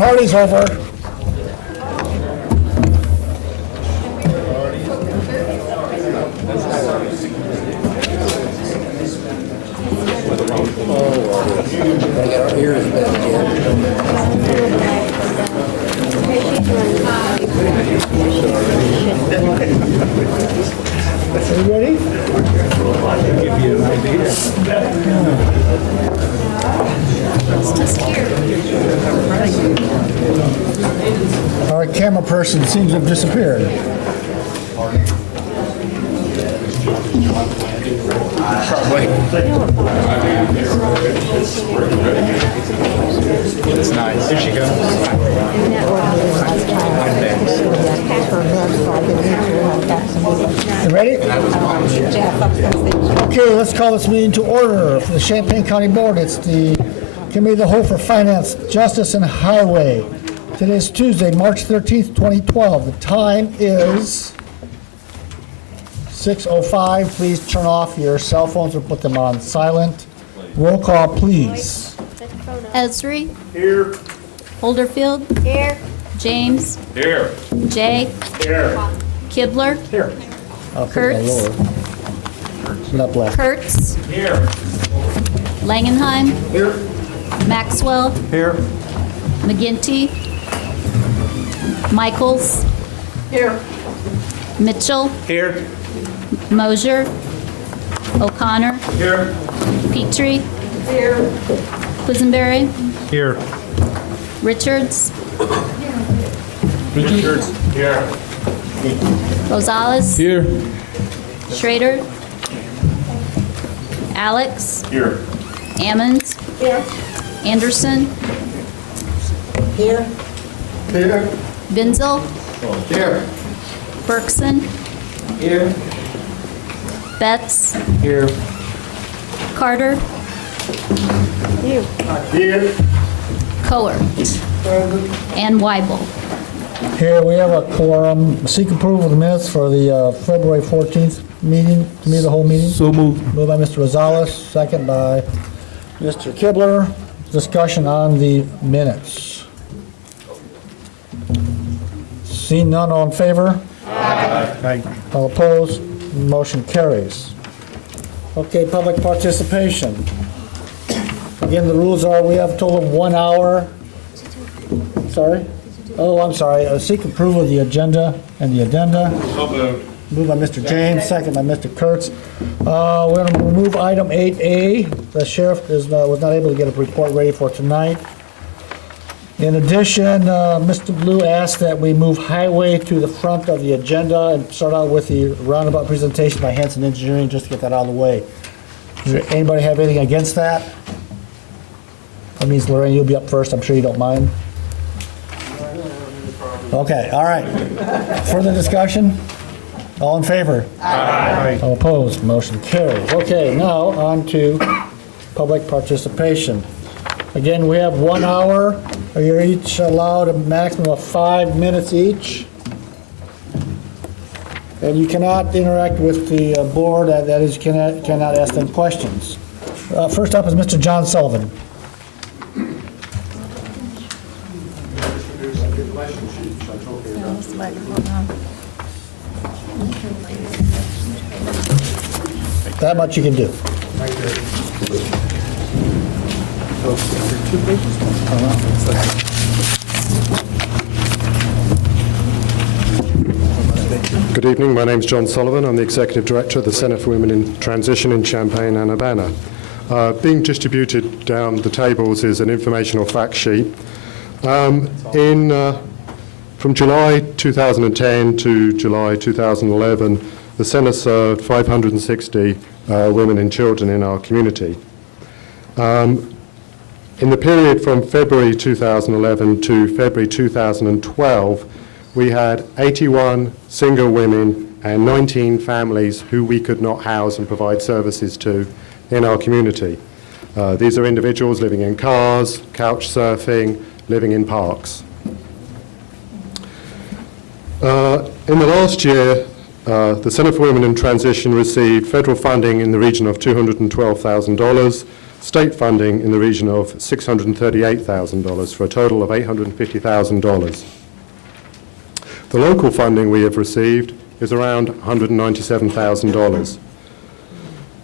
party's over. Are you ready? Give you an idea. Our camera person seems to have disappeared. It's nice. Here she goes. You ready? Okay, let's call this meeting to order for the Champaign County Board. It's the Committee of the Whole for Finance, Justice, and Highway. Today is Tuesday, March 13th, 2012. The time is 6:05. Please turn off your cell phones or put them on silent. Roll call, please. Esri. Here. Holderfield. Here. James. Here. Jay. Here. Kibler. Here. I'll put my Kurtz. lower. Up left. Kurtz. Here. Langenheim. Here. Maxwell. Here. McGinty. Michaels. Here. Mitchell. Here. Mosier. O'Connor. Here. Petrie. Here. Quisenberry. Here. Richards. Richards. Here. Rosales. Here. Schrader. Alex. Here. Ammons. Here. Anderson. Here. Here. Vinzel. Here. Berkson. Here. Betts. Here. Carter. You. Here. Coer. And Weibel. Here, we have a quorum. Seek approval of the minutes for the February 14th meeting, Committee of the Whole meeting. So moved. Moved by Mr. Rosales, second by Mr. Kibler. Discussion on the minutes. Seeing none, all in favor? Aye. All opposed? Motion carries. Okay, public participation. Again, the rules are we have a total of 1 hour. Sorry? Oh, I'm sorry. Seek approval of the agenda and the addenda. So moved. Moved by Mr. James, second by Mr. Kurtz. We're going to remove item 8A. The sheriff was not able to get a report ready for tonight. In addition, Mr. Blue asked that we move highway to the front of the agenda and start out with the roundabout presentation by Hanson Engineering, just to get that out of the way. Does anybody have anything against that? That means, Lorraine, you'll be up first. I'm sure you don't mind. Okay, all right. Further discussion? All in favor? Aye. All opposed? Motion carries. Okay, now on to public participation. Again, we have 1 hour. You're each allowed a maximum of 5 minutes each. And you cannot interact with the board, that is, you cannot ask them questions. First up is Mr. John Sullivan. That much you can do. Good evening. My name is John Sullivan. I'm the Executive Director of the Centre for Women in Transition in Champaign and Urbana. Being distributed down the tables is an informational fact sheet. From July 2010 to July 2011, the Centre served 560 women and children in our community. In the period from February 2011 to February 2012, we had 81 single women and 19 families who we could not house and provide services to in our community. These are individuals living in cars, couch surfing, living in parks. In the last year, the Centre for Women in Transition received federal funding in the region of $212,000 state funding in the region of $638,000 for a total of $850,000. The local funding we have received is around $197,000.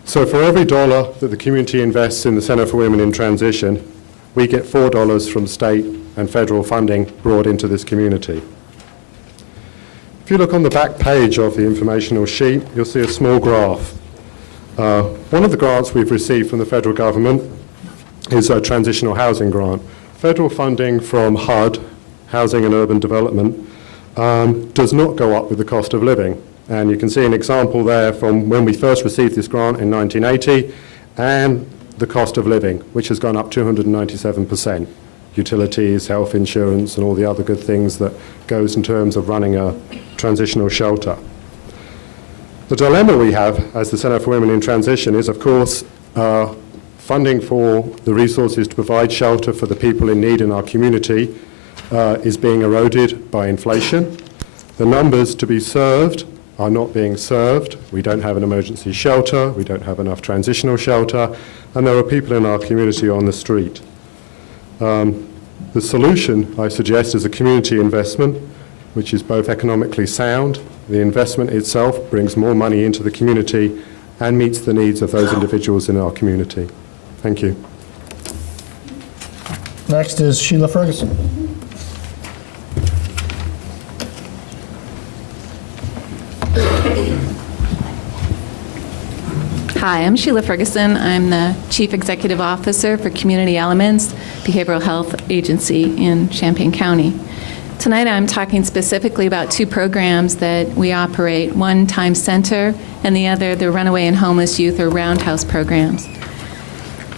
So for every dollar that the community invests in the Center for Women in Transition, we get $4 from state and federal funding brought into this community. If you look on the back page of the informational sheet, you'll see a small graph. One of the grants we've received from the federal government is a transitional housing grant. Federal funding from HUD, Housing and Urban Development, does not go up with the cost of living. And you can see an example there from when we first received this grant in 1980 and the cost of living, which has gone up 297%. Utilities, health insurance, and all the other good things that goes in terms of running a transitional shelter. The dilemma we have as the Centre for Women in Transition is, of course, funding for the resources to provide shelter for the people in need in our community is being eroded by inflation. The numbers to be served are not being served. We don't have an emergency shelter, we don't have enough transitional shelter, and there are people in our community on the street. The solution, I suggest, is a community investment, which is both economically sound. The investment itself brings more money into the community and meets the needs of those individuals in our community. Thank you. Next is Sheila Ferguson. Hi, I'm Sheila Ferguson. I'm the Chief Executive Officer for Community Elements Behavioral Health Agency in Champaign County. Tonight I'm talking specifically about two programs that we operate, one Time Center and the other the Runaway and Homeless Youth or Roundhouse programs.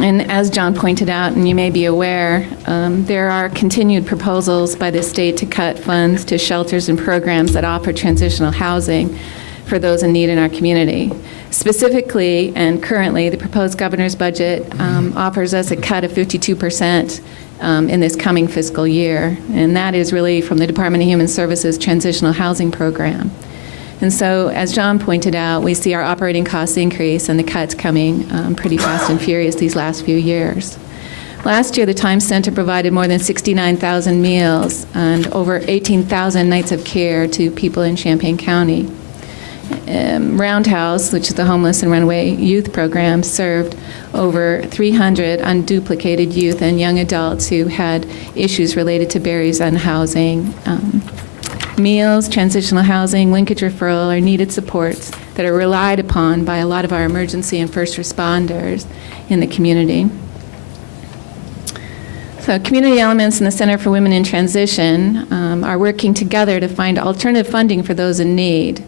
And as John pointed out, and you may be aware, there are continued proposals by the state to cut funds to shelters and programs that offer transitional housing for those in need in our community. Specifically, and currently, the proposed governor's budget offers us a cut of 52% in this coming fiscal year, and that is really from the Department of Human Services Transitional Housing Program. And so, as John pointed out, we see our operating costs increase and the cuts coming pretty fast and furious these last few years. Last year, the Time Center provided more than 69,000 meals and over 18,000 nights of care to people in Champaign County. Roundhouse, which is the homeless and runaway youth program, served over 300 unduplicated youth and young adults who had issues related to barriers on housing, meals, transitional housing, linkage referral, or needed supports that are relied upon by a lot of our emergency and first responders in the community. So Community Elements and the Center for Women in Transition are working together to find alternative funding for those in need.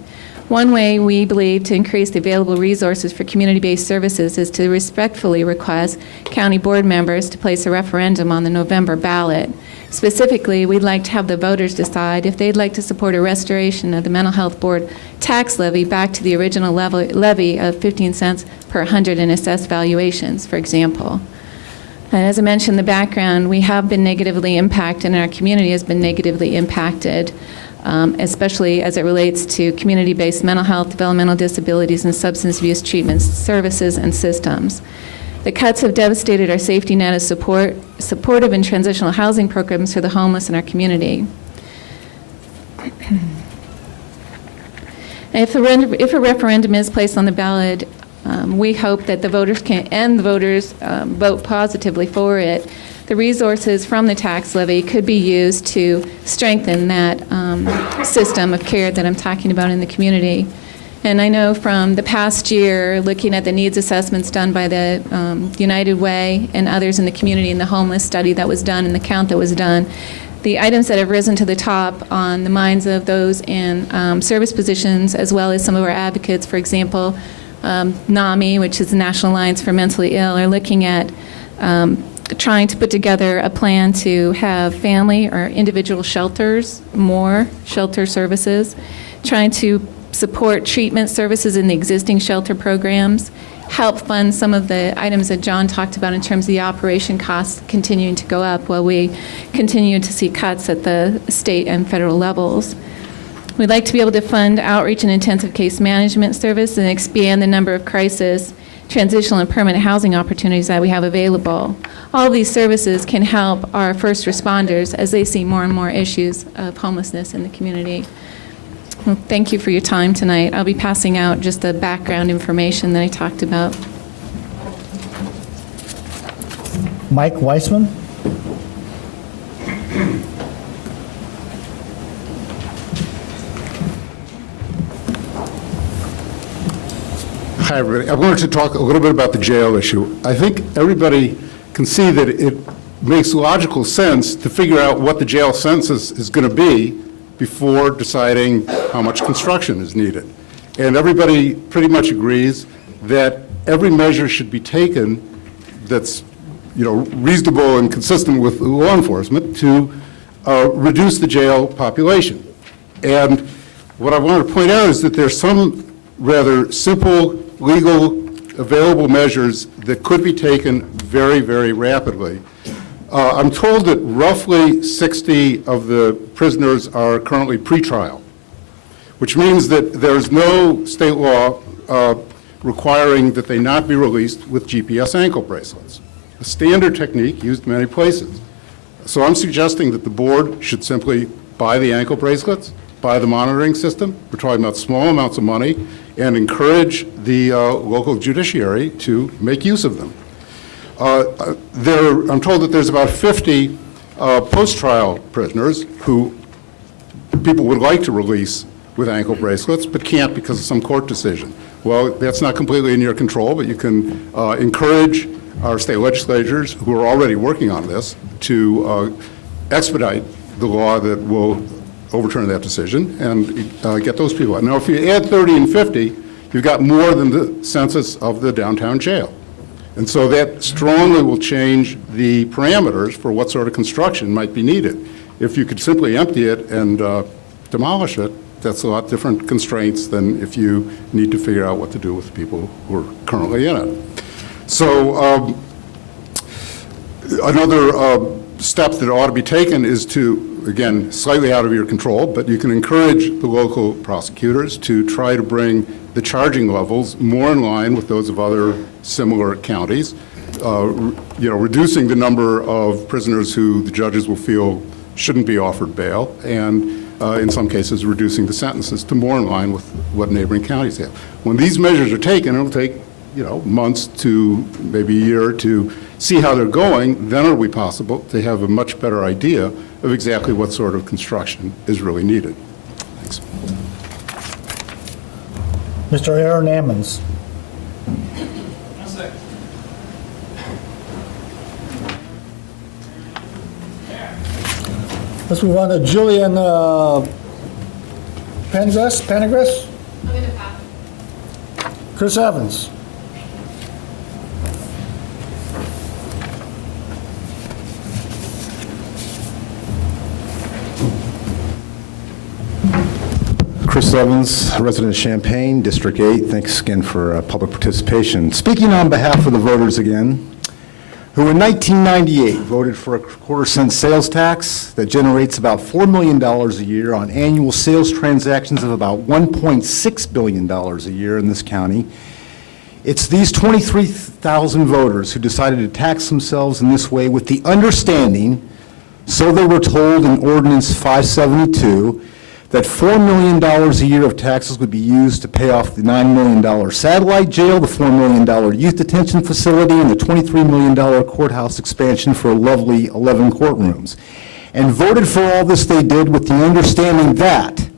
One way we believe to increase the available resources for community-based services is to respectfully request county board members to place a referendum on the November ballot. Specifically, we'd like to have the voters decide if they'd like to support a restoration of the mental health board tax levy back to the original levy of 15 cents per 100 in assessed valuations, for example. And as I mentioned in the background, we have been negatively impacted, and our community has been negatively impacted, especially as it relates to community-based mental health, developmental disabilities, and substance abuse treatment services and systems. The cuts have devastated our safety net of supportive and transitional housing programs for the homeless in our community. If a referendum is placed on the ballot, we hope that the voters vote positively for it. The resources from the tax levy could be used to strengthen that system of care that I'm talking about in the community. And I know from the past year, looking at the needs assessments done by the United Way and others in the community, and the homeless study that was done and the count that was done, the items that have risen to the top on the minds of those in service positions, as well as some of our advocates, for example, NAMI, which is the National Alliance for Mentally Ill, are looking at trying to put together a plan to have family or individual shelters, more shelter services, trying to support treatment services in the existing shelter programs, help fund some of the items that John talked about in terms of the operation costs continuing to go up while we continue to see cuts at the state and federal levels. We'd like to be able to fund outreach and intensive case management service and expand the number of crisis transitional and permanent housing opportunities that we have available. All of these services can help our first responders as they see more and more issues of homelessness in the community. Well, thank you for your time tonight. I'll be passing out just the background information that I talked about. Mike Weissman? Hi, everybody. I wanted to talk a little bit about the jail issue. I think everybody can see that it makes logical sense to figure out what the jail census is going to be before deciding how much construction is needed. And everybody pretty much agrees that every measure should be taken that's, reasonable and consistent with law enforcement to reduce the jail population. And what I want to point out is that there's some rather simple, legal, available measures that could be taken very, very rapidly. I'm told that roughly 60 of the prisoners are currently pretrial, which means that there's no state law requiring that they not be released with GPS ankle bracelets, a standard technique used in many places. So I'm suggesting that the board should simply buy the ankle bracelets, buy the monitoring system. We're talking about small amounts of money, and encourage the local judiciary to make use of them. I'm told that there's about 50 post-trial prisoners who people would like to release with ankle bracelets, but can't because of some court decision. Well, that's not completely in your control, but you can encourage our state legislators who are already working on this to expedite the law that will overturn that decision and get those people out. Now, if you add 30 and 50, you've got more than the census of the downtown jail. And so that strongly will change the parameters for what sort of construction might be needed. If you could simply empty it and demolish it, that's a lot different constraints than if you need to figure out what to do with the people who are currently in it. So another step that ought to be taken is to, again, slightly out of your control, but you can encourage the local prosecutors to try to bring the charging levels more in line with those of other similar counties, reducing the number of prisoners who the judges will feel shouldn't be offered bail, and in some cases reducing the sentences to more in line with what neighboring counties have. When these measures are taken, it'll take months to maybe a year to see how they're going. Then it'll be possible to have a much better idea of exactly what sort of construction is really needed. Thanks. Mr. Aaron Ammons. Let's move on to Julian Penegras? Chris Evans. Chris Evans, resident of Champaign, District 8. Thanks again for public participation. Speaking on behalf of the voters again, who in 1998 voted for a quarter-cent sales tax that generates about $4 million a year on annual sales transactions of about $1.6 billion a year in this county. It's these 23,000 voters who decided to tax themselves in this way with the understanding, so they were told in Ordinance 572, that $4 million a year of taxes would be used to pay off the $9 million satellite jail, the $4 million youth detention facility, and the $23 million courthouse expansion for a lovely 11 courtrooms. And voted for all this they did with the understanding that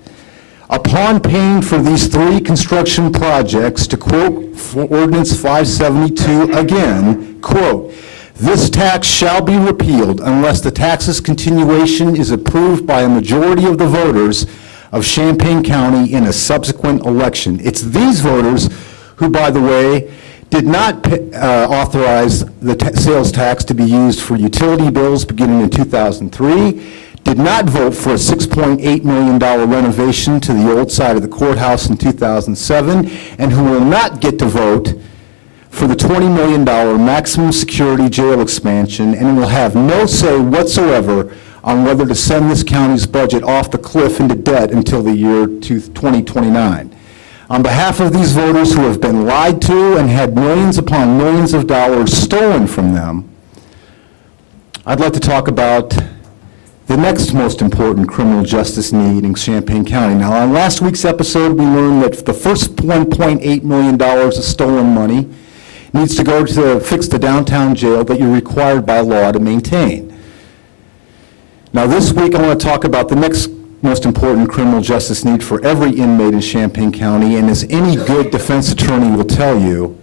upon paying for these 3 construction projects, to quote Ordinance 572 again, quote, "This tax shall be repealed unless the tax's continuation is approved by a majority of the voters of Champaign County in a subsequent election." It's these voters who, by the way, did not authorize the sales tax to be used for utility bills beginning in 2003, did not vote for a $6.8 million renovation to the old side of the courthouse in 2007, and who will not get to vote for the $20 million maximum security jail expansion, and will have no say whatsoever on whether to send this county's budget off the cliff into debt until the year 2029. On behalf of these voters who have been lied to and had millions upon millions of dollars stolen from them, I'd like to talk about the next most important criminal justice need in Champaign County. Now, on last week's episode, we learned that the first $1.8 million of stolen money needs to go to fix the downtown jail that you're required by law to maintain. Now, this week, I want to talk about the next most important criminal justice need for every inmate in Champaign County, and as any good defense attorney will tell you,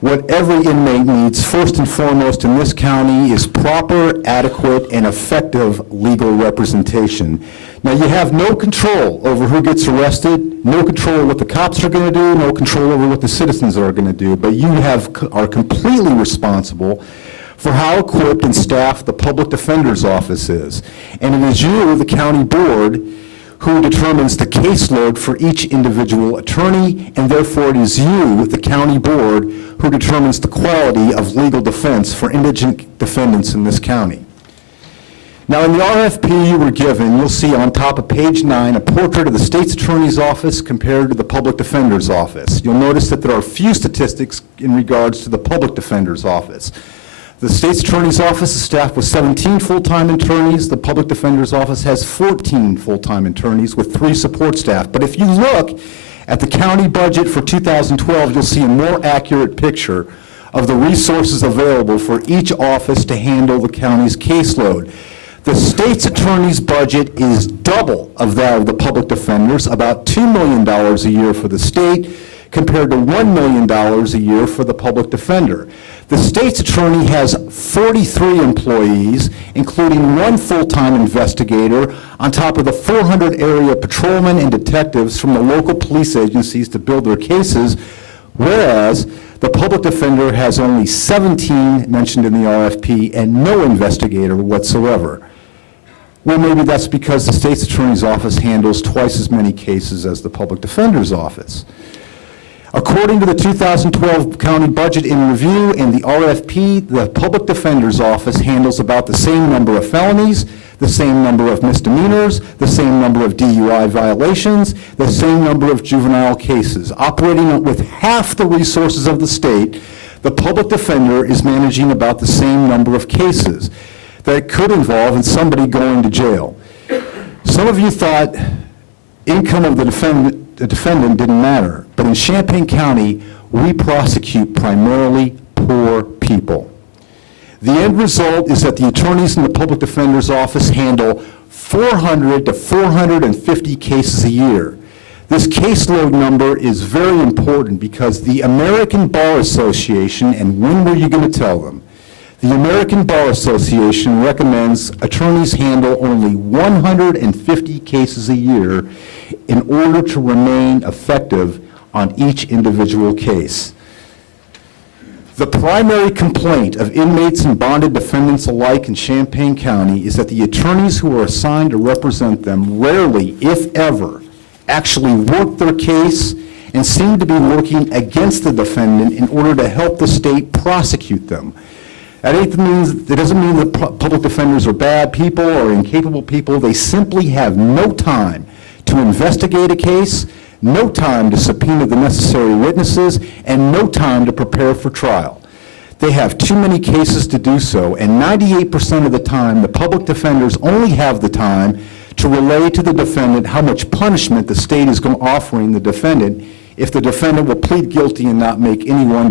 what every inmate needs first and foremost in this county is proper, adequate, and effective legal representation. Now, you have no control over who gets arrested, no control over what the cops are going to do, no control over what the citizens are going to do, but you are completely responsible for how equipped and staffed the public defender's office is. And it is you, the county board, who determines the caseload for each individual attorney, and therefore it is you, the county board, who determines the quality of legal defense for indigent defendants in this county. Now, in the RFP you were given, you'll see on top of page 9 a portrait of the state's attorney's office compared to the public defender's office. You'll notice that there are few statistics in regards to the public defender's office. The state's attorney's office is staffed with 17 full-time attorneys. The public defender's office has 14 full-time attorneys with 3 support staff. But if you look at the county budget for 2012, you'll see a more accurate picture of the resources available for each office to handle the county's caseload. The state's attorney's budget is double of that of the public defender's, about $2 million a year for the state, compared to $1 million a year for the public defender. The state's attorney has 43 employees, including 1 full-time investigator, on top of the 400 area patrolmen and detectives from the local police agencies to build their cases, whereas the public defender has only 17 mentioned in the RFP and no investigator whatsoever. Well, maybe that's because the state's attorney's office handles twice as many cases as the public defender's office. According to the 2012 county budget in review and the RFP, the public defender's office handles about the same number of felonies, the same number of misdemeanors, the same number of DUI violations, the same number of juvenile cases. Operating with half the resources of the state, the public defender is managing about the same number of cases that could involve in somebody going to jail. Some of you thought income of the defendant didn't matter, but in Champaign County, we prosecute primarily poor people. The end result is that the attorneys in the public defender's office handle 400 to 450 cases a year. This caseload number is very important because the American Bar Association, and when were you going to tell them? The American Bar Association recommends attorneys handle only 150 cases a year in order to remain effective on each individual case. The primary complaint of inmates and bonded defendants alike in Champaign County is that the attorneys who are assigned to represent them rarely, if ever, actually work their case and seem to be working against the defendant in order to help the state prosecute them. That doesn't mean that public defenders are bad people or incapable people. They simply have no time to investigate a case, no time to subpoena the necessary witnesses, and no time to prepare for trial. They have too many cases to do so, and 98% of the time, the public defenders only have the time to relay to the defendant how much punishment the state is offering the defendant if the defendant will plead guilty and not make anyone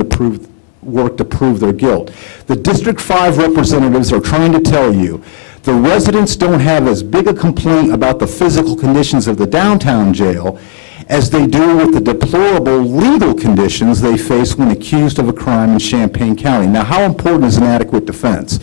work to prove their guilt. The District 5 representatives are trying to tell you the residents don't have as big a complaint about the physical conditions of the downtown jail as they do with the deplorable legal conditions they face when accused of a crime in Champaign County. Now, how important is an adequate defense?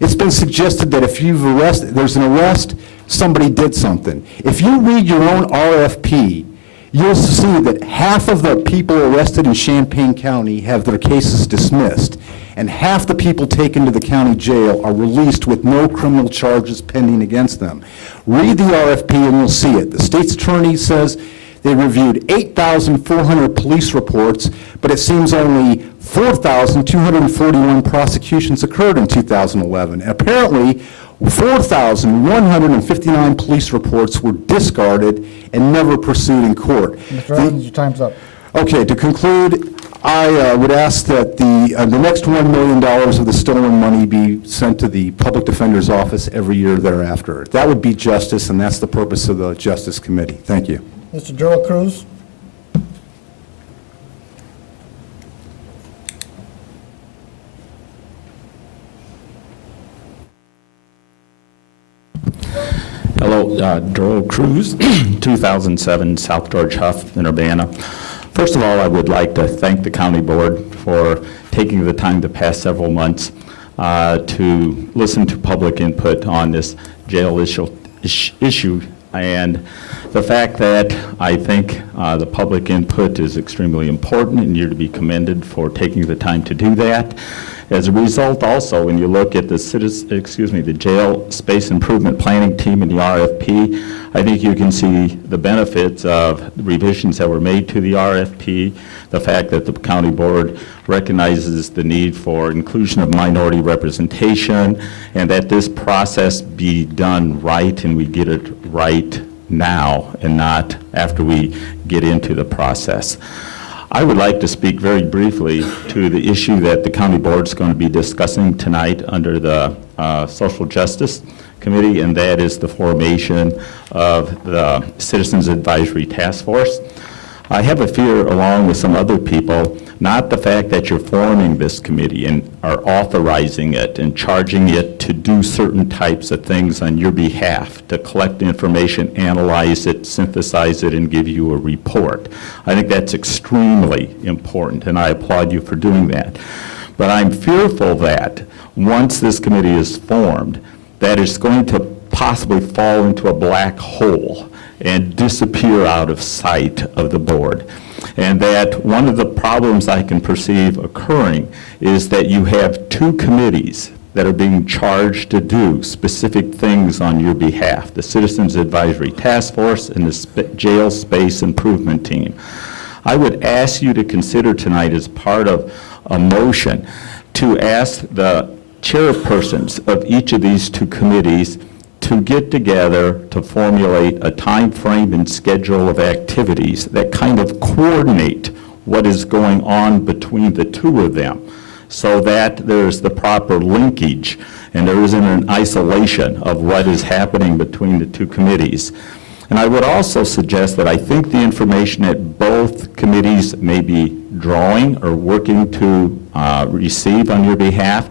It's been suggested that if there's an arrest, somebody did something. If you read your own RFP, you'll see that half of the people arrested in Champaign County have their cases dismissed, and half the people taken to the county jail are released with no criminal charges pending against them. Read the RFP and you'll see it. The state's attorney says They reviewed 8,400 police reports, but it seems only 4,241 prosecutions occurred in 2011. Apparently, 4,159 police reports were discarded and never pursued in court. Mr. Evans, your time's up. Okay, to conclude, I would ask that the next $1 million of the stolen money be sent to the Public Defender's Office every year thereafter. That would be justice, and that's the purpose of the Justice Committee. Thank you. Mr. Gerald Cruz? Hello, Darrell Cruz, 2007 South George Huff in Urbana. First of all, I would like to thank the county board for taking the time the past several months to listen to public input on this jail issue, and the fact that I think the public input is extremely important, and you're to be commended for taking the time to do that. As a result, also, when you look at the jail space improvement planning team in the RFP, I think you can see the benefits of the revisions that were made to the RFP, the fact that the county board recognizes the need for inclusion of minority representation, and that this process be done right and we get it right now and not after we get into the process. I would like to speak very briefly to the issue that the county board is going to be discussing tonight under the Social Justice Committee, and that is the formation of the Citizens Advisory Task Force. I have a fear, along with some other people, not the fact that you're forming this committee and are authorizing it and charging it to do certain types of things on your behalf, to collect information, analyze it, synthesize it, and give you a report. I think that's extremely important, and I applaud you for doing that. But I'm fearful that once this committee is formed, that it's going to possibly fall into a black hole and disappear out of sight of the board. And that one of the problems I can perceive occurring is that you have two committees that are being charged to do specific things on your behalf, the Citizens Advisory Task Force and the Jail Space Improvement Team. I would ask you to consider tonight, as part of a motion, to ask the chairpersons of each of these two committees to get together to formulate a time frame and schedule of activities that kind of coordinate what is going on between the two of them, so that there's the proper linkage and there isn't an isolation of what is happening between the two committees. And I would also suggest that I think the information that both committees may be drawing or working to receive on your behalf,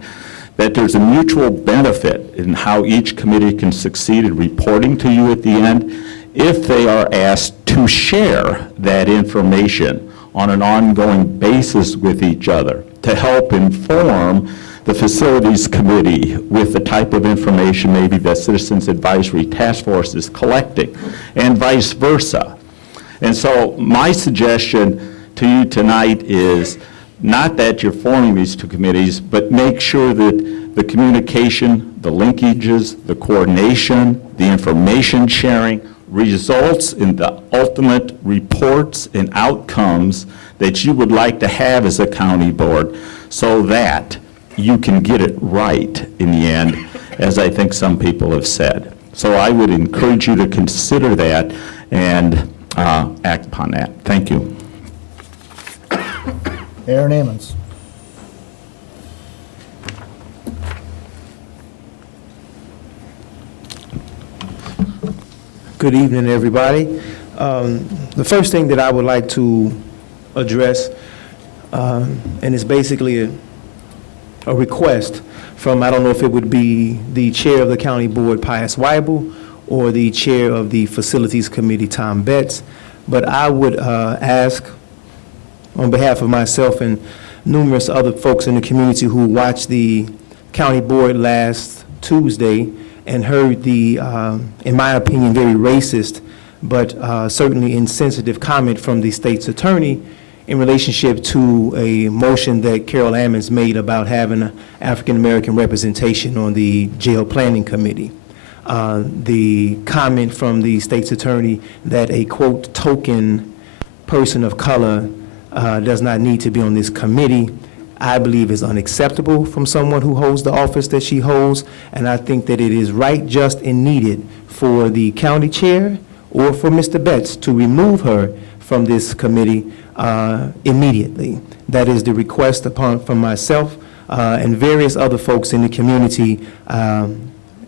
that there's a mutual benefit in how each committee can succeed in reporting to you at the end if they are asked to share that information on an ongoing basis with each other to help inform the Facilities Committee with the type of information maybe that Citizens Advisory Task Force is collecting, and vice versa. And so my suggestion to you tonight is not that you're forming these two committees, but make sure that the communication, the linkages, the coordination, the information sharing results in the ultimate reports and outcomes that you would like to have as a county board, so that you can get it right in the end, as I think some people have said. So I would encourage you to consider that and act upon that. Thank you. Aaron Amons. Good evening, everybody. The first thing that I would like to address, and it's basically a request from, I don't know if it would be the chair of the county board, Pius Weibel, or the chair of the facilities committee, Tom Betts, but I would ask on behalf of myself and numerous other folks in the community who watched the county board last Tuesday and heard the, in my opinion, very racist, but certainly insensitive comment from the state's attorney in relationship to a motion that Carol Ammons made about having African-American representation on the jail planning committee. the comment from the state's attorney that a, quote, token person of color does not need to be on this committee, I believe is unacceptable from someone who holds the office that she holds, and I think that it is right, just, and needed for the county chair or for Mr. Betts to remove her from this committee immediately. That is the request from myself and various other folks in the community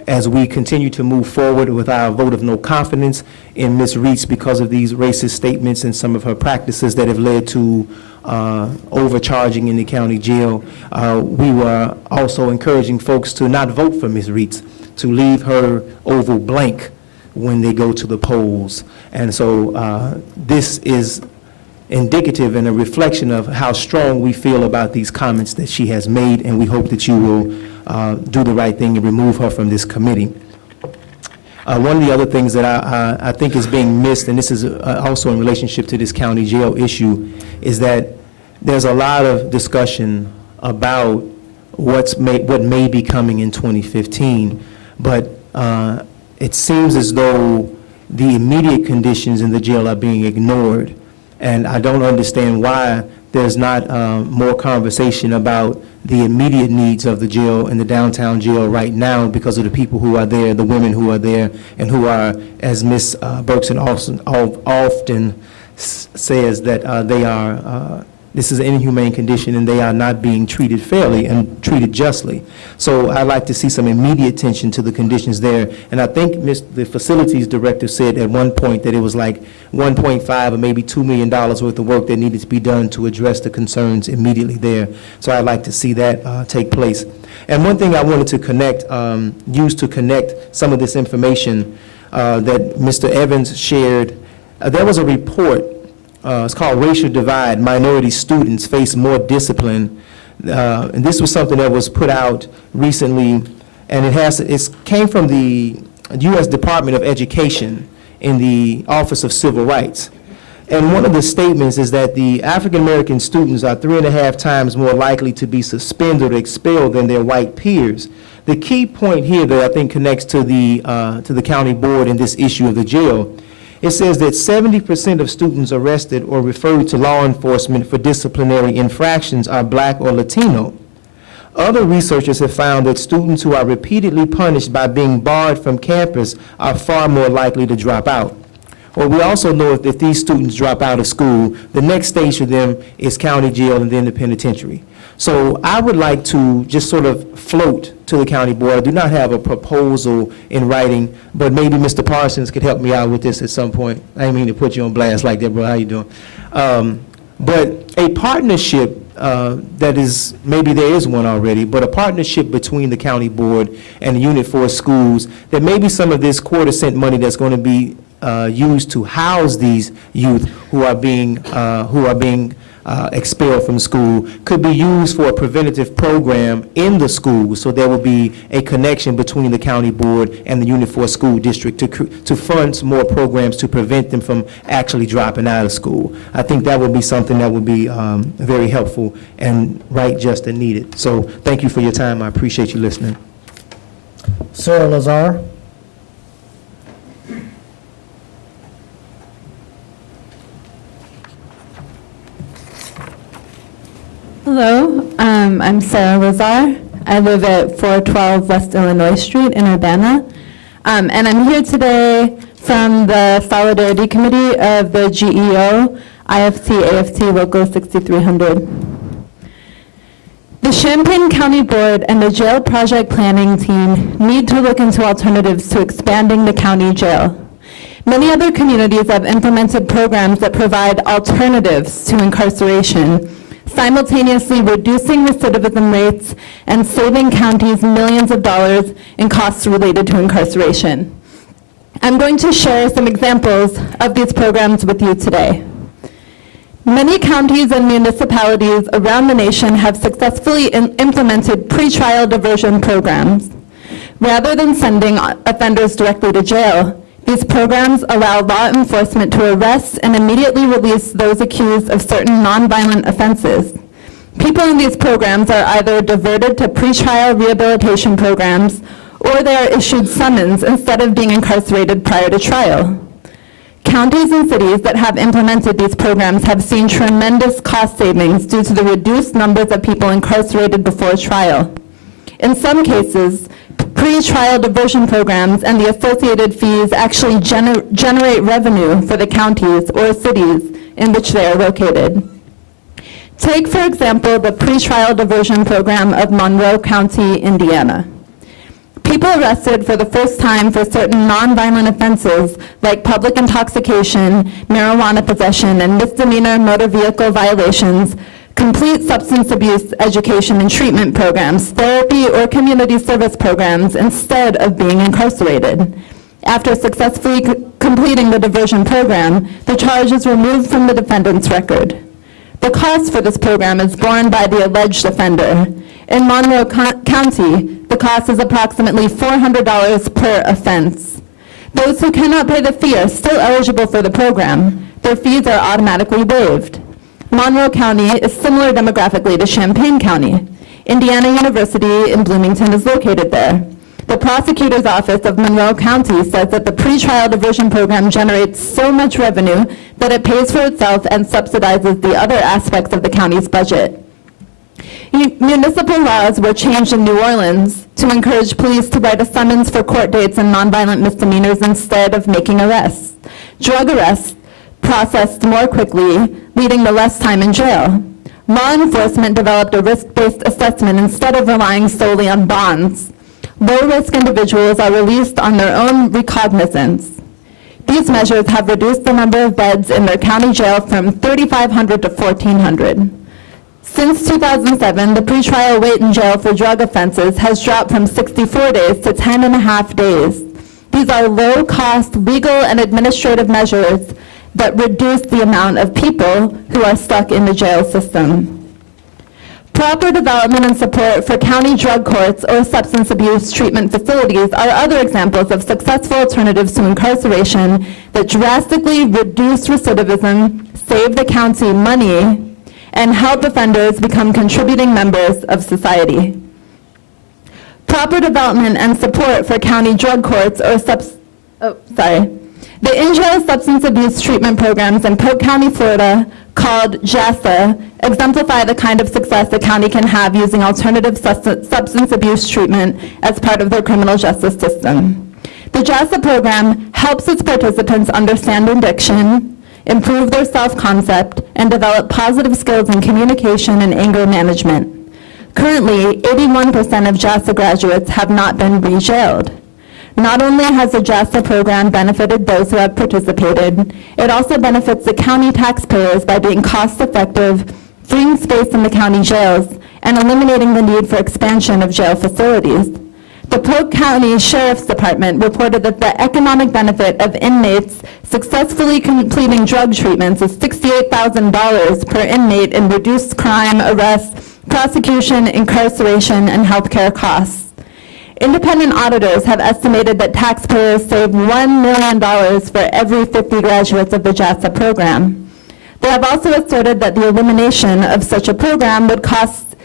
as we continue to move forward with our vote of no confidence in Ms. Reitz because of these racist statements and some of her practices that have led to overcharging in the county jail. We were also encouraging folks to not vote for Ms. Reitz, to leave her oval blank when they go to the polls. And so this is indicative and a reflection of how strong we feel about these comments that she has made, and we hope that you will do the right thing and remove her from this committee. One of the other things that I think is being missed, and this is also in relationship to this county jail issue, is that there's a lot of discussion about what may be coming in 2015, but it seems as though the immediate conditions in the jail are being ignored. And I don't understand why there's not more conversation about the immediate needs of the jail and the downtown jail right now because of the people who are there, the women who are there, and who are, as Ms. Berkson often says, that they are, this is an inhumane condition and they are not being treated fairly and treated justly. So I'd like to see some immediate attention to the conditions there. And I think the facilities director said at one point that it was like $1.5 or maybe $2 million worth of work that needed to be done to address the concerns immediately there. So I'd like to see that take place. And one thing I wanted to use to connect some of this information that Mr. Evans shared, there was a report. It's called Racial Divide, Minority Students Face More Discipline. And this was something that was put out recently, and it came from the U.S. Department of Education in the Office of Civil Rights. And one of the statements is that the African-American students are 3.5 times more likely to be suspended or expelled than their white peers. The key point here that I think connects to the county board in this issue of the jail, it says that 70% of students arrested or referred to law enforcement for disciplinary infractions are Black or Latino. Other researchers have found that students who are repeatedly punished by being barred from campus are far more likely to drop out. Well, we also know if these students drop out of school, the next stage for them is county jail and then the penitentiary. So I would like to just sort of float to the county board. I do not have a proposal in writing, but maybe Mr. Parsons could help me out with this at some point. I didn't mean to put you on blast like that, bro. How you doing? But a partnership that is, maybe there is one already, but a partnership between the county board and the Unit 4 schools, that maybe some of this quarter-cent money that's going to be used to house these youth who are being expelled from school could be used for a preventative program in the school, so there will be a connection between the county board and the Unit 4 school district to fund some more programs to prevent them from actually dropping out of school. I think that would be something that would be very helpful and right, just, and needed. So thank you for your time. I appreciate you listening. Sarah Lazar. Hello, I'm Sarah Lazar. I live at 412 West Illinois Street in Urbana. And I'm here today from the Solidarity Committee of the GEO, IFT-AFT Local 6300. The Champaign County Board and the Jail Project Planning Team need to look into alternatives to expanding the county jail. Many other communities have implemented programs that provide alternatives to incarceration, simultaneously reducing recidivism rates and saving counties millions of dollars in costs related to incarceration. I'm going to share some examples of these programs with you today. Many counties and municipalities around the nation have successfully implemented pretrial diversion programs. Rather than sending offenders directly to jail, these programs allow law enforcement to arrest and immediately release those accused of certain nonviolent offenses. People in these programs are either diverted to pretrial rehabilitation programs or they are issued summons instead of being incarcerated prior to trial. Counties and cities that have implemented these programs have seen tremendous cost savings due to the reduced numbers of people incarcerated before trial. In some cases, pre-trial diversion programs and the associated fees actually generate revenue for the counties or cities in which they are located. Take, for example, the pre-trial diversion program of Monroe County, Indiana. People arrested for the first time for certain nonviolent offenses like public intoxication, marijuana possession, and misdemeanor motor vehicle violations complete substance abuse education and treatment programs, therapy, or community service programs instead of being incarcerated. After successfully completing the diversion program, the charge is removed from the defendant's record. The cost for this program is borne by the alleged offender. In Monroe County, the cost is approximately $400 per offense. Those who cannot pay the fee are still eligible for the program. Their fees are automatically waived. Monroe County is similar demographically to Champaign County. Indiana University in Bloomington is located there. The prosecutor's office of Monroe County says that the pretrial diversion program generates so much revenue that it pays for itself and subsidizes the other aspects of the county's budget. Municipal laws were changed in New Orleans to encourage police to write a summons for court dates and nonviolent misdemeanors instead of making arrests. Drug arrests processed more quickly, leading to less time in jail. Law enforcement developed a risk-based assessment instead of relying solely on bonds. Low-risk individuals are released on their own recognizance. These measures have reduced the number of beds in their county jail from 3,500 to 1,400. Since 2007, the pretrial wait in jail for drug offenses has dropped from 64 days to 10.5 days. These are low-cost legal and administrative measures that reduce the amount of people who are stuck in the jail system. Proper development and support for county drug courts or substance abuse treatment facilities are other examples of successful alternatives to incarceration that drastically reduce recidivism, save the county money, and help offenders become contributing members of society. Proper development and support for county drug courts or the in-jail substance abuse treatment programs in Polk County, Florida, called JASA, exemplify the kind of success the county can have using alternative substance abuse treatment as part of their criminal justice system. The JASA program helps its participants understand addiction, improve their self-concept, and develop positive skills in communication and anger management. Currently, 81% of JASA graduates have not been re-jailed. Not only has the JASA program benefited those who have participated, it also benefits the county taxpayers by being cost-effective, freeing space in the county jails, and eliminating the need for expansion of jail facilities. The Polk County Sheriff's Department reported that the economic benefit of inmates successfully completing drug treatments is $68,000 per inmate in reduced crime, arrests, prosecution, incarceration, and healthcare costs. Independent auditors have estimated that taxpayers save $1 million for every 50 graduates of the JASA program. They have also asserted that the elimination of such a program would cost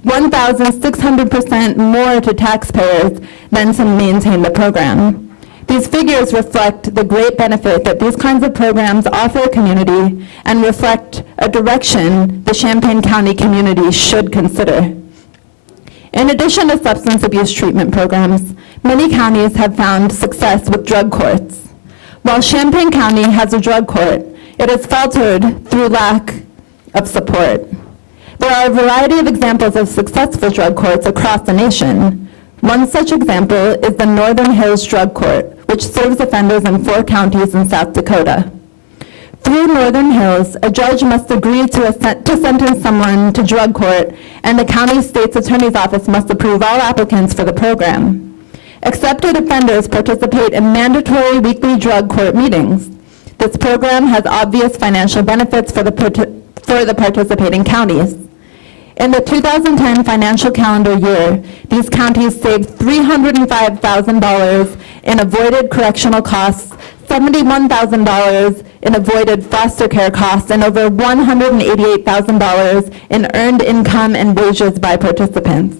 1,600% more to taxpayers than to maintain the program. These figures reflect the great benefit that these kinds of programs offer a community and reflect a direction the Champaign County community should consider. In addition to substance abuse treatment programs, many counties have found success with drug courts. While Champaign County has a drug court, it has faltered through lack of support. There are a variety of examples of successful drug courts across the nation. One such example is the Northern Hills Drug Court, which serves offenders in 4 counties in South Dakota. Through Northern Hills, a judge must agree to sentence someone to drug court, and the county state's attorney's office must approve all applicants for the program. Accepted offenders participate in mandatory weekly drug court meetings. This program has obvious financial benefits for the participating counties. In the 2010 financial calendar year, these counties saved $305,000 in avoided correctional costs, $71,000 in avoided foster care costs, and over $188,000 in earned income and wages by participants.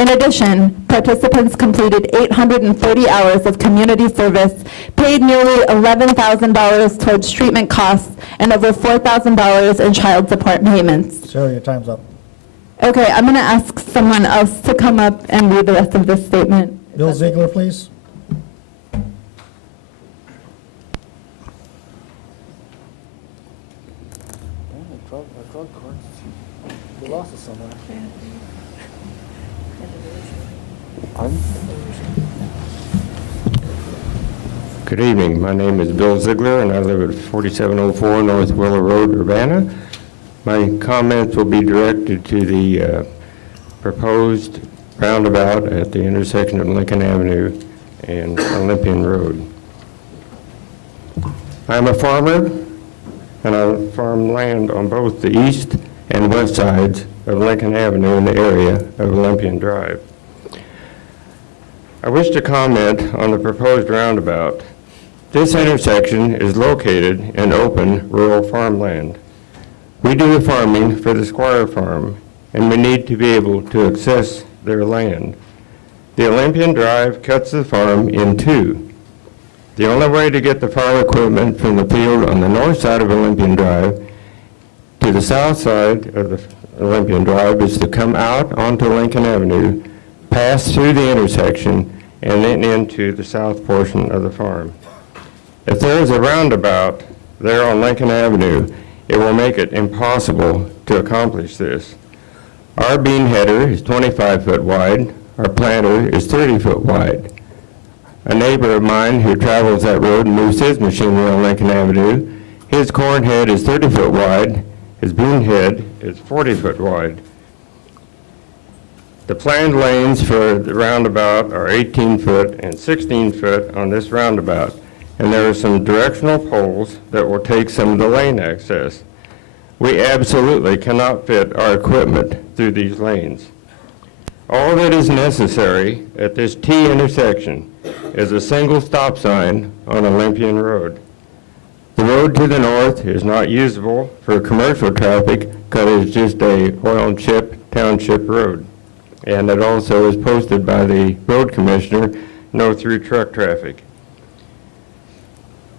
In addition, participants completed 840 hours of community service, paid nearly $11,000 towards treatment costs, and over $4,000 in child support payments. Sarah, your time's up. Okay, I'm going to ask someone else to come up and read the rest of this statement. Bill Ziegler, please. We lost it somewhere. Good evening. My name is Bill Ziegler, and I live at 4704 North Willow Road, Urbana. My comments will be directed to the proposed roundabout at the intersection of Lincoln Avenue and Olympian Road. I'm a farmer, and I farm land on both the east and west sides of Lincoln Avenue in the area of Olympian Drive. I wish to comment on the proposed roundabout. This intersection is located in open rural farmland. We do the farming for the Squire Farm, and we need to be able to access their land. The Olympian Drive cuts the farm in two. The only way to get the farm equipment from the field on the north side of Olympian Drive to the south side of the Olympian Drive is to come out onto Lincoln Avenue, pass through the intersection, and then into the south portion of the farm. If there is a roundabout there on Lincoln Avenue, it will make it impossible to accomplish this. Our bean header is 25 foot wide, our planter is 30 foot wide. A neighbor of mine who travels that road and moves his machinery on Lincoln Avenue, his corn head is 30 foot wide, his bean head is 40 foot wide. The planned lanes for the roundabout are 18 foot and 16 foot on this roundabout, and there are some directional poles that will take some of the lane access. We absolutely cannot fit our equipment through these lanes. All that is necessary at this T intersection is a single stop sign on Olympian Road. The road to the north is not usable for commercial traffic because it's just a oil and chip township road. And it also is posted by the road commissioner, no through truck traffic.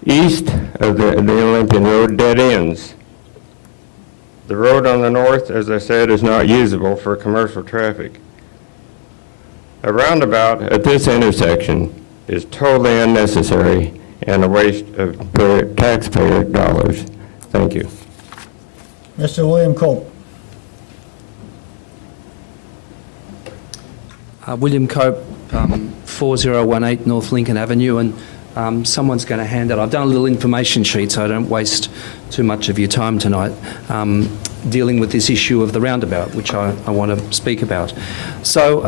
East of the Olympian Road dead ends. The road on the north, as I said, is not usable for commercial traffic. A roundabout at this intersection is totally unnecessary and a waste of taxpayer dollars. Thank you. Mr. William Cope. William Cope, 4018 North Lincoln Avenue, and someone's going to hand out. I've done a little information sheet so I don't waste too much of your time tonight dealing with this issue of the roundabout, which I want to speak about. So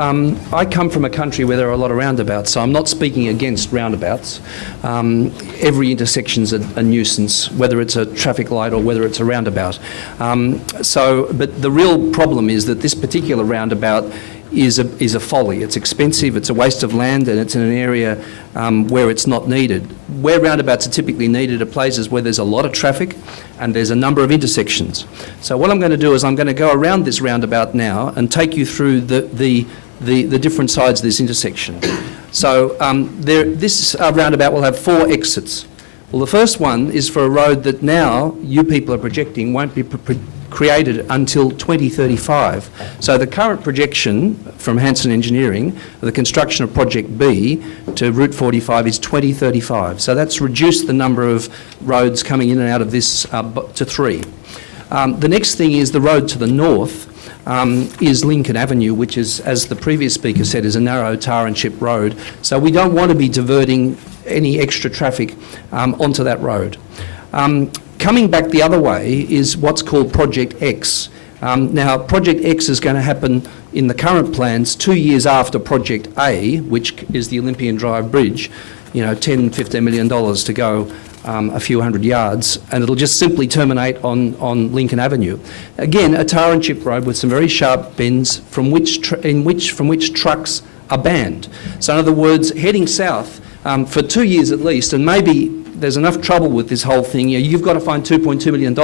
I come from a country where there are a lot of roundabouts, so I'm not speaking against roundabouts. Every intersection's a nuisance, whether it's a traffic light or whether it's a roundabout. But the real problem is that this particular roundabout is a folly. It's expensive, it's a waste of land, and it's in an area where it's not needed. Where roundabouts are typically needed are places where there's a lot of traffic and there's a number of intersections. So what I'm going to do is I'm going to go around this roundabout now and take you through the different sides of this intersection. So this roundabout will have 4 exits. Well, the first one is for a road that now you people are projecting won't be created until 2035. So the current projection from Hanson Engineering, the construction of Project B to Route 45 is 2035. So that's reduced the number of roads coming in and out of this to 3. The next thing is the road to the north is Lincoln Avenue, which is, as the previous speaker said, is a narrow tar and chip road. So we don't want to be diverting any extra traffic onto that road. Coming back the other way is what's called Project X. Now, Project X is going to happen in the current plans 2 years after Project A, which is the Olympian Drive Bridge, $10, $15 million to go a few hundred yards, and it'll just simply terminate on Lincoln Avenue. Again, a tar and chip road with some very sharp bends from which trucks are banned. So in other words, heading south for 2 years at least, and maybe there's enough trouble with this whole thing. You've got to find $2.2 million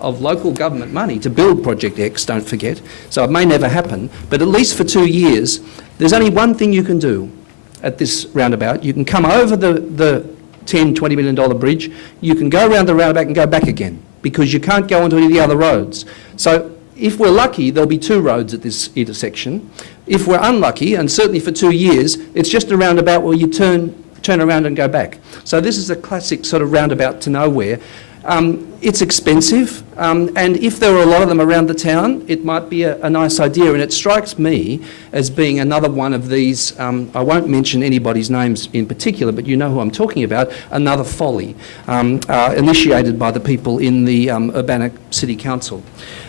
of local government money to build Project X, don't forget. So it may never happen, but at least for 2 years, there's only one thing you can do at this roundabout. You can come over the $10, $20 million bridge, you can go around the roundabout and go back again, because you can't go onto any of the other roads. So if we're lucky, there'll be 2 roads at this intersection. If we're unlucky, and certainly for 2 years, it's just a roundabout where you turn around and go back. So this is a classic sort of roundabout to nowhere. It's expensive, and if there were a lot of them around the town, it might be a nice idea. And it strikes me as being another one of these, I won't mention anybody's names in particular, but you know who I'm talking about, another folly initiated by the people in the Urbana City Council.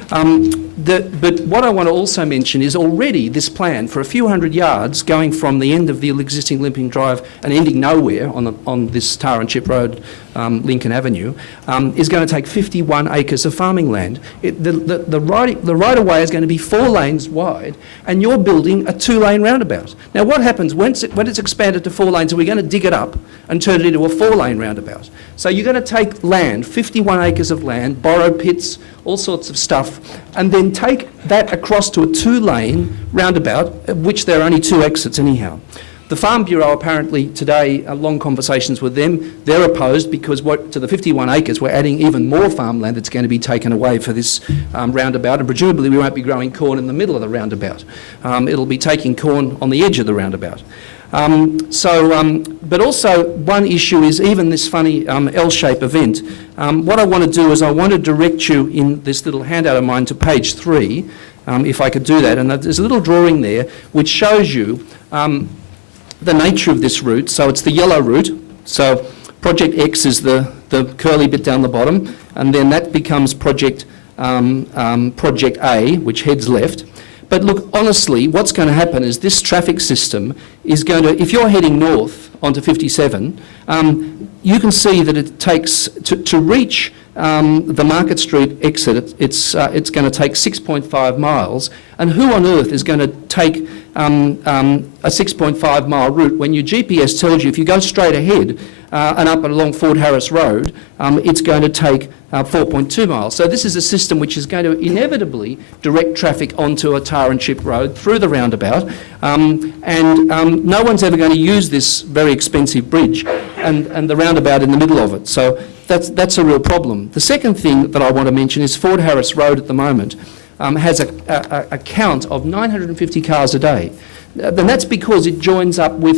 But what I want to also mention is already this plan for a few hundred yards going from the end of the existing Olympian Drive and ending nowhere on this Tar and Chip Road, Lincoln Avenue, is going to take 51 acres of farming land. The right-of-way is going to be 4 lanes wide, and you're building a 2-lane roundabout. Now what happens when it's expanded to 4 lanes? Are we going to dig it up and turn it into a 4-lane roundabout? So you're going to take land, 51 acres of land, borrow pits, all sorts of stuff, and then take that across to a 2-lane roundabout, of which there are only 2 exits anyhow. The Farm Bureau apparently today, long conversations with them, they're opposed because to the 51 acres we're adding even more farmland that's going to be taken away for this roundabout, and presumably we won't be growing corn in the middle of the roundabout. It'll be taking corn on the edge of the roundabout. But also one issue is even this funny L-shape event. What I want to do is I want to direct you in this little handout of mine to page 3, if I could do that. And there's a little drawing there which shows you the nature of this route. So it's the yellow route. So Project X is the curly bit down the bottom, and then that becomes Project A, which heads left. But look, honestly, what's going to happen is this traffic system is going to, if you're heading north onto 57, you can see that it takes, to reach the Market Street exit, it's going to take 6.5 miles. And who on earth is going to take a 6.5 mile route when your GPS tells you if you go straight ahead and up and along Fort Harris Road, it's going to take 4.2 miles. So this is a system which is going to inevitably direct traffic onto a Tar and Chip Road through the roundabout, and no one's ever going to use this very expensive bridge and the roundabout in the middle of it. So that's a real problem. The second thing that I want to mention is Fort Harris Road at the moment has a count of 950 cars a day. And that's because it joins up with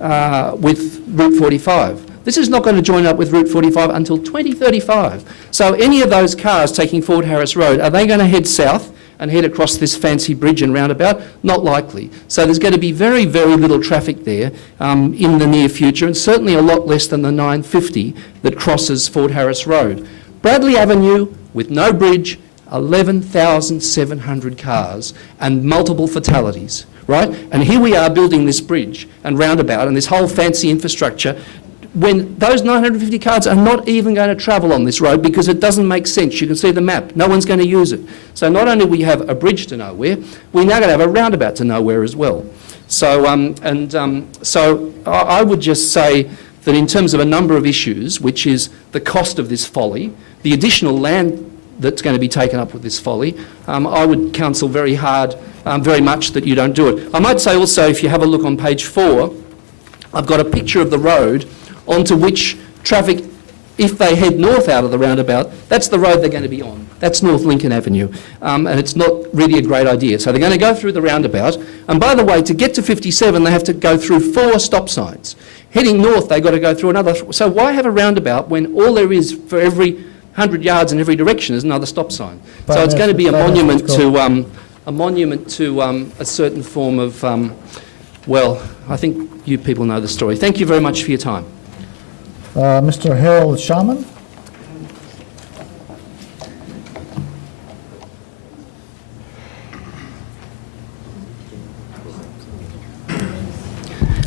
Route 45. This is not going to join up with Route 45 until 2035. So any of those cars taking Fort Harris Road, are they going to head south and head across this fancy bridge and roundabout? Not likely. So there's going to be very, very little traffic there in the near future, and certainly a lot less than the 950 that crosses Fort Harris Road. Bradley Avenue, with no bridge, 11,700 cars and multiple fatalities, right? And here we are building this bridge and roundabout and this whole fancy infrastructure when those 950 cars are not even going to travel on this road because it doesn't make sense. You can see the map. No one's going to use it. So not only we have a bridge to nowhere, we're now going to have a roundabout to nowhere as well. So, so I would just say that in terms of a number of issues, which is the cost of this folly, the additional land that's going to be taken up with this folly, I would counsel very hard, very much that you don't do it. I might say also, if you have a look on page 4, I've got a picture of the road onto which traffic, if they head north out of the roundabout, that's the road they're going to be on. That's North Lincoln Avenue, and it's not really a great idea. So they're going to go through the roundabout, and by the way, to get to 57, they have to go through 4 stop signs. Heading north, they've got to go through another. So why have a roundabout when all there is for every 100 yards in every direction is another stop sign? So it's going to be a monument to a certain form of, well, I think you people know the story. Thank you very much for your time. Mr. Harold Shaman?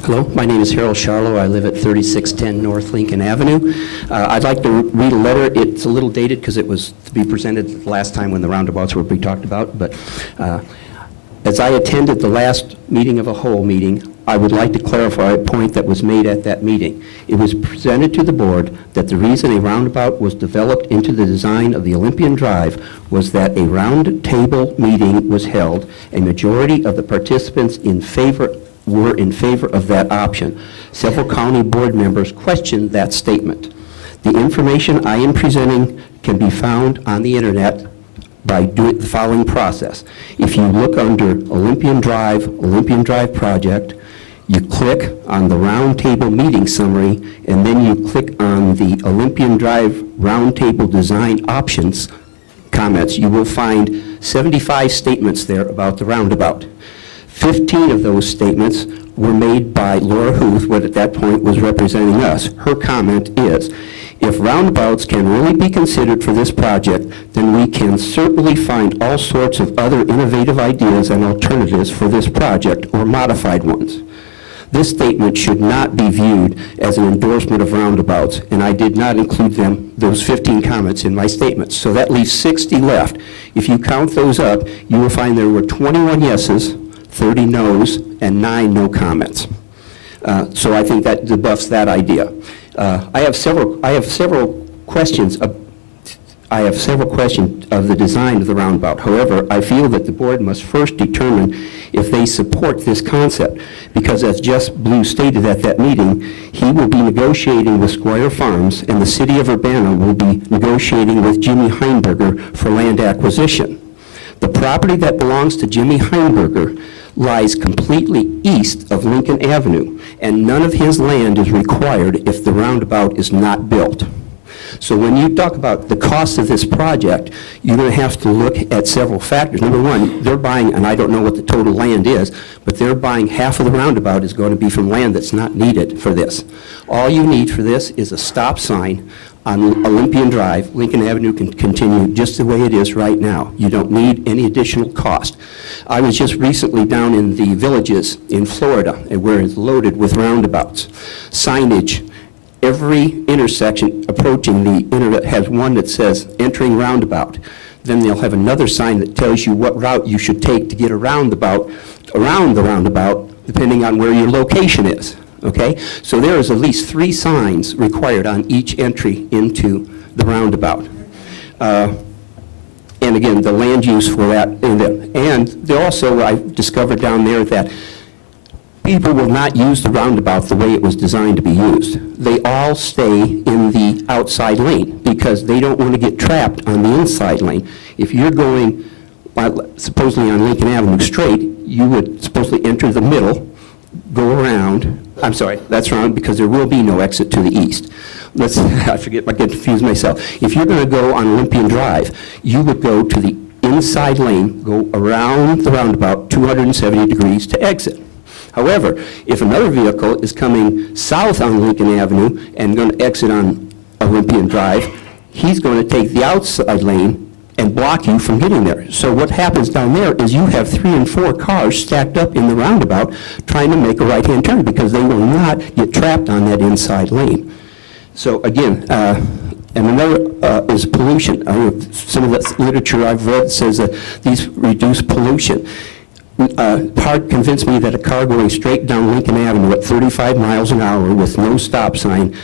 Hello, my name is Harold Charlo. I live at 3610 North Lincoln Avenue. I'd like to read a letter. It's a little dated because it was to be presented last time when the roundabouts were being talked about, but As I attended the last meeting of a whole meeting, I would like to clarify a point that was made at that meeting. It was presented to the board that the reason a roundabout was developed into the design of the Olympian Drive was that a round table meeting was held. A majority of the participants were in favor of that option. Several county board members questioned that statement. The information I am presenting can be found on the internet by doing the following process. If you look under Olympian Drive project, you click on the roundtable meeting summary, and then you click on the Olympian Drive roundtable design options comments. You will find 75 statements there about the roundabout. 15 of those statements were made by Laura Huth, what at that point was representing us. Her comment is, if roundabouts can really be considered for this project, then we can certainly find all sorts of other innovative ideas and alternatives for this project, or modified ones. This statement should not be viewed as an endorsement of roundabouts, and I did not include those 15 comments in my statement. So that leaves 60 left. If you count those up, you will find there were 21 yeses, 30 noes, and 9 no comments. So I think that debuffs that idea. I have several questions of the design of the roundabout. However, I feel that the board must first determine if they support this concept, because as Jess Blue stated at that meeting, he will be negotiating with Squire Farms, and the city of Urbana will be negotiating with Jimmy Heinberger for land acquisition. The property that belongs to Jimmy Heinberger lies completely east of Lincoln Avenue, and none of his land is required if the roundabout is not built. So when you talk about the cost of this project, you're going to have to look at several factors. Number one, they're buying, and I don't know what the total land is, but they're buying half of the roundabout is going to be from land that's not needed for this. All you need for this is a stop sign on Olympian Drive. Lincoln Avenue can continue just the way it is right now. You don't need any additional cost. I was just recently down in the Villages in Florida, where it's loaded with roundabouts. Signage, every intersection approaching the internet has one that says entering roundabout. Then they'll have another sign that tells you what route you should take to get around the roundabout, depending on where your location is. Okay? So there is at least 3 signs required on each entry into the roundabout. And again, the land use for that. And they also, I discovered down there that people will not use the roundabout the way it was designed to be used. They all stay in the outside lane because they don't want to get trapped on the inside lane. If you're going, supposedly on Lincoln Avenue straight, you would supposedly enter the middle, go around. I'm sorry, that's wrong, because there will be no exit to the east. I get confused myself. If you're going to go on Olympian Drive, you would go to the inside lane, go around the roundabout 270 degrees to exit. However, if another vehicle is coming south on Lincoln Avenue and going to exit on Olympian Drive, he's going to take the outside lane and block you from getting there. So what happens down there is you have 3 and 4 cars stacked up in the roundabout trying to make a right-hand turn because they will not get trapped on that inside lane. So again, and another is pollution. Some of the literature I've read says that these reduce pollution. Hard convinced me that a car going straight down Lincoln Avenue at 35 miles an hour with no stop sign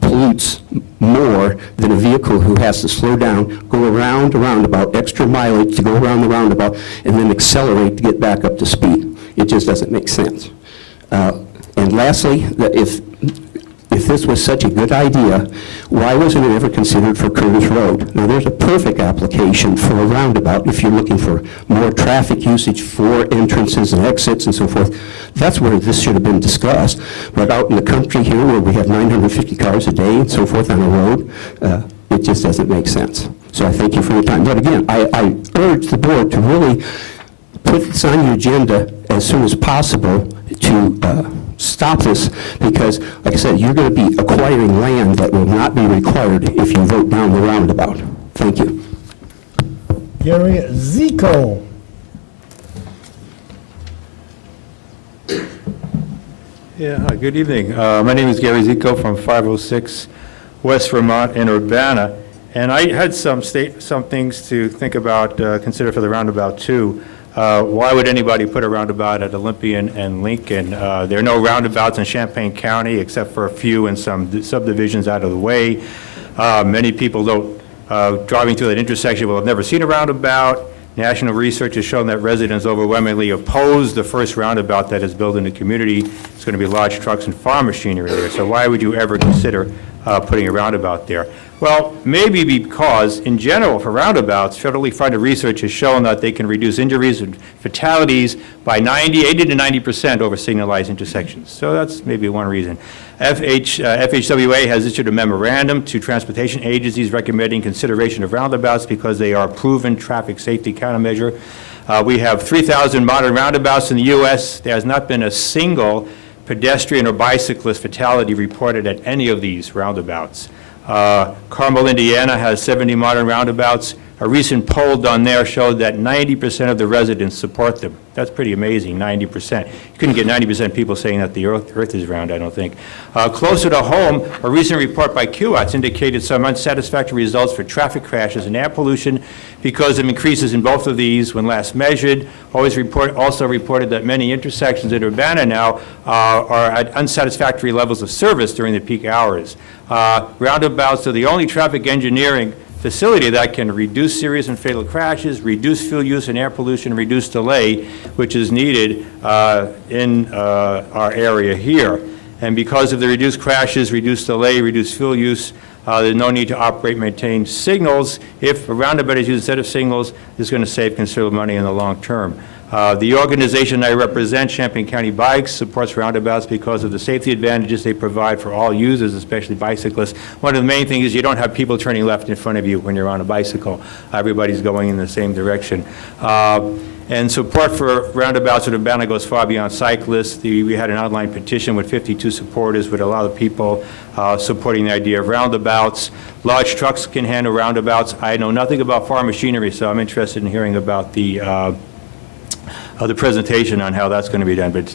pollutes more than a vehicle who has to slow down, go around a roundabout, extra mileage to go around the roundabout, and then accelerate to get back up to speed. It just doesn't make sense. And lastly, that if this was such a good idea, why wasn't it ever considered for Curtis Road? Now, there's a perfect application for a roundabout if you're looking for more traffic usage for entrances and exits and so forth. That's where this should have been discussed. But out in the country here where we have 950 cars a day and so forth on a road, it just doesn't make sense. So I thank you for your time. But again, I urge the board to really put this on your agenda as soon as possible to stop this, because, like I said, you're going to be acquiring land that will not be required if you vote down the roundabout. Thank you. Gary Zico. Yeah, hi, good evening. My name is Gary Zico from 506 West Vermont in Urbana, and I had some things to think about, consider for the roundabout too. Why would anybody put a roundabout at Olympian and Lincoln? There are no roundabouts in Champaign County except for a few in some subdivisions out of the way. Many people driving through that intersection will have never seen a roundabout. National research has shown that residents overwhelmingly oppose the first roundabout that is built in the community. It's going to be large trucks and farm machinery there. So why would you ever consider putting a roundabout there? Well, maybe because, in general, for roundabouts, federally funded research has shown that they can reduce injuries and fatalities by 80 to 90% over signalized intersections. So that's maybe one reason. FHWA has issued a memorandum to transportation agencies recommending consideration of roundabouts because they are a proven traffic safety countermeasure. We have 3,000 modern roundabouts in the U.S. There has not been a single pedestrian or bicyclist fatality reported at any of these roundabouts. Carmel, Indiana has 70 modern roundabouts. A recent poll done there showed that 90% of the residents support them. That's pretty amazing, 90%. You couldn't get 90% people saying that the earth is round, I don't think. Closer to home, a recent report by QATS indicated some unsatisfactory results for traffic crashes and air pollution because of increases in both of these when last measured. Also reported that many intersections in Urbana now are at unsatisfactory levels of service during the peak hours. Roundabouts are the only traffic engineering facility that can reduce serious and fatal crashes, reduce fuel use and air pollution, reduce delay, which is needed in our area here. And because of the reduced crashes, reduced delay, reduced fuel use, there's no need to operate and maintain signals. If a roundabout is used instead of signals, it's going to save considerable money in the long term. The organization I represent, Champaign County Bikes, supports roundabouts because of the safety advantages they provide for all users, especially bicyclists. One of the main things is you don't have people turning left in front of you when you're on a bicycle. Everybody's going in the same direction. And support for roundabouts in Urbana goes far beyond cyclists. We had an online petition with 52 supporters with a lot of people supporting the idea of roundabouts. Large trucks can handle roundabouts. I know nothing about farm machinery, so I'm interested in hearing about the presentation on how that's going to be done, but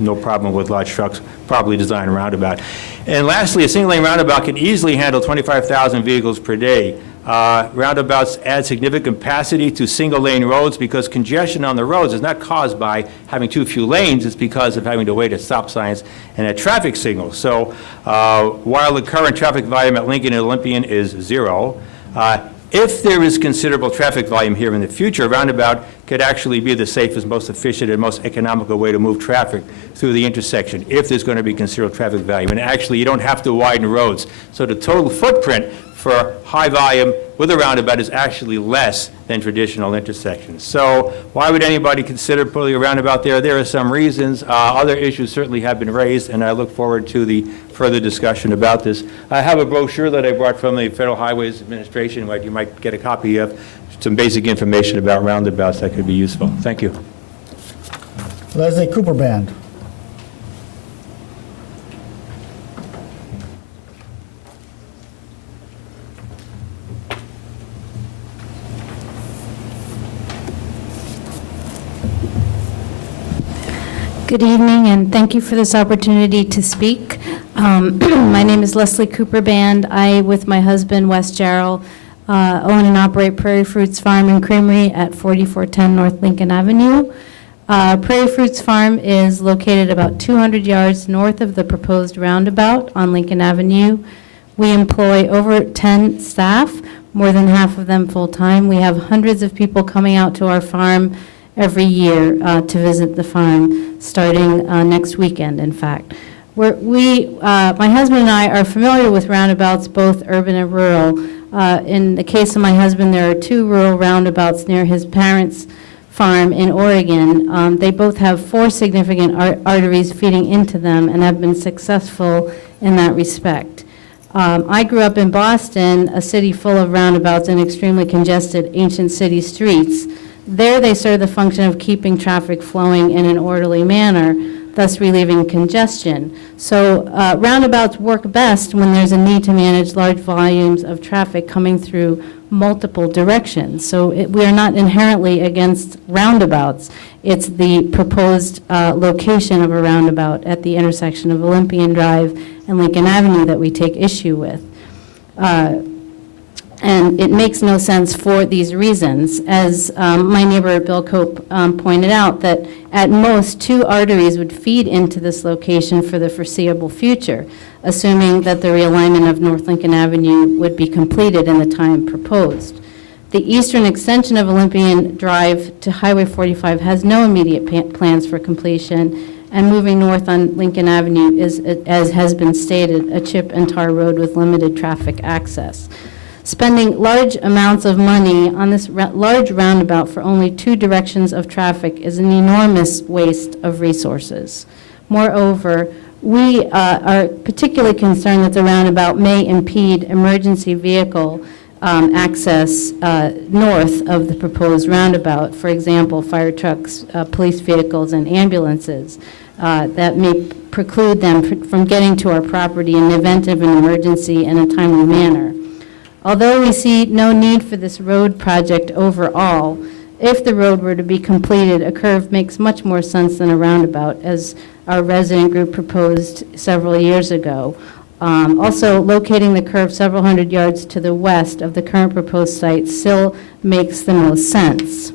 no problem with large trucks, properly designed roundabout. And lastly, a single-lane roundabout can easily handle 25,000 vehicles per day. Roundabouts add significant capacity to single-lane roads because congestion on the roads is not caused by having too few lanes, it's because of having to wait at stop signs and at traffic signals. So while the current traffic volume at Lincoln and Olympian is 0, if there is considerable traffic volume here in the future, a roundabout could actually be the safest, most efficient, and most economical way to move traffic through the intersection if there's going to be considerable traffic volume. And actually, you don't have to widen roads. So the total footprint for high volume with a roundabout is actually less than traditional intersections. So why would anybody consider putting a roundabout there? There are some reasons. Other issues certainly have been raised, and I look forward to the further discussion about this. I have a brochure that I brought from the Federal Highways Administration, where you might get a copy of some basic information about roundabouts that could be useful. Thank you. Leslie Cooper Band. Good evening, and thank you for this opportunity to speak. My name is Leslie Cooper Band. I, with my husband, Wes Jarrell, own and operate Prairie Fruits Farm and Creamery at 4410 North Lincoln Avenue. Prairie Fruits Farm is located about 200 yards north of the proposed roundabout on Lincoln Avenue. We employ over 10 staff, more than half of them full-time. We have hundreds of people coming out to our farm every year to visit the farm, starting next weekend, in fact. My husband and I are familiar with roundabouts, both urban and rural. In the case of my husband, there are 2 rural roundabouts near his parents' farm in Oregon. They both have 4 significant arteries feeding into them and have been successful in that respect. I grew up in Boston, a city full of roundabouts and extremely congested ancient city streets. There they serve the function of keeping traffic flowing in an orderly manner, thus relieving congestion. So roundabouts work best when there's a need to manage large volumes of traffic coming through multiple directions. So we are not inherently against roundabouts. It's the proposed location of a roundabout at the intersection of Olympian Drive and Lincoln Avenue that we take issue with. And it makes no sense for these reasons. As my neighbor Bill Cope pointed out, that at most 2 arteries would feed into this location for the foreseeable future, assuming that the realignment of North Lincoln Avenue would be completed in the time proposed. The eastern extension of Olympian Drive to Highway 45 has no immediate plans for completion, and moving north on Lincoln Avenue is, as has been stated, a chip and tar road with limited traffic access. Spending large amounts of money on this large roundabout for only 2 directions of traffic is an enormous waste of resources. Moreover, we are particularly concerned that the roundabout may impede emergency vehicle access north of the proposed roundabout. For example, fire trucks, police vehicles, and ambulances that may preclude them from getting to our property in the event of an emergency in a timely manner. Although we see no need for this road project overall, if the road were to be completed, a curve makes much more sense than a roundabout, as our resident group proposed several years ago. Also, locating the curve several hundred yards to the west of the current proposed site still makes the most sense.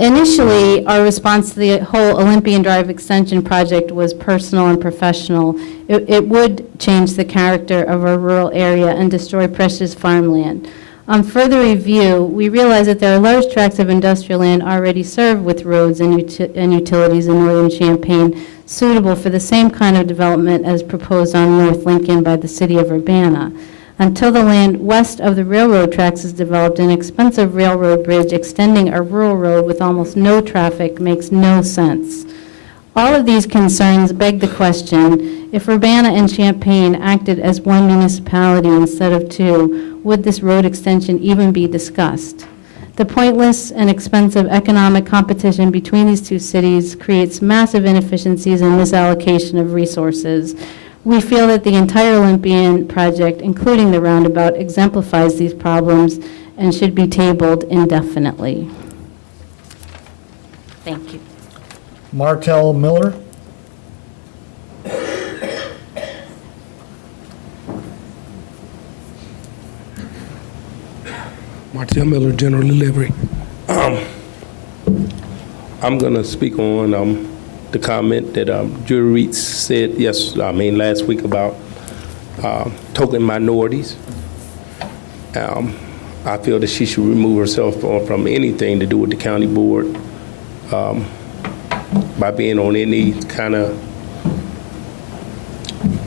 Initially, our response to the whole Olympian Drive extension project was personal and professional. It would change the character of our rural area and destroy precious farmland. On further review, we realize that there are large tracts of industrial land already served with roads and utilities in northern Champaign, suitable for the same kind of development as proposed on North Lincoln by the city of Urbana. Until the land west of the railroad tracks is developed, an expensive railroad bridge extending a rural road with almost no traffic makes no sense. All of these concerns beg the question, if Urbana and Champaign acted as one municipality instead of 2, would this road extension even be discussed? The pointless and expensive economic competition between these 2 cities creates massive inefficiencies and misallocation of resources. We feel that the entire Olympian project, including the roundabout, exemplifies these problems and should be tabled indefinitely. Thank you. Martell Miller. Martell Miller, General Delivery. I'm going to speak on the comment that Jury Reitz said last week about token minorities. I feel that she should remove herself from anything to do with the county board by being on any kind of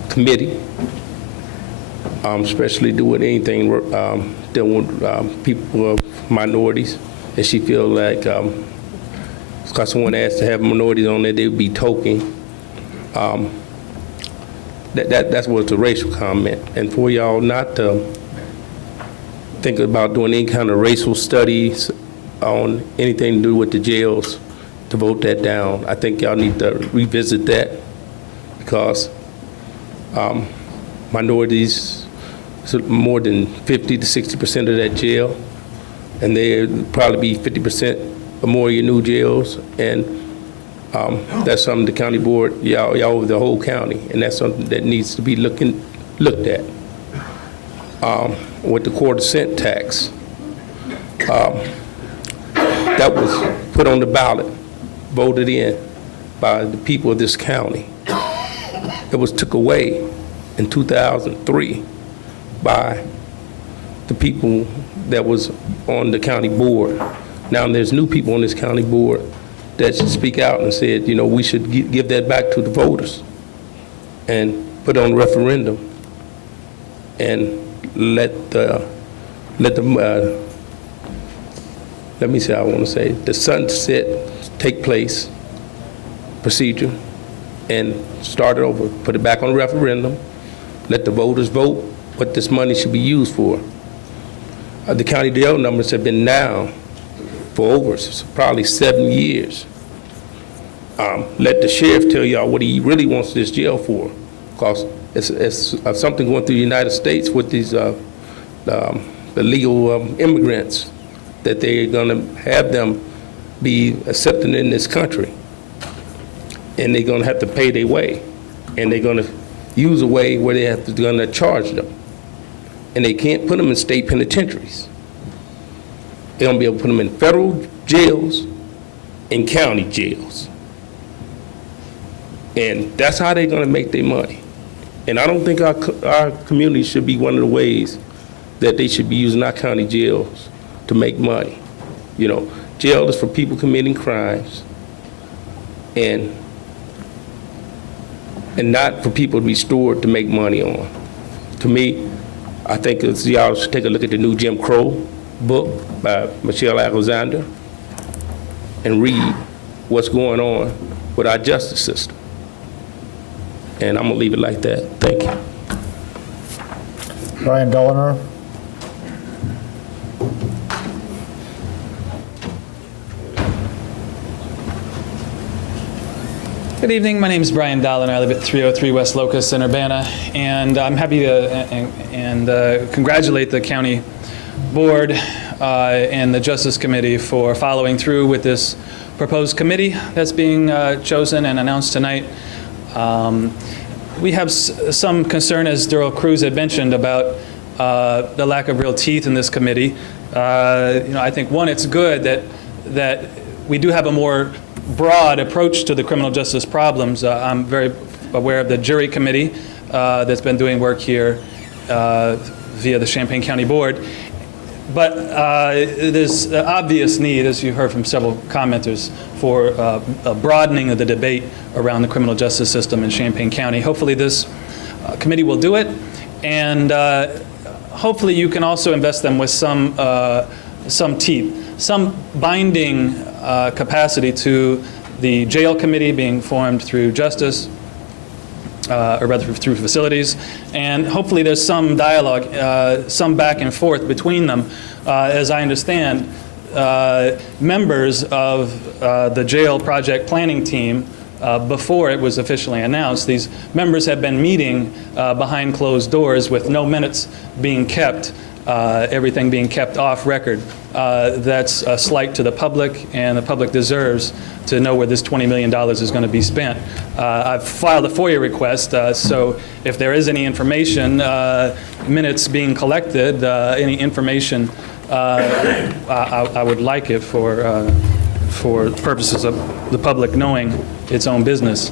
committee, especially doing anything dealing with people of minorities. And she feel like because someone asked to have minorities on there, they would be token. That was a racial comment. And for y'all not to think about doing any kind of racial studies on anything to do with the jails, to vote that down. I think y'all need to revisit that, because minorities, more than 50 to 60% of that jail, and they'll probably be 50% or more of your new jails, and that's something the county board, y'all over the whole county, and that's something that needs to be looked at. With the quarter-cent tax, that was put on the ballot, voted in by the people of this county. It was took away in 2003 by the people that was on the county board. Now there's new people on this county board that should speak out and said, you know, we should give that back to the voters and put on a referendum and let the sunset take place procedure and start it over, put it back on a referendum, let the voters vote what this money should be used for. The county jail numbers have been down for over probably 7 years. Let the sheriff tell y'all what he really wants this jail for, because it's something going through the United States with these illegal immigrants, that they're going to have them be accepted in this country, and they're going to have to pay their way, and they're going to use a way where they're going to charge them. and they can't put them in state penitentiaries. They're gonna be able to put them in federal jails and county jails. And that's how they're gonna make their money. And I don't think our community should be one of the ways that they should be using our county jails to make money. You know, jail is for people committing crimes and not for people to be stored to make money on. To me, I think y'all should take a look at the new Jim Crow book by Michelle Alexander and read what's going on with our justice system. And I'm gonna leave it like that. Thank you. Brian Dulliner. Good evening. My name is Brian Dolan. I live at 303 West Locust in Urbana, and I'm happy to congratulate the county board and the Justice Committee for following through with this proposed committee that's being chosen and announced tonight. We have some concern, as Darrell Cruz had mentioned, about the lack of real teeth in this committee. I think, one, it's good that we do have a more broad approach to the criminal justice problems. I'm very aware of the jury committee that's been doing work here via the Champaign County Board. But there's an obvious need, as you heard from several commenters, for a broadening of the debate around the criminal justice system in Champaign County. Hopefully this committee will do it, and hopefully you can also invest them with some teeth, some binding capacity to the jail committee being formed through justice, or rather through facilities, and hopefully there's some dialogue, some back and forth between them. As I understand, members of the jail project planning team, before it was officially announced, these members have been meeting behind closed doors with no minutes being kept, everything being kept off record. That's a slight to the public, and the public deserves to know where this $20 million is going to be spent. I've filed a FOIA request, so if there is any information, minutes being collected, any information, I would like it for purposes of the public knowing its own business.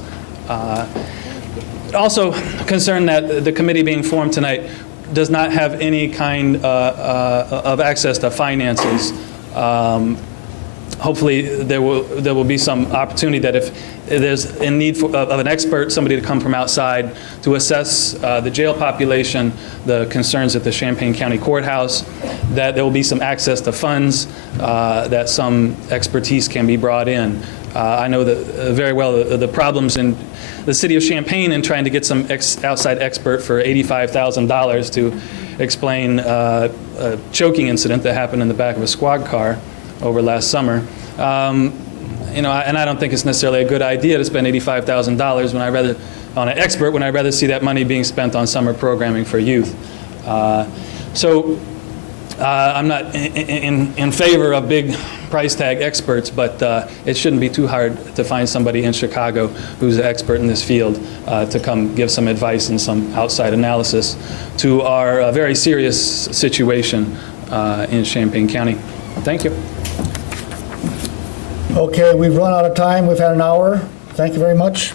Also concerned that the committee being formed tonight does not have any kind of access to finances. Hopefully there will be some opportunity that if there's a need of an expert, somebody to come from outside to assess the jail population, the concerns at the Champaign County Courthouse, that there will be some access to funds, that some expertise can be brought in. I know that very well the problems in the city of Champaign in trying to get some outside expert for $85,000 to explain a choking incident that happened in the back of a squad car over last summer. And I don't think it's necessarily a good idea to spend $85,000 on an expert when I'd rather see that money being spent on summer programming for youth. I'm not in favor of big price tag experts, but it shouldn't be too hard to find somebody in Chicago who's an expert in this field to come give some advice and some outside analysis to our very serious situation in Champaign County. Thank you. Okay, we've run out of time. We've had an hour. Thank you very much.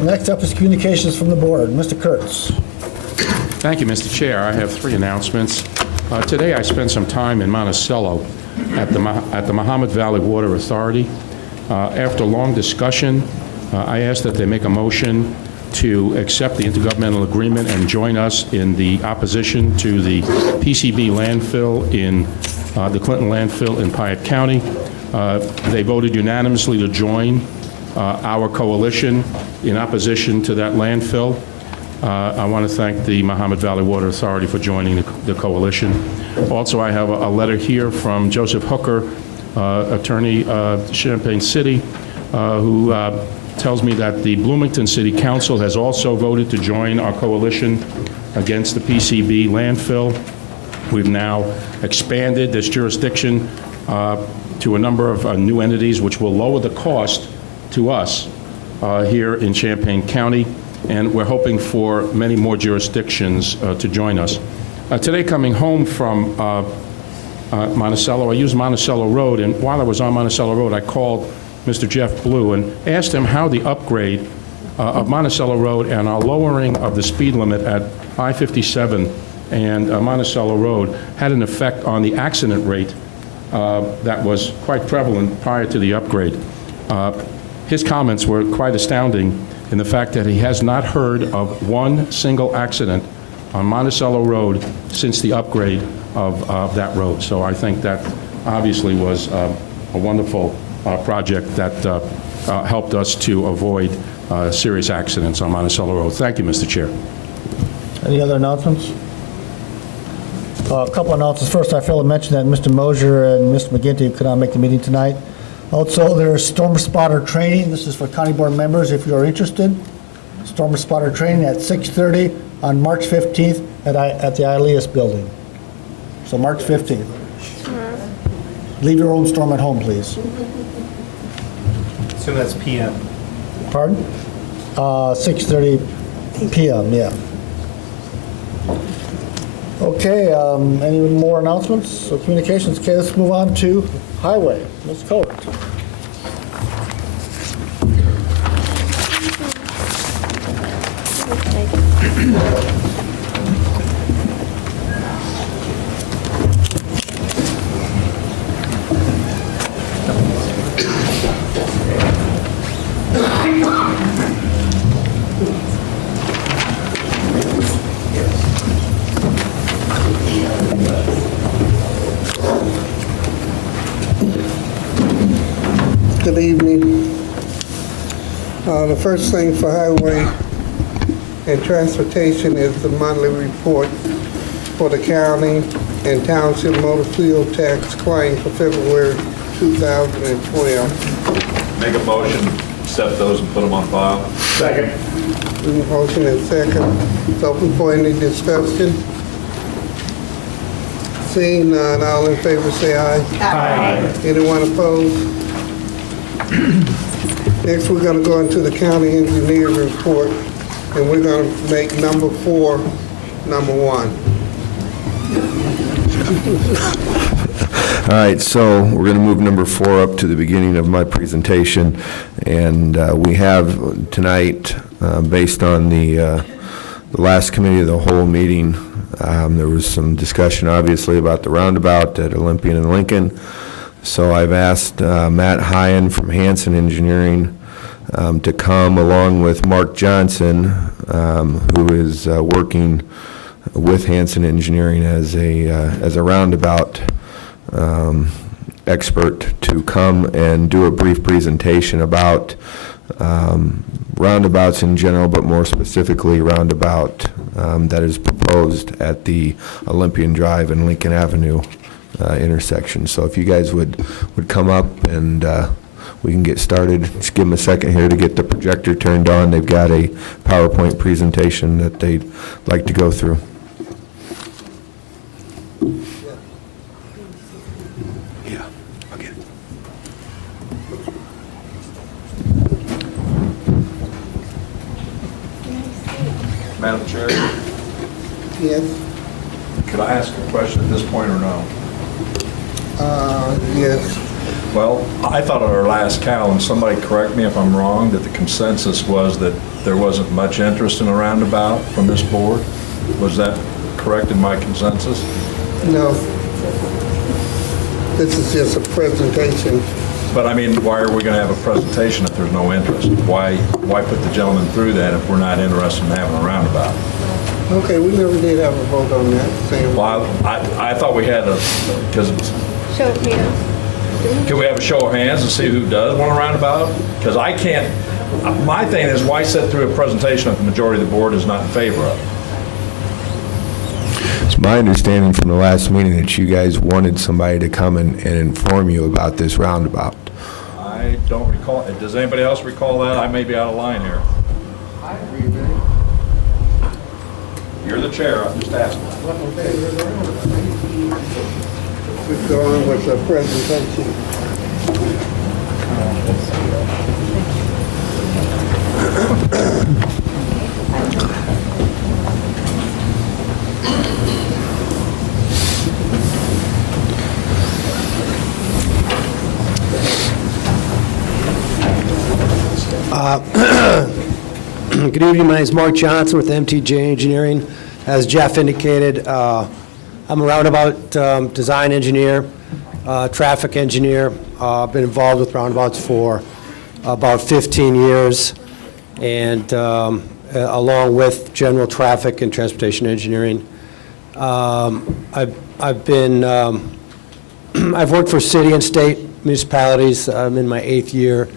Next up is communications from the board. Mr. Kurtz. Thank you, Mr. Chair. I have three announcements. Today I spent some time in Monticello at the Mahomet Valley Water Authority. After long discussion, I asked that they make a motion to accept the intergovernmental agreement and join us in the opposition to the PCB landfill in the Clinton landfill in Piatt County. They voted unanimously to join our coalition in opposition to that landfill. I want to thank the Mahomet Valley Water Authority for joining the coalition. Also, I have a letter here from Joseph Hooker, attorney Champaign City, who tells me that the Bloomington City Council has also voted to join our coalition against the PCB landfill. We've now expanded this jurisdiction to a number of new entities, which will lower the cost to us here in Champaign County. and we're hoping for many more jurisdictions to join us. Today, coming home from Monticello, I used Monticello Road, and while I was on Monticello Road, I called Mr. Jeff Blue and asked him how the upgrade of Monticello Road and our lowering of the speed limit at I-57 and Monticello Road had an effect on the accident rate that was quite prevalent prior to the upgrade. His comments were quite astounding in the fact that he has not heard of one single accident on Monticello Road since the upgrade of that road. So I think that obviously was a wonderful project that helped us to avoid serious accidents on Monticello Road. Thank you, Mr. Chair. Any other announcements? A couple announcements. First, I failed to mention that Mr. Mosier and Mr. McGinty could not make the meeting tonight. Also, there's storm spotter training. This is for county board members if you are interested. Storm spotter training at 6:30 on March 15th at the ILEAS building. So March 15th. Leave your own storm at home, please. So that's PM. Pardon? 6:30 p.m., yeah. Okay, any more announcements or communications? Okay, let's move on to highway. Ms. Coates. Good evening. The first thing for Highway and Transportation is the monthly report for the county and township motor fuel tax claim for February 2012. Make a motion, accept those and put them on file. Second. Motion and second. It's open for any discussion. Seeing none, all in favor say aye. Aye. Anyone opposed? Next, we're going to go into the county engineer report, and we're going to make number 4, number 1. All right, so we're going to move number 4 up to the beginning of my presentation, and we have tonight, based on the last committee of the whole meeting, there was some discussion, obviously, about the roundabout at Olympian and Lincoln. So I've asked Matt Hyen from Hanson Engineering to come along with Mark Johnson, who is working with Hanson Engineering as a roundabout expert, to come and do a brief presentation about roundabouts in general, but more specifically roundabout that is proposed at the Olympian Drive and Lincoln Avenue intersection. So if you guys would come up and we can get started. Just give them a second here to get the projector turned on. They've got a PowerPoint presentation that they'd like to go through. Yeah, I'll get it. Madam Chair, Yes? could I ask a question at this point or no? Yes. Well, I thought at our last count, and somebody correct me if I'm wrong, that the consensus was that there wasn't much interest in a roundabout from this board. Was that correct in my consensus? No. This is just a presentation. But I mean, why are we going to have a presentation if there's no interest? Why put the gentleman through that if we're not interested in having a roundabout? Okay, we never did have a vote on that. Same. Well, I thought we had because Show of hands. can we have a show of hands and see who does want a roundabout? Because I can't, my thing is, why sit through a presentation if the majority of the board is not in favor of it? It's my understanding from the last meeting that you guys wanted somebody to come and inform you about this roundabout. I don't recall. Does anybody else recall that? I may be out of line here. I agree with it. You're the chair. I'm just asking. We're going with the presentation. Good evening, my name is Mark Johnson with MTJ Engineering. As Jeff indicated, I'm a roundabout design engineer, traffic engineer. I've been involved with roundabouts for about 15 years, and along with general traffic and transportation engineering. I've worked for city and state municipalities. I'm in my 8th year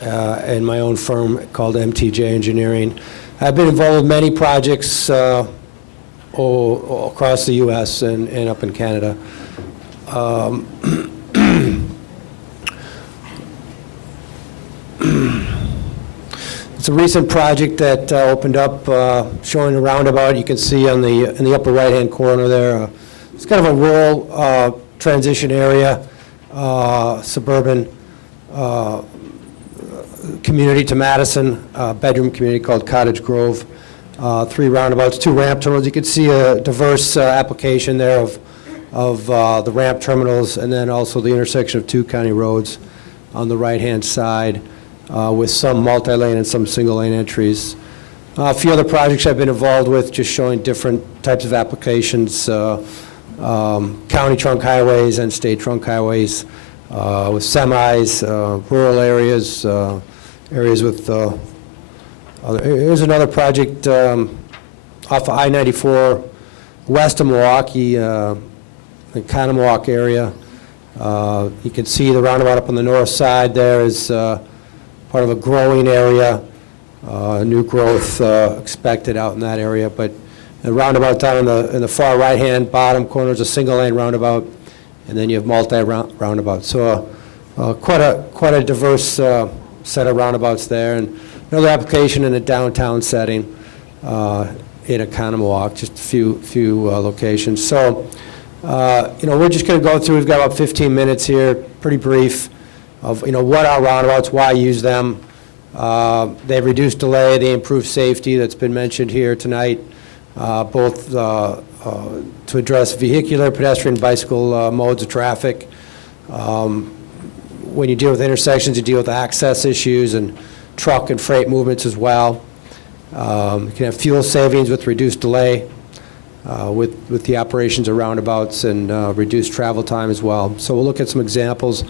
in my own firm called MTJ Engineering. I've been involved with many projects all across the U.S. and up in Canada. It's a recent project that opened up showing a roundabout. You can see in the upper right-hand corner there. It's kind of a rural transition area, suburban community to Madison, bedroom community called Cottage Grove. 3 roundabouts, 2 ramp terminals. You can see a diverse application there of the ramp terminals, and then also the intersection of 2 county roads on the right-hand side with some multi-lane and some single-lane entries. A few other projects I've been involved with, just showing different types of applications, county trunk highways and state trunk highways with semis, rural areas, areas with here's another project off of I-94 west of Milwaukee, the Conomowoc area. You can see the roundabout up on the north side there is part of a growing area, new growth expected out in that area. But the roundabout down in the far right-hand bottom corner is a single-lane roundabout, and then you have multi-roundabouts. So quite a diverse set of roundabouts there. And another application in a downtown setting in a Conomowoc, just a few locations. So, we're just going to go through, we've got about 15 minutes here, pretty brief, of, what are roundabouts, why use them. They reduce delay, they improve safety, that's been mentioned here tonight, both to address vehicular, pedestrian, bicycle modes of traffic. When you deal with intersections, you deal with access issues and truck and freight movements as well. You can have fuel savings with reduced delay with the operations of roundabouts and reduced travel time as well. So we'll look at some examples.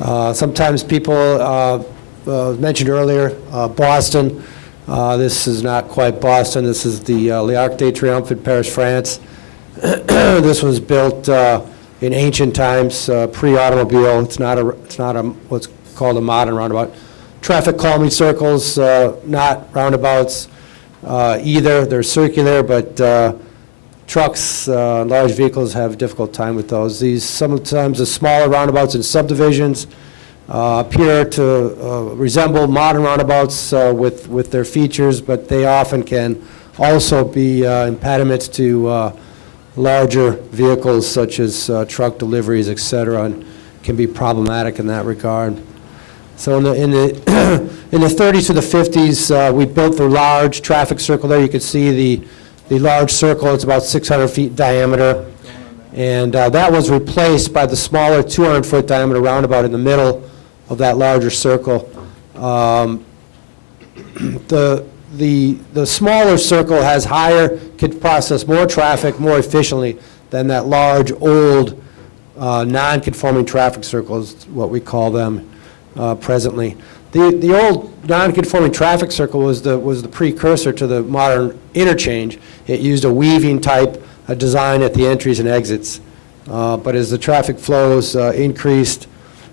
Sometimes people mentioned earlier, Boston. This is not quite Boston. This is the l'Arc de Triomphe in Paris, France. This was built in ancient times, pre-automobile. It's not a what's called a modern roundabout. Traffic calming circles, not roundabouts either. They're circular, but trucks, large vehicles have a difficult time with those. These sometimes the smaller roundabouts in subdivisions appear to resemble modern roundabouts with their features, but they often can also be impediments to larger vehicles such as truck deliveries, et cetera, and can be problematic in that regard. So in the 30s to the 50s, we built the large traffic circle there. You can see the large circle. It's about 600 feet diameter, and that was replaced by the smaller 200-foot diameter roundabout in the middle of that larger circle. The smaller circle has can process more traffic more efficiently than that large, old, non-conforming traffic circle is what we call them presently. The old non-conforming traffic circle was the precursor to the modern interchange. It used a weaving type design at the entries and exits. But as the traffic flows increased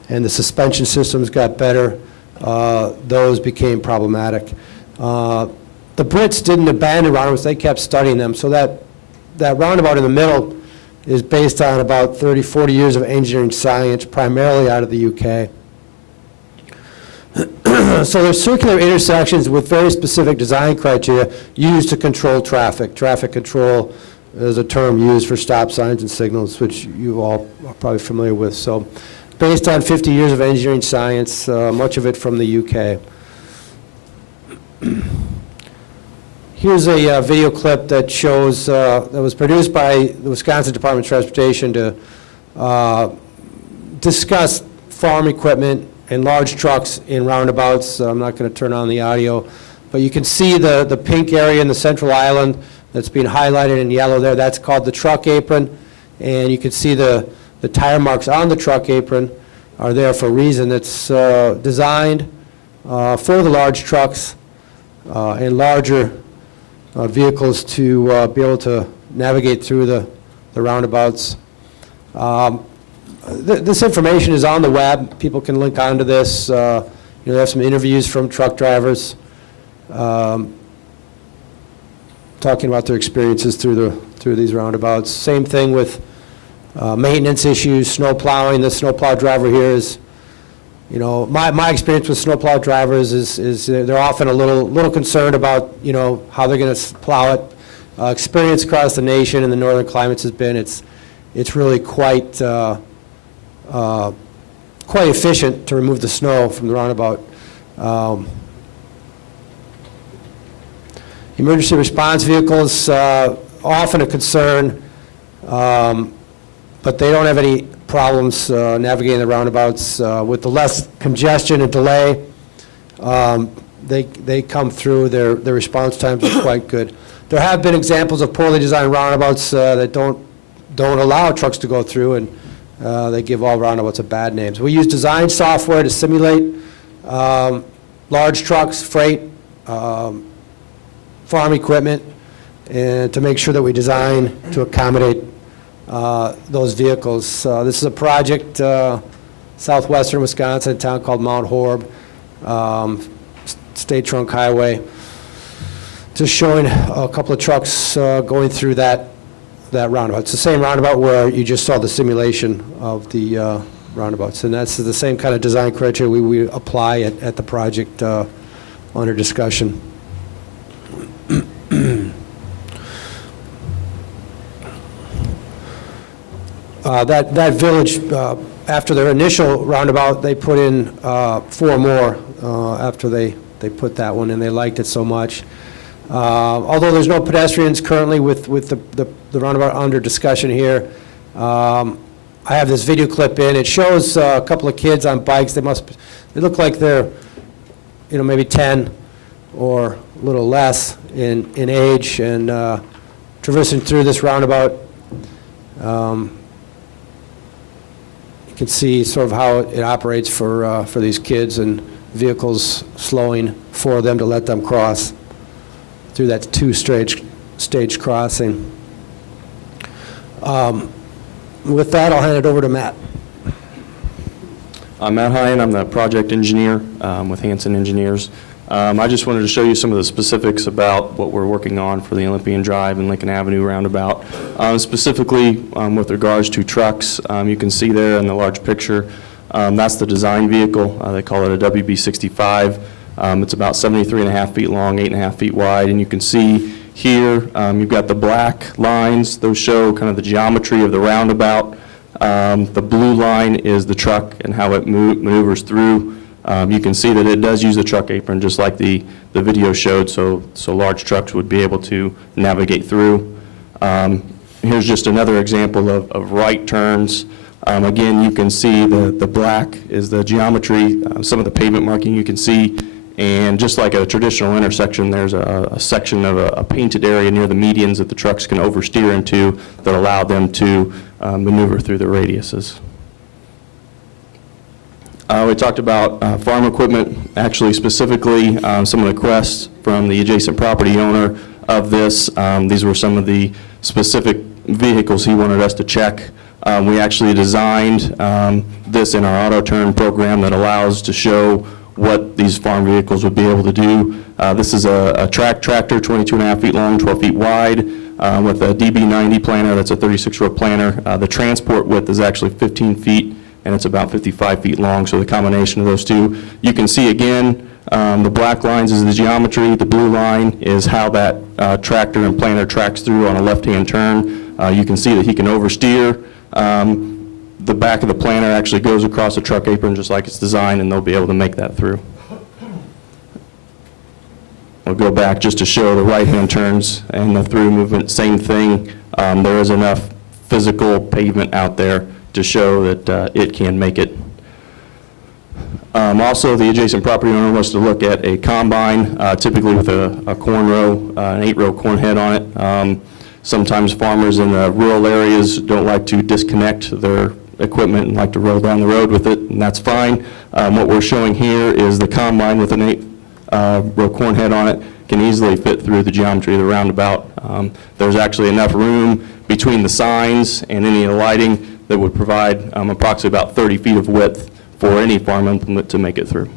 and the suspension systems got better, those became problematic. The Brits didn't abandon roundabouts, they kept studying them. So that roundabout in the middle is based on about 30, 40 years of engineering science, primarily out of the UK. So there's circular intersections with very specific design criteria used to control traffic. Traffic control is a term used for stop signs and signals, which you all are probably familiar with. So based on 50 years of engineering science, much of it from the UK. Here's a video clip that shows, that was produced by the Wisconsin Department of Transportation to discuss farm equipment and large trucks in roundabouts. I'm not going to turn on the audio, but you can see the pink area in the central island that's being highlighted in yellow there. That's called the truck apron, and you can see the tire marks on the truck apron are there for a reason. It's designed for the large trucks and larger vehicles to be able to navigate through the roundabouts. This information is on the web. People can link onto this. They have some interviews from truck drivers talking about their experiences through these roundabouts. Same thing with maintenance issues, snow plowing. The snowplow driver here is, my experience with snowplow drivers is they're often a little concerned about, how they're going to plow it. Experience across the nation in the northern climates has been it's really quite efficient to remove the snow from the roundabout. Emergency response vehicles, often a concern, but they don't have any problems navigating the roundabouts. With the less congestion and delay, they come through. Their response times are quite good. There have been examples of poorly designed roundabouts that don't allow trucks to go through, and they give all roundabouts a bad name. So we use design software to simulate large trucks, freight, farm equipment, and to make sure that we design to accommodate those vehicles. This is a project southwestern Wisconsin, a town called Mount Horeb, State Trunk Highway. Just showing a couple of trucks going through that roundabout. It's the same roundabout where you just saw the simulation of the roundabouts, and that's the same kind of design criteria we apply at the project under discussion. That village, after their initial roundabout, they put in 4 more after they put that one in. They liked it so much. Although there's no pedestrians currently with the roundabout under discussion here, I have this video clip in. It shows a couple of kids on bikes. They look like they're, maybe 10 or a little less in age, and traversing through this roundabout. You can see sort of how it operates for these kids, and vehicles slowing for them to let them cross through that 2-stage crossing. With that, I'll hand it over to Matt. I'm Matt Hine. I'm the project engineer with Hanson Engineers. I just wanted to show you some of the specifics about what we're working on for the Olympian Drive and Lincoln Avenue roundabout. Specifically with regards to trucks, you can see there in the large picture, that's the design vehicle. They call it a WB65. It's about 73.5 feet long, 8.5 feet wide, and you can see here you've got the black lines. Those show kind of the geometry of the roundabout. The blue line is the truck and how it maneuvers through. You can see that it does use the truck apron just like the video showed, so large trucks would be able to navigate through. Here's just another example of right turns. Again, you can see the black is the geometry, some of the pavement marking you can see, and just like a traditional intersection, there's a section of a painted area near the medians that the trucks can oversteer into that allow them to maneuver through the radiuses. We talked about farm equipment, actually specifically some of the requests from the adjacent property owner of this. These were some of the specific vehicles he wanted us to check. We actually designed this in our auto turn program that allows to show what these farm vehicles would be able to do. This is a tractor, 22.5 feet long, 12 feet wide, with a DB90 planter. That's a 36-row planter. The transport width is actually 15 feet, and it's about 55 feet long, so the combination of those two. You can see again, the black lines is the geometry, the blue line is how that tractor and planter tracks through on a left-hand turn. You can see that he can oversteer. The back of the planter actually goes across the truck apron just like it's designed, and they'll be able to make that through. We'll go back just to show the right-hand turns and the through movement, same thing. There is enough physical pavement out there to show that it can make it. Also, the adjacent property owner wants to look at a combine, typically with a corn row, an 8-row corn head on it. Sometimes farmers in rural areas don't like to disconnect their equipment and like to roll down the road with it, and that's fine. What we're showing here is the combine with an 8-row corn head on it can easily fit through the geometry of the roundabout. There's actually enough room between the signs and any of the lighting that would provide approximately about 30 feet of width for any farm implement to make it through.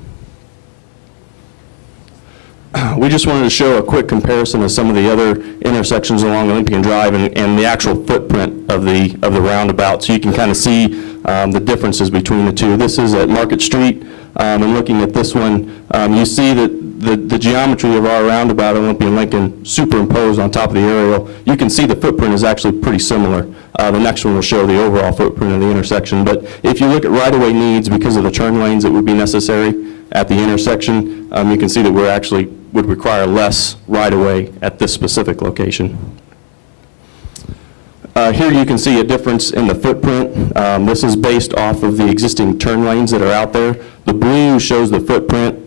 We just wanted to show a quick comparison of some of the other intersections along Olympian Drive and the actual footprint of the roundabout, so you can kind of see the differences between the two. This is at Market Street, and looking at this one, you see that the geometry of our roundabout at Olympian Lincoln superimposed on top of the aerial. You can see the footprint is actually pretty similar. The next one will show the overall footprint of the intersection, but if you look at right-of-way needs because of the turn lanes that would be necessary at the intersection, you can see that we're actually would require less right-of-way at this specific location. Here you can see a difference in the footprint. This is based off of the existing turn lanes that are out there. The blue shows the footprint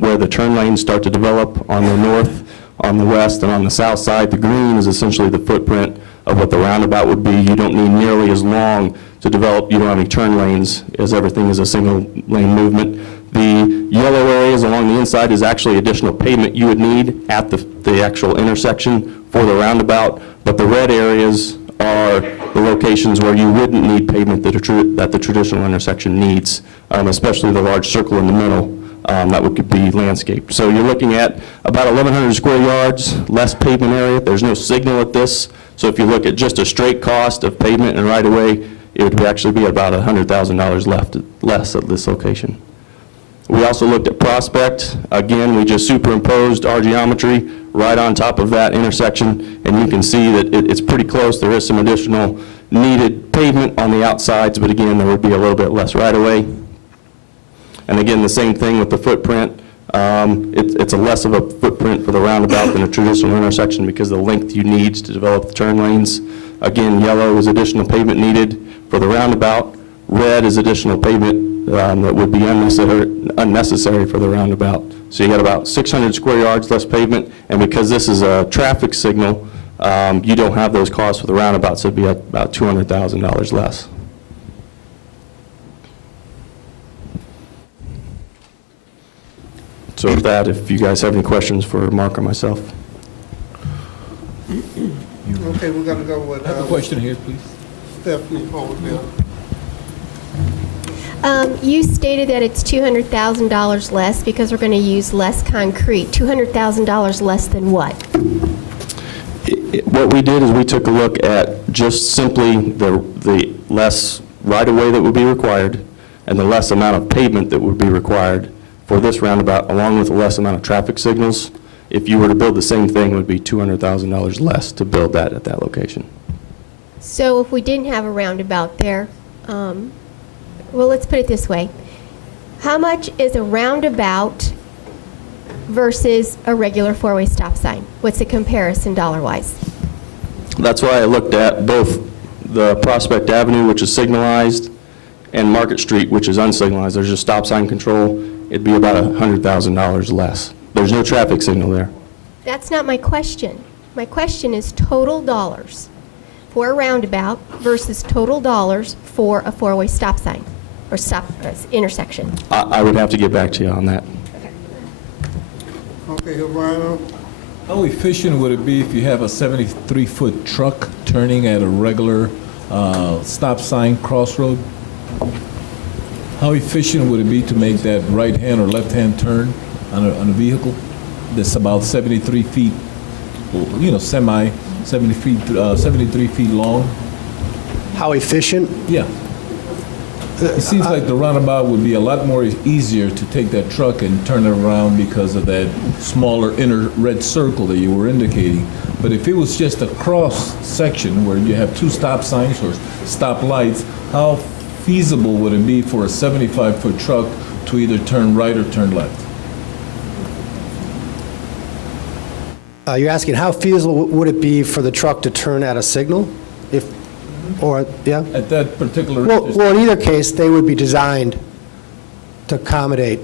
where the turn lanes start to develop on the north, on the west, and on the south side. The green is essentially the footprint of what the roundabout would be. You don't need nearly as long to develop. You don't have any turn lanes as everything is a single lane movement. The yellow areas along the inside is actually additional pavement you would need at the actual intersection for the roundabout, but the red areas are the locations where you wouldn't need pavement that the traditional intersection needs, especially the large circle in the middle that could be landscaped. So you're looking at about 1,100 square yards, less pavement area. There's no signal at this, so if you look at just a straight cost of pavement and right-of-way, it would actually be about $100,000 less at this location. We also looked at Prospect. Again, we just superimposed our geometry right on top of that intersection, and you can see that it's pretty close. There is some additional needed pavement on the outsides, but again, there would be a little bit less right-of-way. And again, the same thing with the footprint. It's a less of a footprint for the roundabout than a traditional intersection because of the length you need to develop the turn lanes. Again, yellow is additional pavement needed for the roundabout. Red is additional pavement that would be unnecessary for the roundabout. So you got about 600 square yards less pavement, and because this is a traffic signal, you don't have those costs for the roundabout, so it'd be about $200,000 less. So with that, if you guys have any questions for Mark or myself. Okay, we're gonna go with. I have a question here, please. Stephanie Holdfield. You stated that it's $200,000 less because we're going to use less concrete. $200,000 less than what? What we did is we took a look at just simply the less right-of-way that would be required and the less amount of pavement that would be required for this roundabout, along with the less amount of traffic signals. If you were to build the same thing, it would be $200,000 less to build that at that location. So if we didn't have a roundabout there, well, let's put it this way. How much is a roundabout versus a regular four-way stop sign? What's the comparison dollar-wise? That's why I looked at both the Prospect Avenue, which is signalized, and Market Street, which is unsignalized. There's just stop sign control. It'd be about $100,000 less. There's no traffic signal there. That's not my question. My question is total dollars for a roundabout versus total dollars for a four-way stop sign or intersection. I would have to get back to you on that. Okay, Ryan. How efficient would it be if you have a 73-foot truck turning at a regular stop sign crossroad? How efficient would it be to make that right-hand or left-hand turn on a vehicle that's about 73 feet, you know, 73 feet long? How efficient? Yeah. It seems like the roundabout would be a lot more easier to take that truck and turn it around because of that smaller inner red circle that you were indicating. But if it was just a cross section where you have two stop signs or stop lights, how feasible would it be for a 75-foot truck to either turn right or turn left? You're asking how feasible would it be for the truck to turn at a signal? Or, yeah? At that particular... Well, in either case, they would be designed to accommodate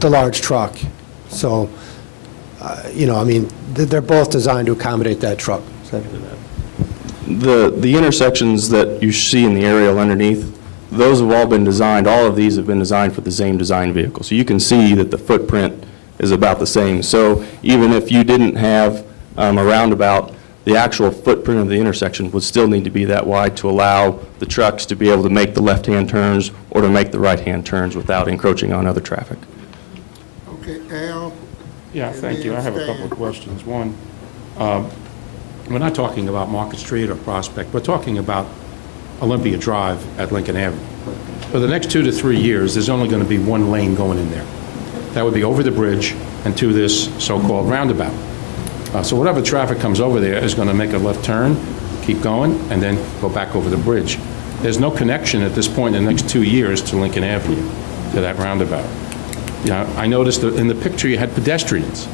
the large truck. So, you know, I mean, they're both designed to accommodate that truck. The intersections that you see in the aerial underneath, those have all been designed, all of these have been designed for the same design vehicle. So you can see that the footprint is about the same. So even if you didn't have a roundabout, the actual footprint of the intersection would still need to be that wide to allow the trucks to be able to make the left-hand turns or to make the right-hand turns without encroaching on other traffic. Okay, Al? Yeah, thank you. I have a couple of questions. One, we're not talking about Market Street or Prospect. We're talking about Olympia Drive at Lincoln Avenue. For the next 2 to 3 years, there's only going to be one lane going in there. That would be over the bridge and to this so-called roundabout. So whatever traffic comes over there is going to make a left turn, keep going, and then go back over the bridge. There's no connection at this point in the next 2 years to Lincoln Avenue, to that roundabout. Yeah, I noticed that in the picture you had pedestrians.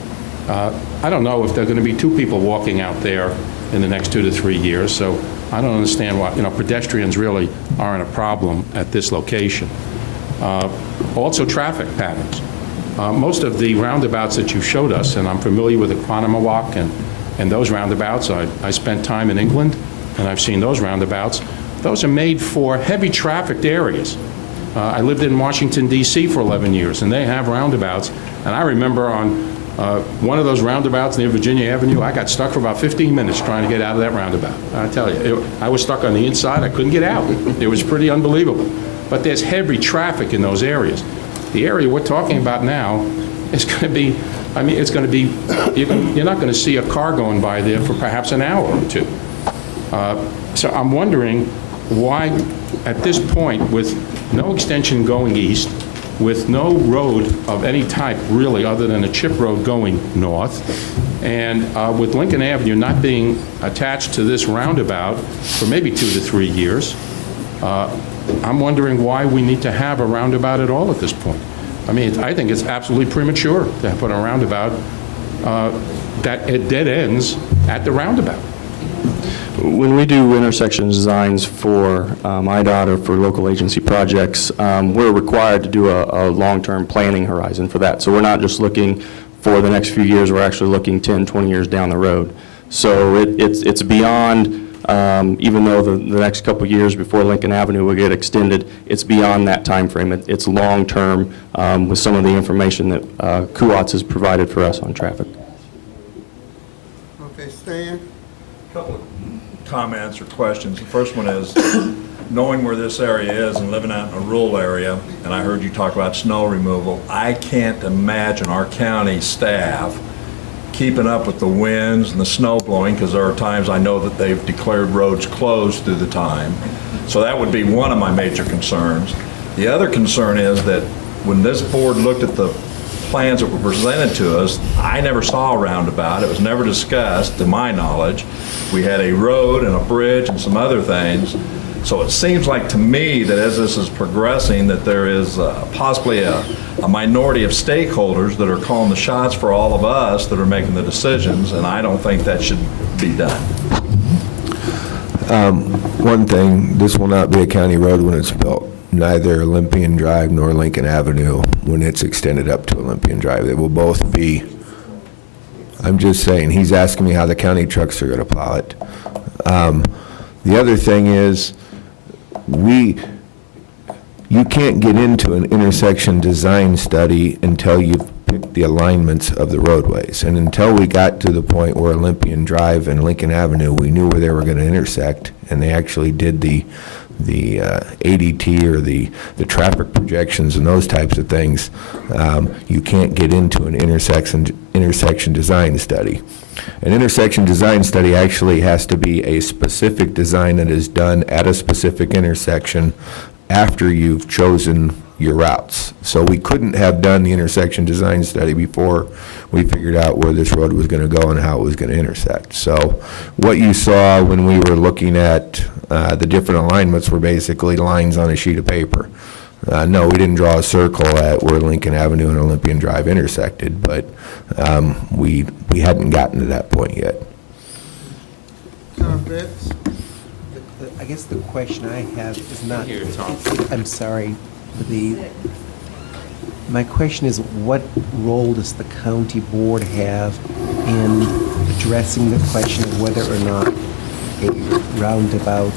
I don't know if there are going to be 2 people walking out there in the next 2 to 3 years, so I don't understand why, you know, pedestrians really aren't a problem at this location. Also, traffic patterns. Most of the roundabouts that you showed us, and I'm familiar with the Quanamawalk and those roundabouts, I spent time in England, and I've seen those roundabouts. Those are made for heavy trafficked areas. I lived in Washington, D.C. for 11 years, and they have roundabouts. And I remember on one of those roundabouts near Virginia Avenue, I got stuck for about 15 minutes trying to get out of that roundabout. I tell you, I was stuck on the inside. I couldn't get out. It was pretty unbelievable. But there's heavy traffic in those areas. The area we're talking about now is going to be, I mean, it's going to be, you're not going to see a car going by there for perhaps an hour or 2. So I'm wondering why, at this point, with no extension going east, with no road of any type really other than a chip road going north, and with Lincoln Avenue not being attached to this roundabout for maybe 2 to 3 years, I'm wondering why we need to have a roundabout at all at this point. I mean, I think it's absolutely premature to put a roundabout that it dead ends at the roundabout. When we do intersection designs for IDOT or for local agency projects, we're required to do a long-term planning horizon for that. So we're not just looking for the next few years, we're actually looking 10, 20 years down the road. So it's beyond, even though the next couple of years before Lincoln Avenue will get extended, it's beyond that time frame. It's long-term with some of the information that CUOTS has provided for us on traffic. Okay, Stan? Couple of comments or questions. The first one is, knowing where this area is and living out in a rural area, and I heard you talk about snow removal, I can't imagine our county staff keeping up with the winds and the snow blowing, because there are times I know that they've declared roads closed through the time. So that would be one of my major concerns. The other concern is that when this board looked at the plans that were presented to us, I never saw a roundabout. It was never discussed, to my knowledge. We had a road and a bridge and some other things. So it seems like to me that as this is progressing, that there is possibly a minority of stakeholders that are calling the shots for all of us that are making the decisions, and I don't think that should be done. One thing, this will not be a county road when it's built. Neither Olympian Drive nor Lincoln Avenue when it's extended up to Olympian Drive. They will both be, I'm just saying, he's asking me how the county trucks are going to plow it. The other thing is, you can't get into an intersection design study until you've picked the alignments of the roadways. And until we got to the point where Olympian Drive and Lincoln Avenue, we knew where they were going to intersect, and they actually did the ADT or the traffic projections and those types of things, you can't get into an intersection design study. An intersection design study actually has to be a specific design that is done at a specific intersection after you've chosen your routes. So we couldn't have done the intersection design study before we figured out where this road was going to go and how it was going to intersect. So what you saw when we were looking at the different alignments were basically lines on a sheet of paper. No, we didn't draw a circle at where Lincoln Avenue and Olympian Drive intersected, but we hadn't gotten to that point yet. I guess the question I have is not, I'm sorry, My question is, what role does the county board have in addressing the question of whether or not a roundabout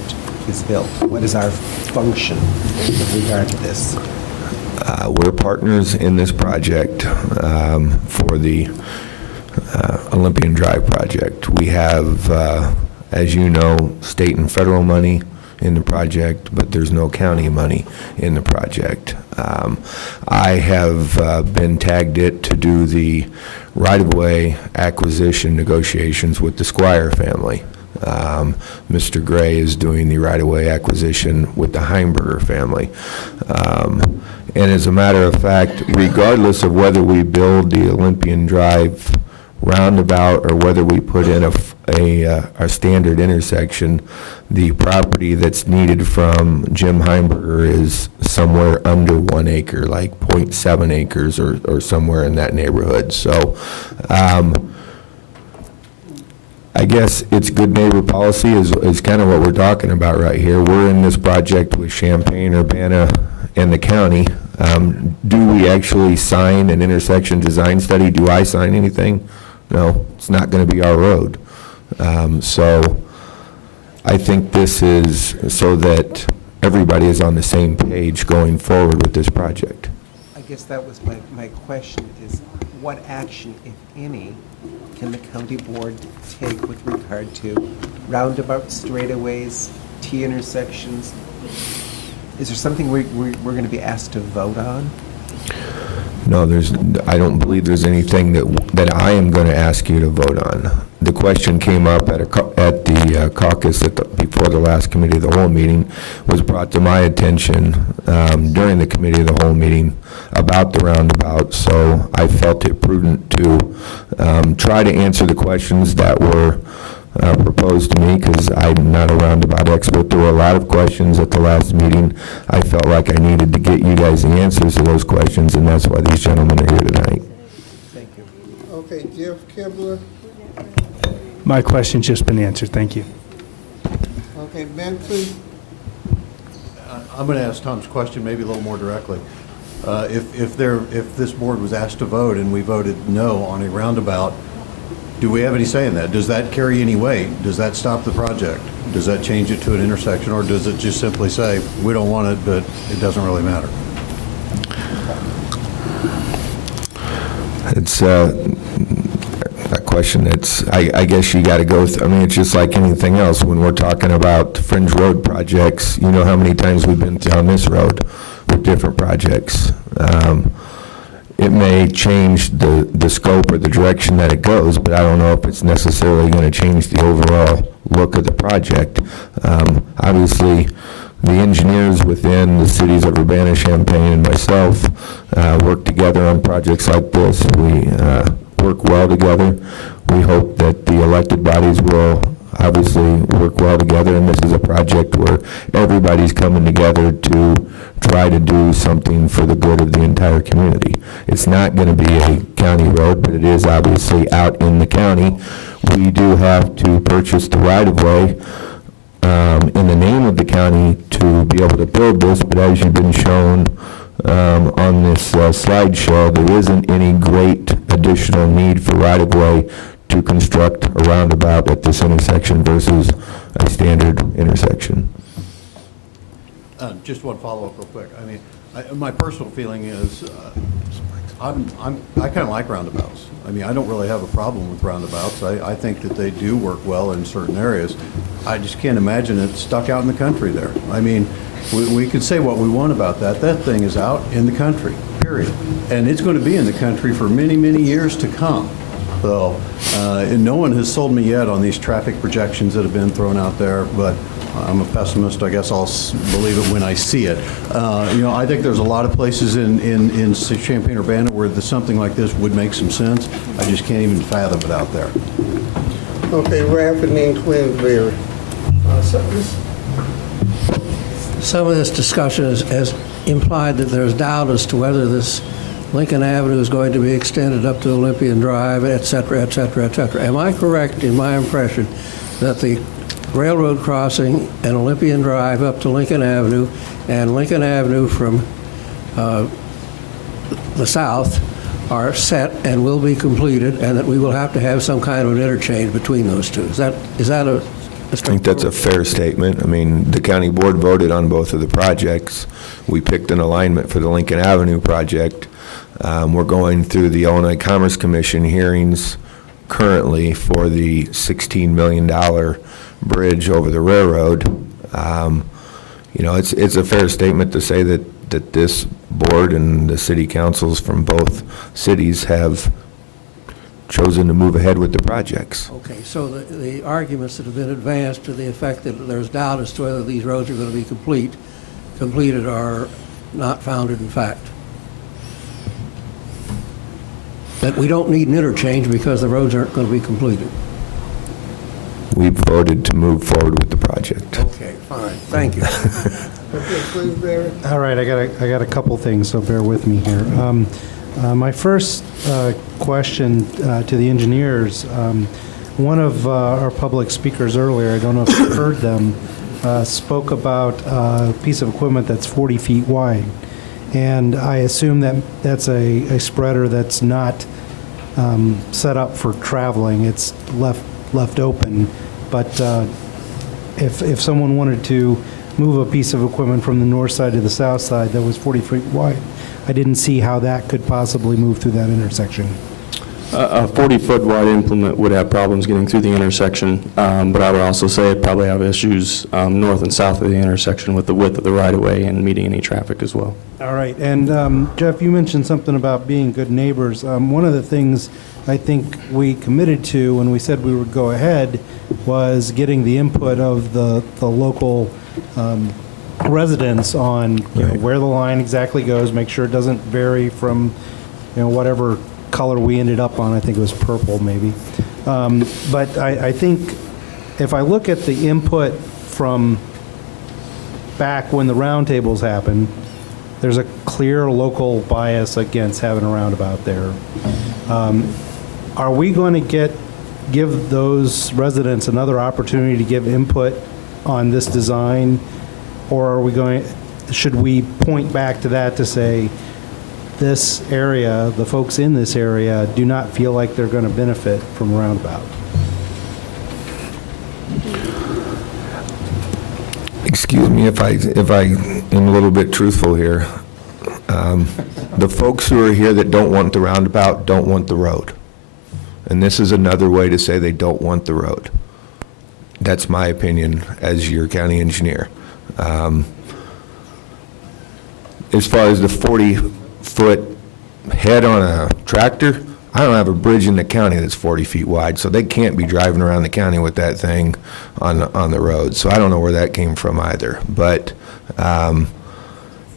is built? What is our function with regard to this? We're partners in this project for the Olympian Drive project. We have, as you know, state and federal money in the project, but there's no county money in the project. I have been tagged it to do the right-of-way acquisition negotiations with the Squire family. Mr. Gray is doing the right-of-way acquisition with the Heimberger family. And as a matter of fact, regardless of whether we build the Olympian Drive roundabout or whether we put in a standard intersection, the property that's needed from Jim Heimberger is somewhere under 1 acre, like 0.7 acres or somewhere in that neighborhood. So I guess it's good neighbor policy is kind of what we're talking about right here. We're in this project with Champaign, Urbana, and the county. Do we actually sign an intersection design study? Do I sign anything? No, it's not going to be our road. So I think this is so that everybody is on the same page going forward with this project. I guess that was my question is, what action, if any, can the county board take with regard to roundabouts, straightaways, T intersections? Is there something we're going to be asked to vote on? No, I don't believe there's anything that I am going to ask you to vote on. The question came up at the caucus before the last committee of the whole meeting, was brought to my attention during the committee of the whole meeting about the roundabout. So I felt it prudent to try to answer the questions that were proposed to me, because I'm not a roundabout expert. There were a lot of questions at the last meeting. I felt like I needed to get you guys the answers to those questions, and that's why these gentlemen are here tonight. Thank you. Okay, Jeff Kibler. My question's just been answered. Thank you. Okay, Benson. I'm going to ask Tom's question maybe a little more directly. If this board was asked to vote and we voted no on a roundabout, do we have any say in that? Does that carry any weight? Does that stop the project? Does that change it to an intersection, or does it just simply say, we don't want it, but it doesn't really matter? It's a question that's, I guess you got to go through. I mean, it's just like anything else. When we're talking about fringe road projects, you know how many times we've been down this road with different projects. It may change the scope or the direction that it goes, but I don't know if it's necessarily going to change the overall look of the project. Obviously, the engineers within the cities of Urbana, Champaign, and myself work together on projects like this. We work well together. We hope that the elected bodies will obviously work well together, and this is a project where everybody's coming together to try to do something for the good of the entire community. It's not going to be a county road, but it is obviously out in the county. We do have to purchase the right-of-way in the name of the county to be able to build this, but as you've been shown on this slideshow, there isn't any great additional need for right-of-way to construct a roundabout at this intersection versus a standard intersection. Just one follow-up real quick. I mean, my personal feeling is I kind of like roundabouts. I mean, I don't really have a problem with roundabouts. I think that they do work well in certain areas. I just can't imagine it stuck out in the country there. I mean, we could say what we want about that. That thing is out in the country, period. And it's going to be in the country for many, many years to come. So, and no one has sold me yet on these traffic projections that have been thrown out there, but I'm a pessimist. I guess I'll believe it when I see it. You know, I think there's a lot of places in Champaign, Urbana where something like this would make some sense. I just can't even fathom it out there. Okay, Rafferty, Queensbury. Some of this discussion has implied that there's doubt as to whether this Lincoln Avenue is going to be extended up to Olympian Drive, et cetera, et cetera, et cetera. Am I correct in my impression that the railroad crossing and Olympian Drive up to Lincoln Avenue and Lincoln Avenue from the south are set and will be completed, and that we will have to have some kind of an interchange between those two. Is that a... I think that's a fair statement. I mean, the county board voted on both of the projects. We picked an alignment for the Lincoln Avenue project. We're going through the Illinois Commerce Commission hearings currently for the $16 million bridge over the railroad. You know, it's a fair statement to say that this board and the city councils from both cities have chosen to move ahead with the projects. Okay, so the arguments that have been advanced to the effect that there's doubt as to whether these roads are going to be completed are not founded in fact. That we don't need an interchange because the roads aren't going to be completed. We voted to move forward with the project. Okay, fine, thank you. Okay, please, Barry. All right, I got a couple things, so bear with me here. My first question to the engineers, one of our public speakers earlier, I don't know if you heard them, spoke about a piece of equipment that's 40 feet wide. And I assume that that's a spreader that's not set up for traveling. It's left open. But if someone wanted to move a piece of equipment from the north side to the south side that was 40 feet wide, I didn't see how that could possibly move through that intersection. A 40-foot wide implement would have problems getting through the intersection, but I would also say it probably have issues north and south of the intersection with the width of the right-of-way and meeting any traffic as well. All right, and Jeff, you mentioned something about being good neighbors. One of the things I think we committed to when we said we would go ahead was getting the input of the local residents on where the line exactly goes, make sure it doesn't vary from whatever color we ended up on. I think it was purple maybe. But I think if I look at the input from back when the roundtables happened, there's a clear local bias against having a roundabout there. Are we going to give those residents another opportunity to give input on this design, or should we point back to that to say this area, the folks in this area, do not feel like they're going to benefit from a roundabout? Excuse me if I am a little bit truthful here. The folks who are here that don't want the roundabout don't want the road. And this is another way to say they don't want the road. That's my opinion as your county engineer. As far as the 40-foot head on a tractor, I don't have a bridge in the county that's 40 feet wide, so they can't be driving around the county with that thing on the road. So I don't know where that came from either. But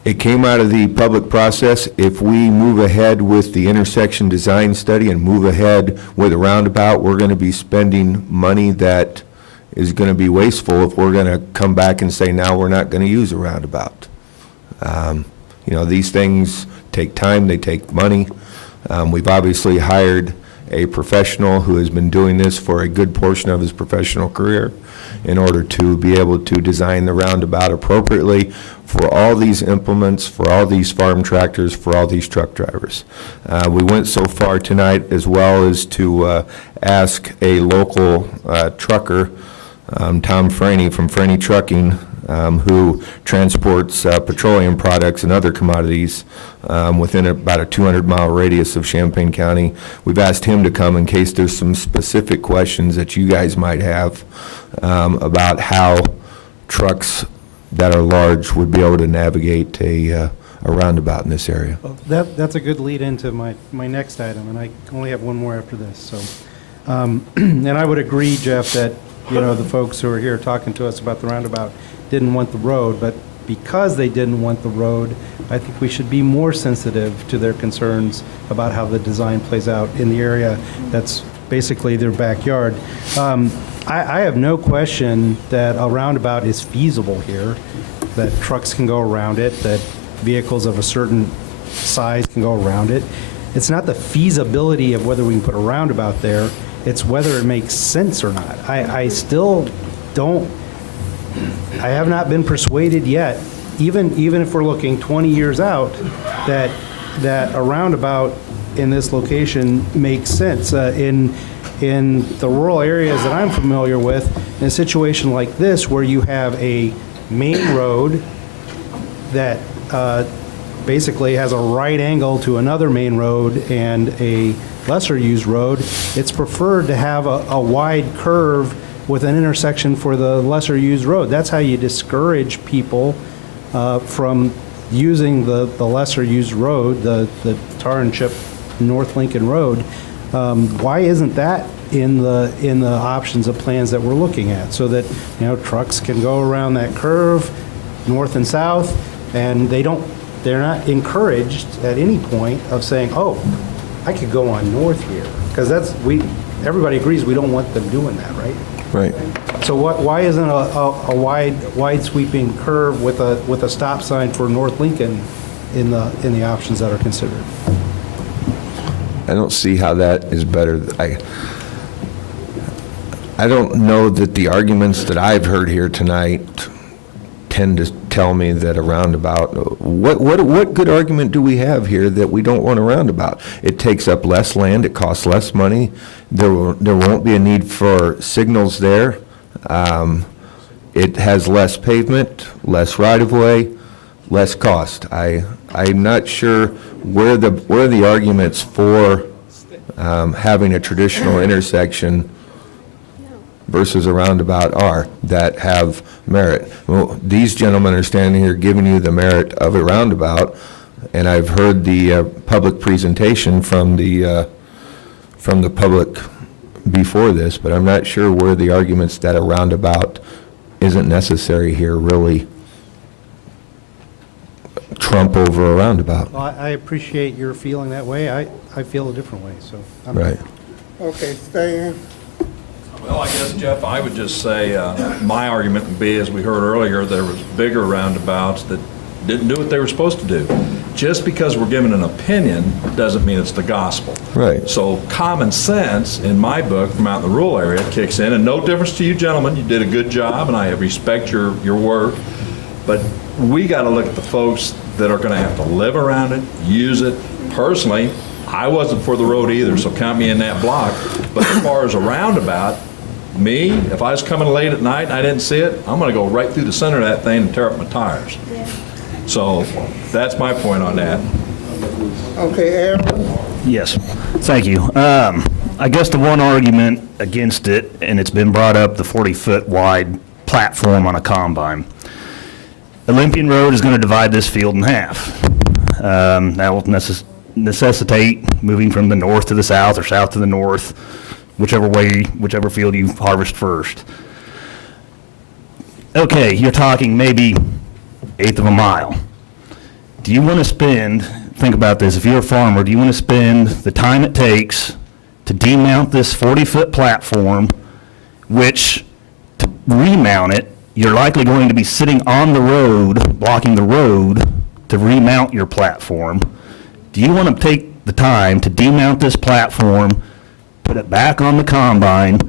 it came out of the public process. If we move ahead with the intersection design study and move ahead with a roundabout, we're going to be spending money that is going to be wasteful if we're going to come back and say, now we're not going to use a roundabout. These things take time, they take money. We've obviously hired a professional who has been doing this for a good portion of his professional career in order to be able to design the roundabout appropriately for all these implements, for all these farm tractors, for all these truck drivers. We went so far tonight as well as to ask a local trucker, Tom Franey from Franey Trucking, who transports petroleum products and other commodities within about a 200-mile radius of Champaign County. We've asked him to come in case there's some specific questions that you guys might have about how trucks that are large would be able to navigate a roundabout in this area. Well, that's a good lead into my next item, and I only have one more after this. So, and I would agree, Jeff, that the folks who are here talking to us about the roundabout didn't want the road, but because they didn't want the road, I think we should be more sensitive to their concerns about how the design plays out in the area that's basically their backyard. I have no question that a roundabout is feasible here, that trucks can go around it, that vehicles of a certain size can go around it. It's not the feasibility of whether we can put a roundabout there, it's whether it makes sense or not. I still don't, I have not been persuaded yet, even if we're looking 20 years out, that that a roundabout in this location makes sense. In the rural areas that I'm familiar with, in a situation like this where you have a main road that basically has a right angle to another main road and a lesser used road, it's preferred to have a wide curve with an intersection for the lesser used road. That's how you discourage people from using the lesser used road, the Tar and Chip North Lincoln Road. Why isn't that in the options of plans that we're looking at, so that, you know, trucks can go around that curve, north and south, and they're not encouraged at any point of saying, oh, I could go on north here, because everybody agrees we don't want them doing that, right? Right. So why isn't a wide sweeping curve with a stop sign for North Lincoln in the options that are considered? I don't see how that is better. I don't know that the arguments that I've heard here tonight tend to tell me that a roundabout, what good argument do we have here that we don't want a roundabout? It takes up less land, it costs less money, there won't be a need for signals there, it has less pavement, less right-of-way, less cost. I'm not sure where the arguments for having a traditional intersection versus a roundabout are that have merit. Well, these gentlemen are standing here giving you the merit of a roundabout, and I've heard the public presentation from the public before this, but I'm not sure where the arguments that a roundabout isn't necessary here really trump over a roundabout. Well, I appreciate your feeling that way. I feel a different way, so. Right. Okay, Stan? Well, I guess, Jeff, I would just say my argument would be, as we heard earlier, there was bigger roundabouts that didn't do what they were supposed to do. Just because we're given an opinion doesn't mean it's the gospel. Right. So common sense, in my book, from out in the rural area, kicks in, and no difference to you gentlemen. You did a good job, and I respect your work. But we got to look at the folks that are going to have to live around it, use it. Personally, I wasn't for the road either, so count me in that block. But as far as a roundabout, me, if I was coming late at night and I didn't see it, I'm going to go right through the center of that thing and tear up my tires. Yeah. So that's my point on that. Okay, Aaron? Yes, thank you. I guess the one argument against it, and it's been brought up, the 40-foot wide platform on a combine. Olympian Road is going to divide this field in half. That will necessitate moving from the north to the south or south to the north, whichever field you harvest first. Okay, you're talking maybe 1/8 of a mile. Do you want to think about this, if you're a farmer, do you want to spend the time it takes to demount this 40-foot platform, which to remount it, you're likely going to be sitting on the road, blocking the road to remount your platform? Do you want to take the time to demount this platform, put it back on the combine,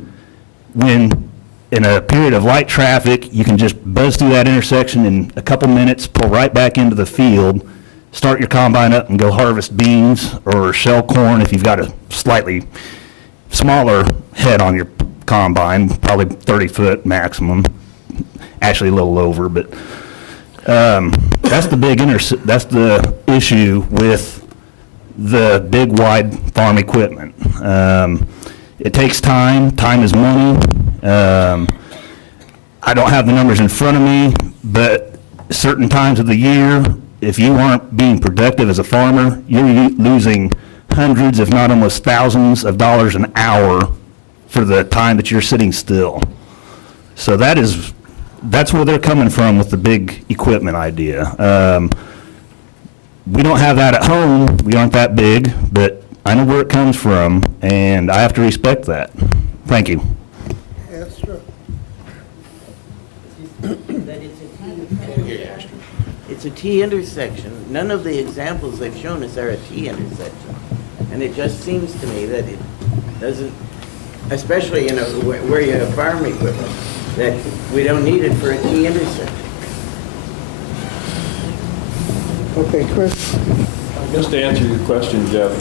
when in a period of light traffic, you can just buzz through that intersection in a couple minutes, pull right back into the field, start your combine up and go harvest beans or shell corn if you've got a slightly smaller head on your combine, probably 30-foot maximum, actually a little over, but that's the issue with the big wide farm equipment. It takes time. Time is money. I don't have the numbers in front of me, but certain times of the year, if you aren't being productive as a farmer, you're losing hundreds, if not almost thousands of dollars an hour for the time that you're sitting still. So that's where they're coming from with the big equipment idea. We don't have that at home. We aren't that big, but I know where it comes from, and I have to respect that. Thank you. Yes, sir. It's a T intersection. None of the examples they've shown us are a T intersection. And it just seems to me that it doesn't, especially where you have farm equipment, that we don't need it for a T intersection. Okay, Chris? I guess to answer your question, Jeff,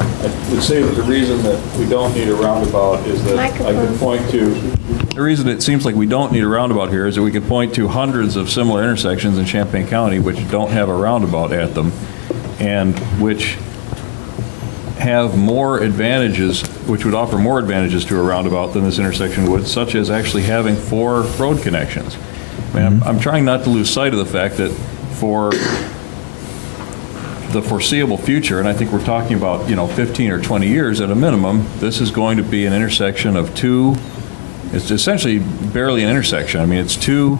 I would say that the reason that we don't need a roundabout is that I could point to, the reason it seems like we don't need a roundabout here is that we could point to hundreds of similar intersections in Champaign County which don't have a roundabout at them and which have more advantages, which would offer more advantages to a roundabout than this intersection would, such as actually having 4 road connections. I mean, I'm trying not to lose sight of the fact that for the foreseeable future, and I think we're talking about, 15 or 20 years at a minimum, this is going to be an intersection of 2, it's essentially barely an intersection. I mean, it's 2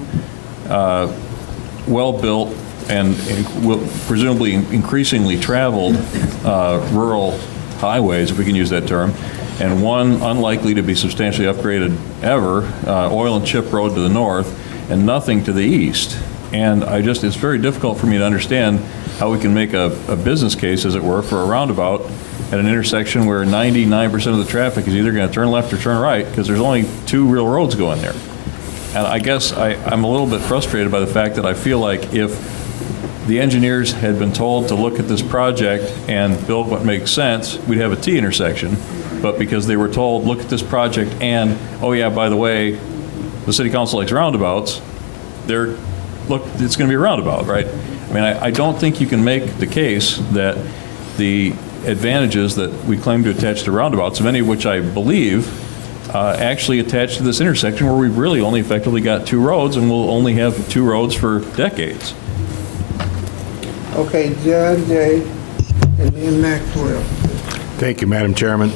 well-built and will presumably increasingly traveled rural highways, if we can use that term, and 1 unlikely to be substantially upgraded ever, oil and chip road to the north, and nothing to the east. And it's very difficult for me to understand how we can make a business case, as it were, for a roundabout at an intersection where 99% of the traffic is either going to turn left or turn right, because there's only 2 real roads going there. And I guess I'm a little bit frustrated by the fact that I feel like if the engineers had been told to look at this project and build what makes sense, we'd have a T intersection. But because they were told, look at this project and, oh yeah, by the way, the city council likes roundabouts, look, it's going to be a roundabout, right? I mean, I don't think you can make the case that the advantages that we claim to attach to roundabouts, many of which I believe actually attach to this intersection where we've really only effectively got 2 roads and we'll only have 2 roads for decades. Okay, John Jay, and then Maxwell. Thank you, Madam Chairman.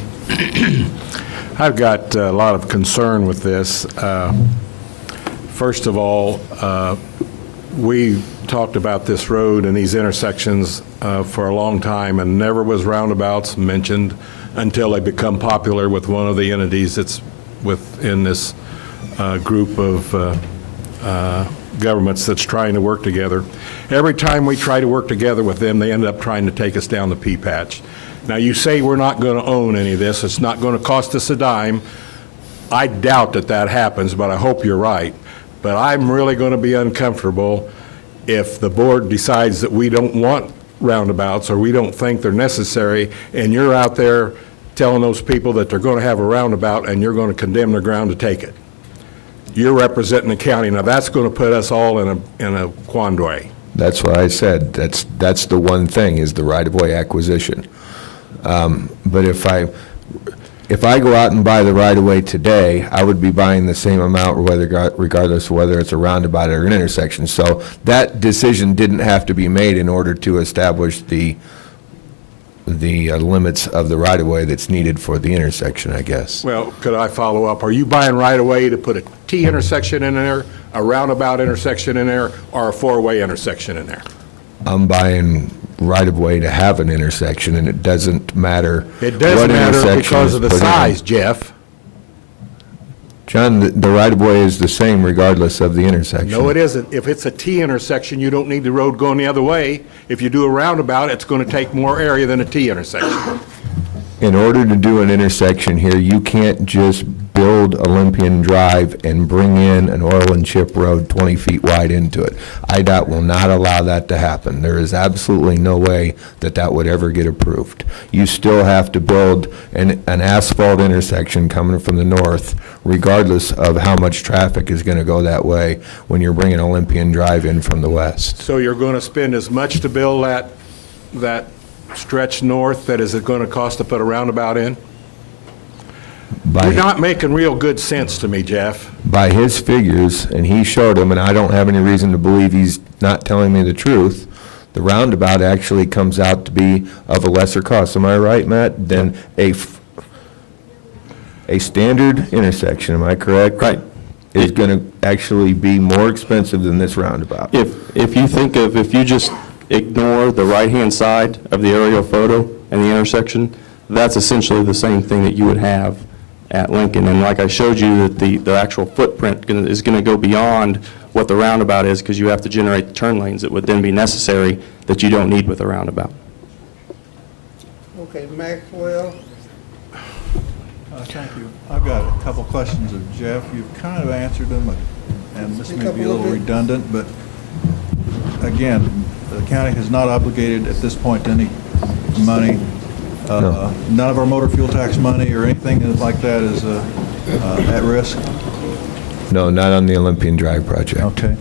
I've got a lot of concern with this. First of all, we talked about this road and these intersections for a long time, and never was roundabouts mentioned until they become popular with one of the entities that's within this group of governments that's trying to work together. Every time we try to work together with them, they end up trying to take us down the pea patch. Now, you say we're not going to own any of this. It's not going to cost us a dime. I doubt that that happens, but I hope you're right. But I'm really going to be uncomfortable if the board decides that we don't want roundabouts or we don't think they're necessary, and you're out there telling those people that they're going to have a roundabout and you're going to condemn their ground to take it. You're representing the county. Now, that's going to put us all in a quandary. That's what I said. That's the one thing, is the right-of-way acquisition. But if I go out and buy the right-of-way today, I would be buying the same amount regardless of whether it's a roundabout or an intersection. So that decision didn't have to be made in order to establish the limits of the right-of-way that's needed for the intersection, I guess. Well, could I follow up? Are you buying right-of-way to put a T intersection in there, a roundabout intersection in there, or a 4-way intersection in there? I'm buying right-of-way to have an intersection, and it doesn't matter. It does matter because of the size, Jeff. John, the right-of-way is the same regardless of the intersection. No, it isn't. If it's a T intersection, you don't need the road going the other way. If you do a roundabout, it's going to take more area than a T intersection. In order to do an intersection here, you can't just build Olympian Drive and bring in an oil and chip road 20 feet wide into it. IDOT will not allow that to happen. There is absolutely no way that that would ever get approved. You still have to build an asphalt intersection coming from the north, regardless of how much traffic is going to go that way when you're bringing Olympian Drive in from the west. So you're going to spend as much to build that stretch north that is it going to cost to put a roundabout in? You're not making real good sense to me, Jeff. By his figures, and he showed them, and I don't have any reason to believe he's not telling me the truth, the roundabout actually comes out to be of a lesser cost. Am I right, Matt? Than a standard intersection, am I correct? Right. Is going to actually be more expensive than this roundabout. If you just ignore the right-hand side of the aerial photo and the intersection, that's essentially the same thing that you would have at Lincoln. And like I showed you, that the actual footprint is going to go beyond what the roundabout is, because you have to generate the turn lanes that would then be necessary that you don't need with a roundabout. Okay, Maxwell. Thank you. I've got a couple questions of Jeff. You've kind of answered them, and this may be a little redundant, but again, the county has not obligated at this point to any money, No. none of our motor fuel tax money or anything like that is at risk? No, not on the Olympian Drive project. Okay.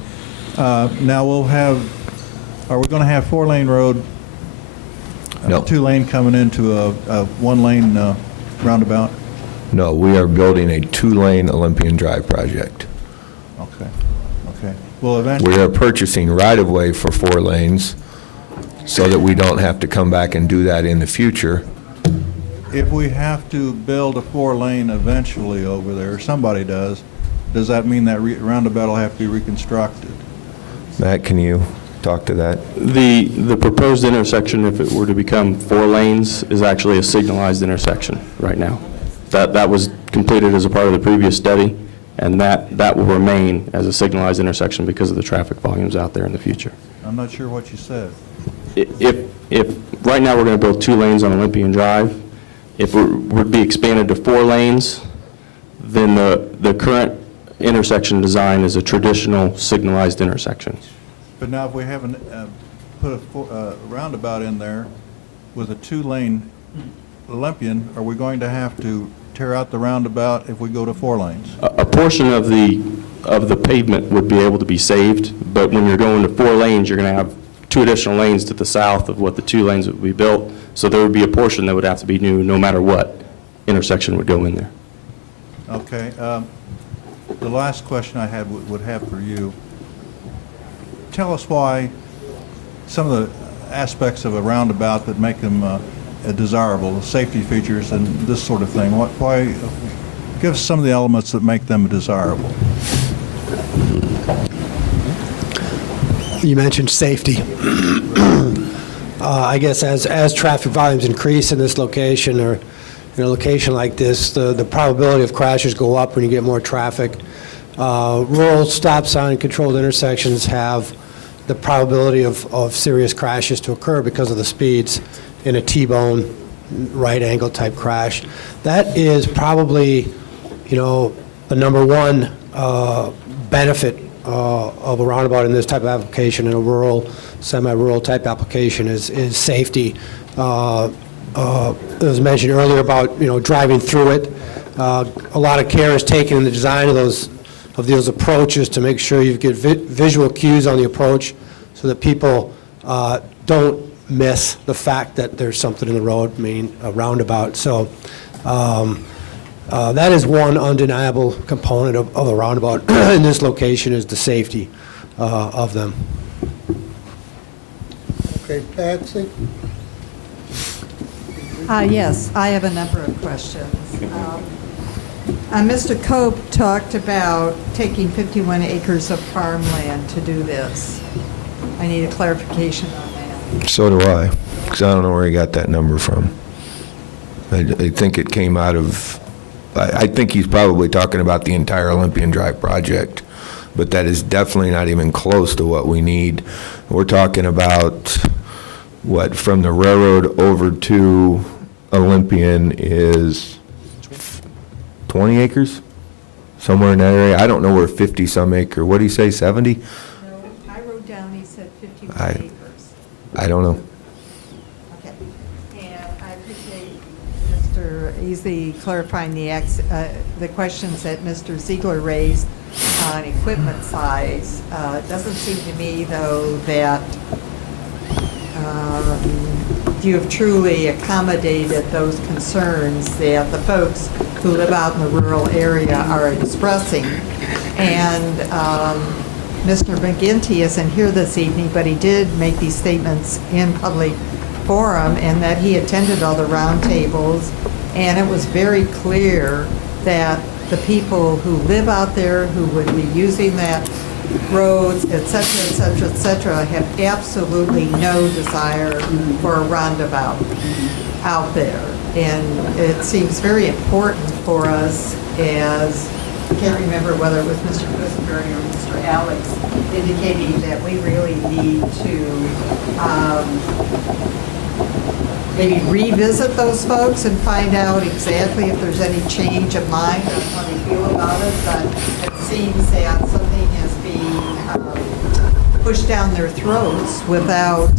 Now are we going to have 4-lane road, No. 2-lane coming into a 1-lane roundabout? No, we are building a 2-lane Olympian Drive project. Okay. Okay. Well, eventually. We are purchasing right-of-way for 4 lanes so that we don't have to come back and do that in the future. If we have to build a 4-lane eventually over there, somebody does that mean that roundabout will have to be reconstructed? Matt, can you talk to that? The proposed intersection, if it were to become 4 lanes, is actually a signalized intersection right now. That was completed as a part of the previous study, and that will remain as a signalized intersection because of the traffic volumes out there in the future. I'm not sure what you said. If right now we're going to build 2 lanes on Olympian Drive, if it would be expanded to 4 lanes, then the current intersection design is a traditional signalized intersection. But now if we haven't put a roundabout in there with a 2-lane Olympian, are we going to have to tear out the roundabout if we go to 4 lanes? A portion of the pavement would be able to be saved, but when you're going to 4 lanes, you're going to have 2 additional lanes to the south of what the 2 lanes would be built. So there would be a portion that would have to be new no matter what intersection would go in there. Okay. The last question I had would have for you. Tell us why some of the aspects of a roundabout that make them desirable, the safety features and this sort of thing. Why? Give us some of the elements that make them desirable. You mentioned safety. I guess as traffic volumes increase in this location or in a location like this, the probability of crashes go up when you get more traffic. Rural stop sign controlled intersections have the probability of serious crashes to occur because of the speeds in a T-bone right angle type crash. That is probably, the number one benefit of a roundabout in this type of application, in a rural, semi-rural type application, is safety. It was mentioned earlier about driving through it. A lot of care is taken in the design of those approaches to make sure you get visual cues on the approach so that people don't miss the fact that there's something in the road, a roundabout. So that is one undeniable component of a roundabout in this location, is the safety of them. Okay, Patsy? Yes, I have a number of questions. Mr. Cope talked about taking 51 acres of farmland to do this. I need a clarification on that. So do I, because I don't know where he got that number from. I think it came out of, I think he's probably talking about the entire Olympian Drive project, but that is definitely not even close to what we need. We're talking about, from the railroad over to Olympian is 20 acres? Somewhere in that area. I don't know where 50-some acre, what did he say, 70? No, I wrote down, he said 51 acres. I don't know. Okay. And I appreciate Mr. Easley clarifying the questions that Mr. Ziegler raised on equipment size. It doesn't seem to me, though, that you have truly accommodated those concerns that the folks who live out in the rural area are expressing. And Mr. McGinty isn't here this evening, but he did make these statements in public forum, and that he attended all the roundtables, and it was very clear that the people who live out there, who would be using that roads, et cetera, have absolutely no desire for a roundabout out there. And it seems very important for us, as I can't remember whether it was Mr. Quisenberry or Mr. Alex indicating that we really need to maybe revisit those folks and find out exactly if there's any change of mind on how they feel about it. But it seems that something is being pushed down their throats without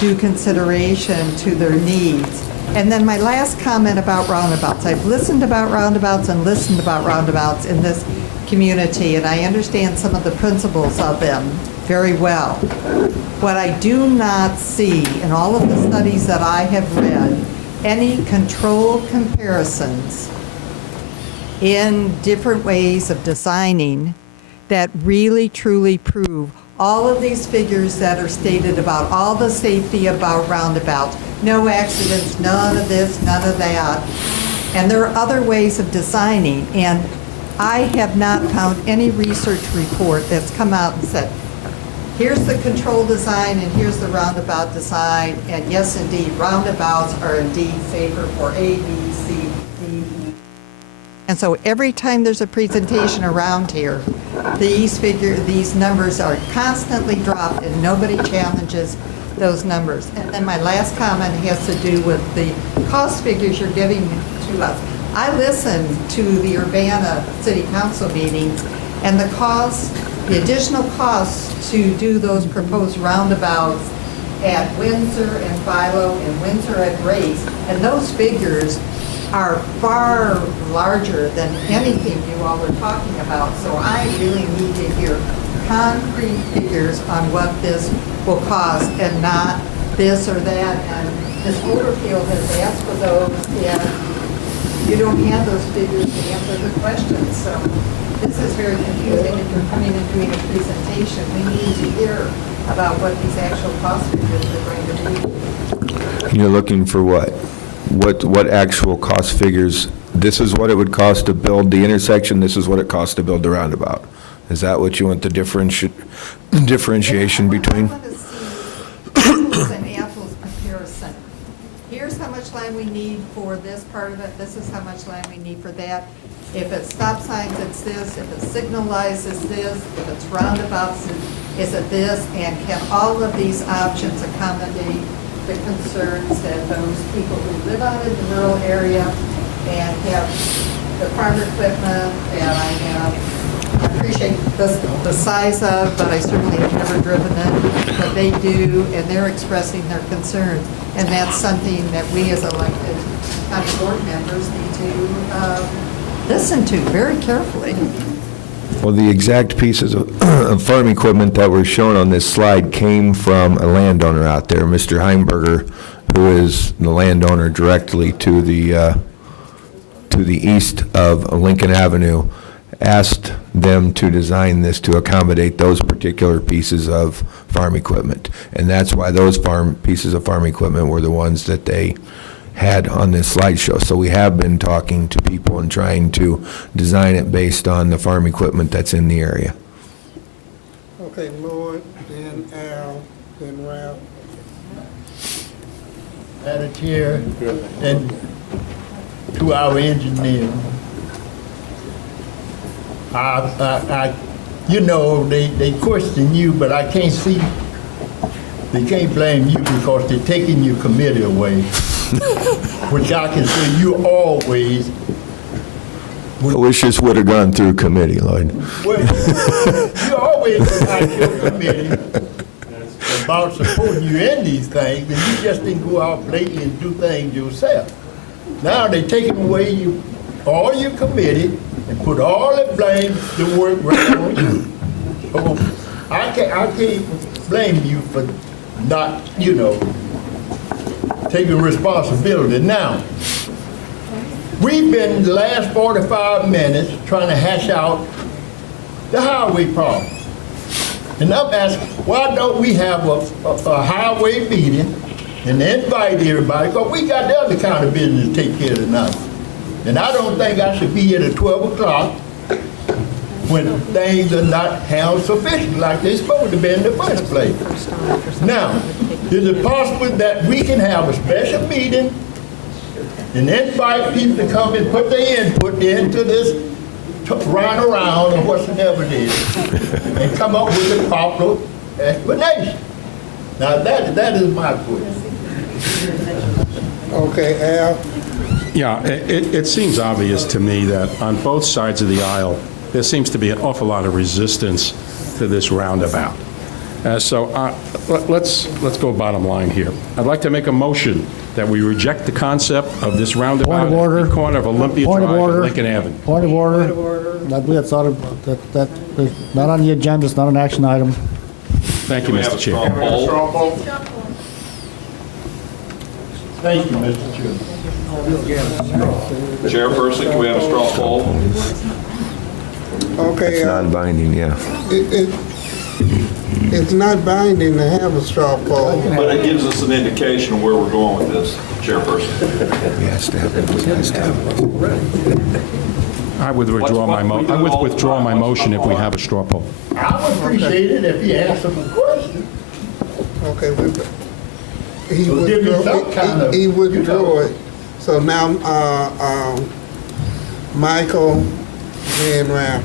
due consideration to their needs. And then my last comment about roundabouts. I've listened about roundabouts and listened about roundabouts in this community, and I understand some of the principles of them very well. What I do not see in all of the studies that I have read, any controlled comparisons in different ways of designing that really truly prove all of these figures that are stated about all the safety about roundabouts, no accidents, none of this, none of that. And there are other ways of designing, and I have not found any research report that's come out and said, here's the control design and here's the roundabout design, and yes, indeed, roundabouts are indeed safer for A, B, C, D, E. And so every time there's a presentation around here, these numbers are constantly dropped and nobody challenges those numbers. And then my last comment has to do with the cost figures you're giving to us. I listened to the Urbana City Council meetings, and the cost, the additional costs to do those proposed roundabouts at Windsor and Philo and Windsor at Grace, and those figures are far larger than anything you all are talking about. So I really need to hear concrete figures on what this will cost and not this or that. And Ms. Holderfield has asked for those, and you don't have those figures to answer the questions. So this is very confusing. If you're coming and doing a presentation, we need to hear about what these actual cost figures are going to be. You're looking for what? What actual cost figures? This is what it would cost to build the intersection, this is what it costs to build the roundabout. Is that what you want the differentiation between? I want to see apples and apples comparison. Here's how much land we need for this part of it, this is how much land we need for that. If it's stop signs, it's this. If it's signalized, it's this. If it's roundabouts, is it this? And can all of these options accommodate the concerns that those people who live out in the rural area and have the farm equipment that I appreciate the size of, but I certainly have never driven it, but they do, and they're expressing their concerns. And that's something that we as elected county board members need to listen to very carefully. Well, the exact pieces of farm equipment that were shown on this slide came from a landowner out there, Mr. Heimberger, who is the landowner directly to the east of Lincoln Avenue, asked them to design this to accommodate those particular pieces of farm equipment. And that's why those pieces of farm equipment were the ones that they had on this slideshow. So we have been talking to people and trying to design it based on the farm equipment that's in the area. Okay, Lloyd, then Al, then Ralph. Madam Chair, and to our engineer, you know, they question you, but I can't see, they can't blame you because they're taking your committee away. Which I can say you always. I wish this would have gone through committee, Lloyd. Well, you always like your committee about supporting you in these things, and you just didn't go out blatantly and do things yourself. Now they're taking away all your committee and put all the blame, the work right on you. So I can't blame you for not, you know, taking responsibility. Now, we've been the last 45 minutes trying to hash out the highway problem. And I'm asking, why don't we have a highway meeting and invite everybody, because we got the other kind of business to take care of tonight. And I don't think I should be here at 12 o'clock when things are not handled sufficiently like they're supposed to be in the first place. Now, is it possible that we can have a special meeting and invite people to come and put their input into this run around or whatsoever it is and come up with a proper explanation? Now, that is my question. Okay, Al. Yeah, it seems obvious to me that on both sides of the aisle, there seems to be an awful lot of resistance to this roundabout. Let's go bottom line here. I'd like to make a motion that we reject the concept of this roundabout at the corner of Olympia Drive and Lincoln Avenue. Point of order. I believe that's that's not on the agenda, it's not an action item. Thank you, Mr. Chair. Thank you, Mr. Chairman. Chairperson, can we have a straw poll? Okay. It's non-binding, yeah. It's not binding to have a straw poll. But it gives us an indication of where we're going with this, Chairperson. Yes, to have it. I would withdraw my motion if we have a straw poll. I would appreciate it if you answered the question. Okay, he So give me some kind of, he withdrew it. So now, Michael, and Ralph.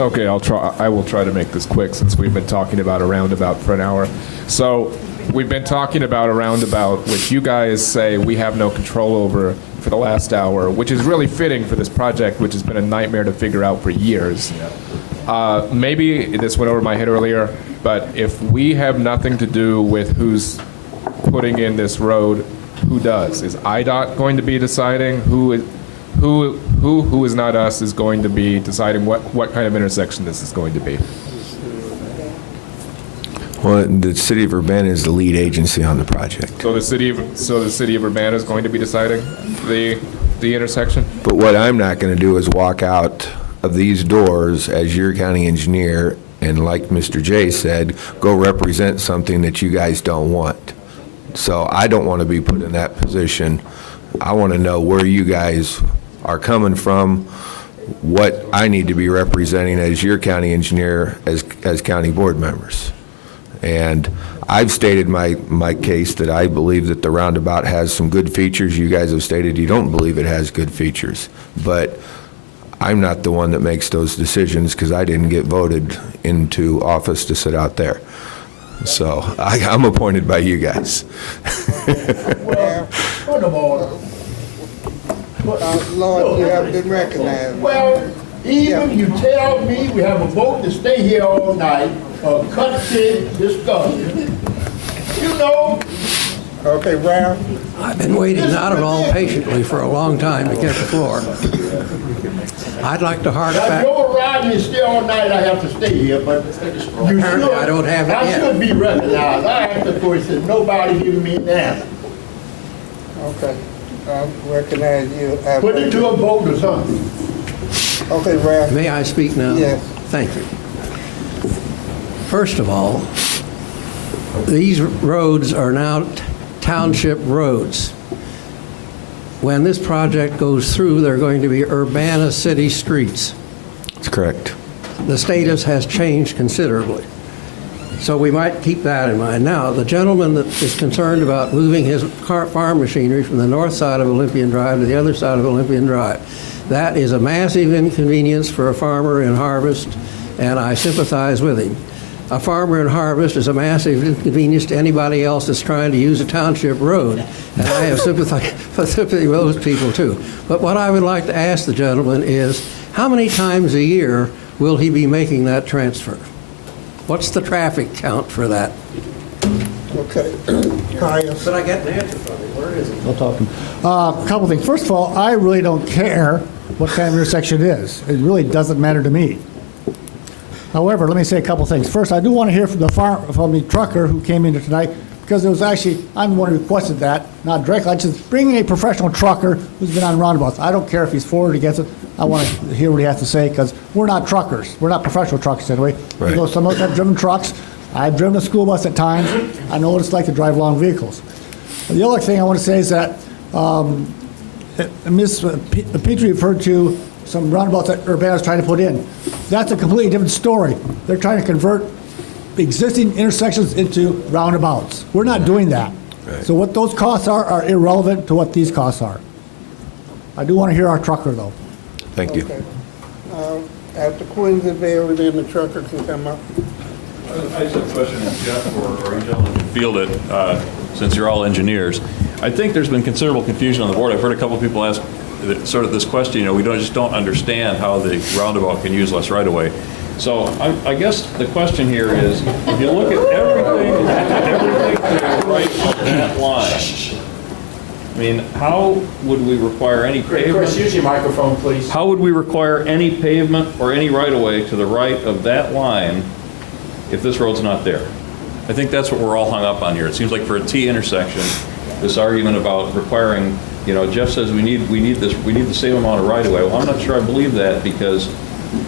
Okay, I will try to make this quick since we've been talking about a roundabout for an hour. So we've been talking about a roundabout which you guys say we have no control over for the last hour, which is really fitting for this project, which has been a nightmare to figure out for years. Maybe this went over my head earlier, but if we have nothing to do with who's putting in this road, who does? Is IDOT going to be deciding who is not us is going to be deciding what kind of intersection this is going to be? Well, the city of Urbana is the lead agency on the project. So the city of Urbana is going to be deciding the intersection? But what I'm not going to do is walk out of these doors as your county engineer and, like Mr. J said, go represent something that you guys don't want. So I don't want to be put in that position. I want to know where you guys are coming from, what I need to be representing as your county engineer, as county board members. And I've stated my case that I believe that the roundabout has some good features. You guys have stated you don't believe it has good features. But I'm not the one that makes those decisions because I didn't get voted into office to sit out there. So I'm appointed by you guys. Well, first of all, Lord, you have been recognized. well, even you tell me we have a vote to stay here all night, a country discussion, you know. Okay, Ralph? I've been waiting not at all patiently for a long time to get the floor. I'd like to hark Now, back. if you're riding me stay all night, I have to stay here, but you Apparently, should. I don't have it I yet. should be recognized. I asked the question, nobody giving me an answer. Okay, I recognize you. Put it to a vote or something. Okay, Ralph. May I speak now? Yes. Thank you. First of all, these roads are now township roads. When this project goes through, they're going to be Urbana city streets. That's correct. The status has changed considerably. So we might keep that in mind. Now, the gentleman that is concerned about moving his farm machinery from the north side of Olympian Drive to the other side of Olympian Drive, that is a massive inconvenience for a farmer in harvest, and I sympathize with him. A farmer in harvest is a massive inconvenience to anybody else that's trying to use a township road, and I have sympathy with those people too. But what I would like to ask the gentleman is, how many times a year will he be making that transfer? What's the traffic count for that? Okay. But I get an answer from him. Where is he? No talking. A couple things. First of all, I really don't care what kind of intersection it is. It really doesn't matter to me. However, let me say a couple things. First, I do want to hear from the trucker who came in tonight, because it was actually, I'm the one who requested that, not directly. I just bring in a professional trucker who's been on roundabouts. I don't care if he's for or against it. I want to hear what he has to say, because we're not truckers. We're not professional truckers anyway. Right. You know, some of us have driven trucks. I've driven a school bus at times. I know what it's like to drive long vehicles. The other thing I want to say is that Ms. Petrie referred to some roundabouts that Urbana's trying to put in. That's a completely different story. They're trying to convert existing intersections into roundabouts. We're not doing that. Right. So what those costs are irrelevant to what these costs are. I do want to hear our trucker, though. Thank you. Okay. After Quinn's available, then the trucker can come up. I just have a question, Jeff, or you gentlemen can field it, since you're all engineers. I think there's been considerable confusion on the board. I've heard a couple of people ask sort of this question, we just don't understand how the roundabout can use less right-of-way. So I guess the question here is, if you look at everything to the right of that line, I mean, how would we require any pavement? Chris, use your microphone, please. How would we require any pavement or any right-of-way to the right of that line if this road's not there? I think that's what we're all hung up on here. It seems like for a T intersection, this argument about requiring, Jeff says we need the same amount of right-of-way. Well, I'm not sure I believe that, because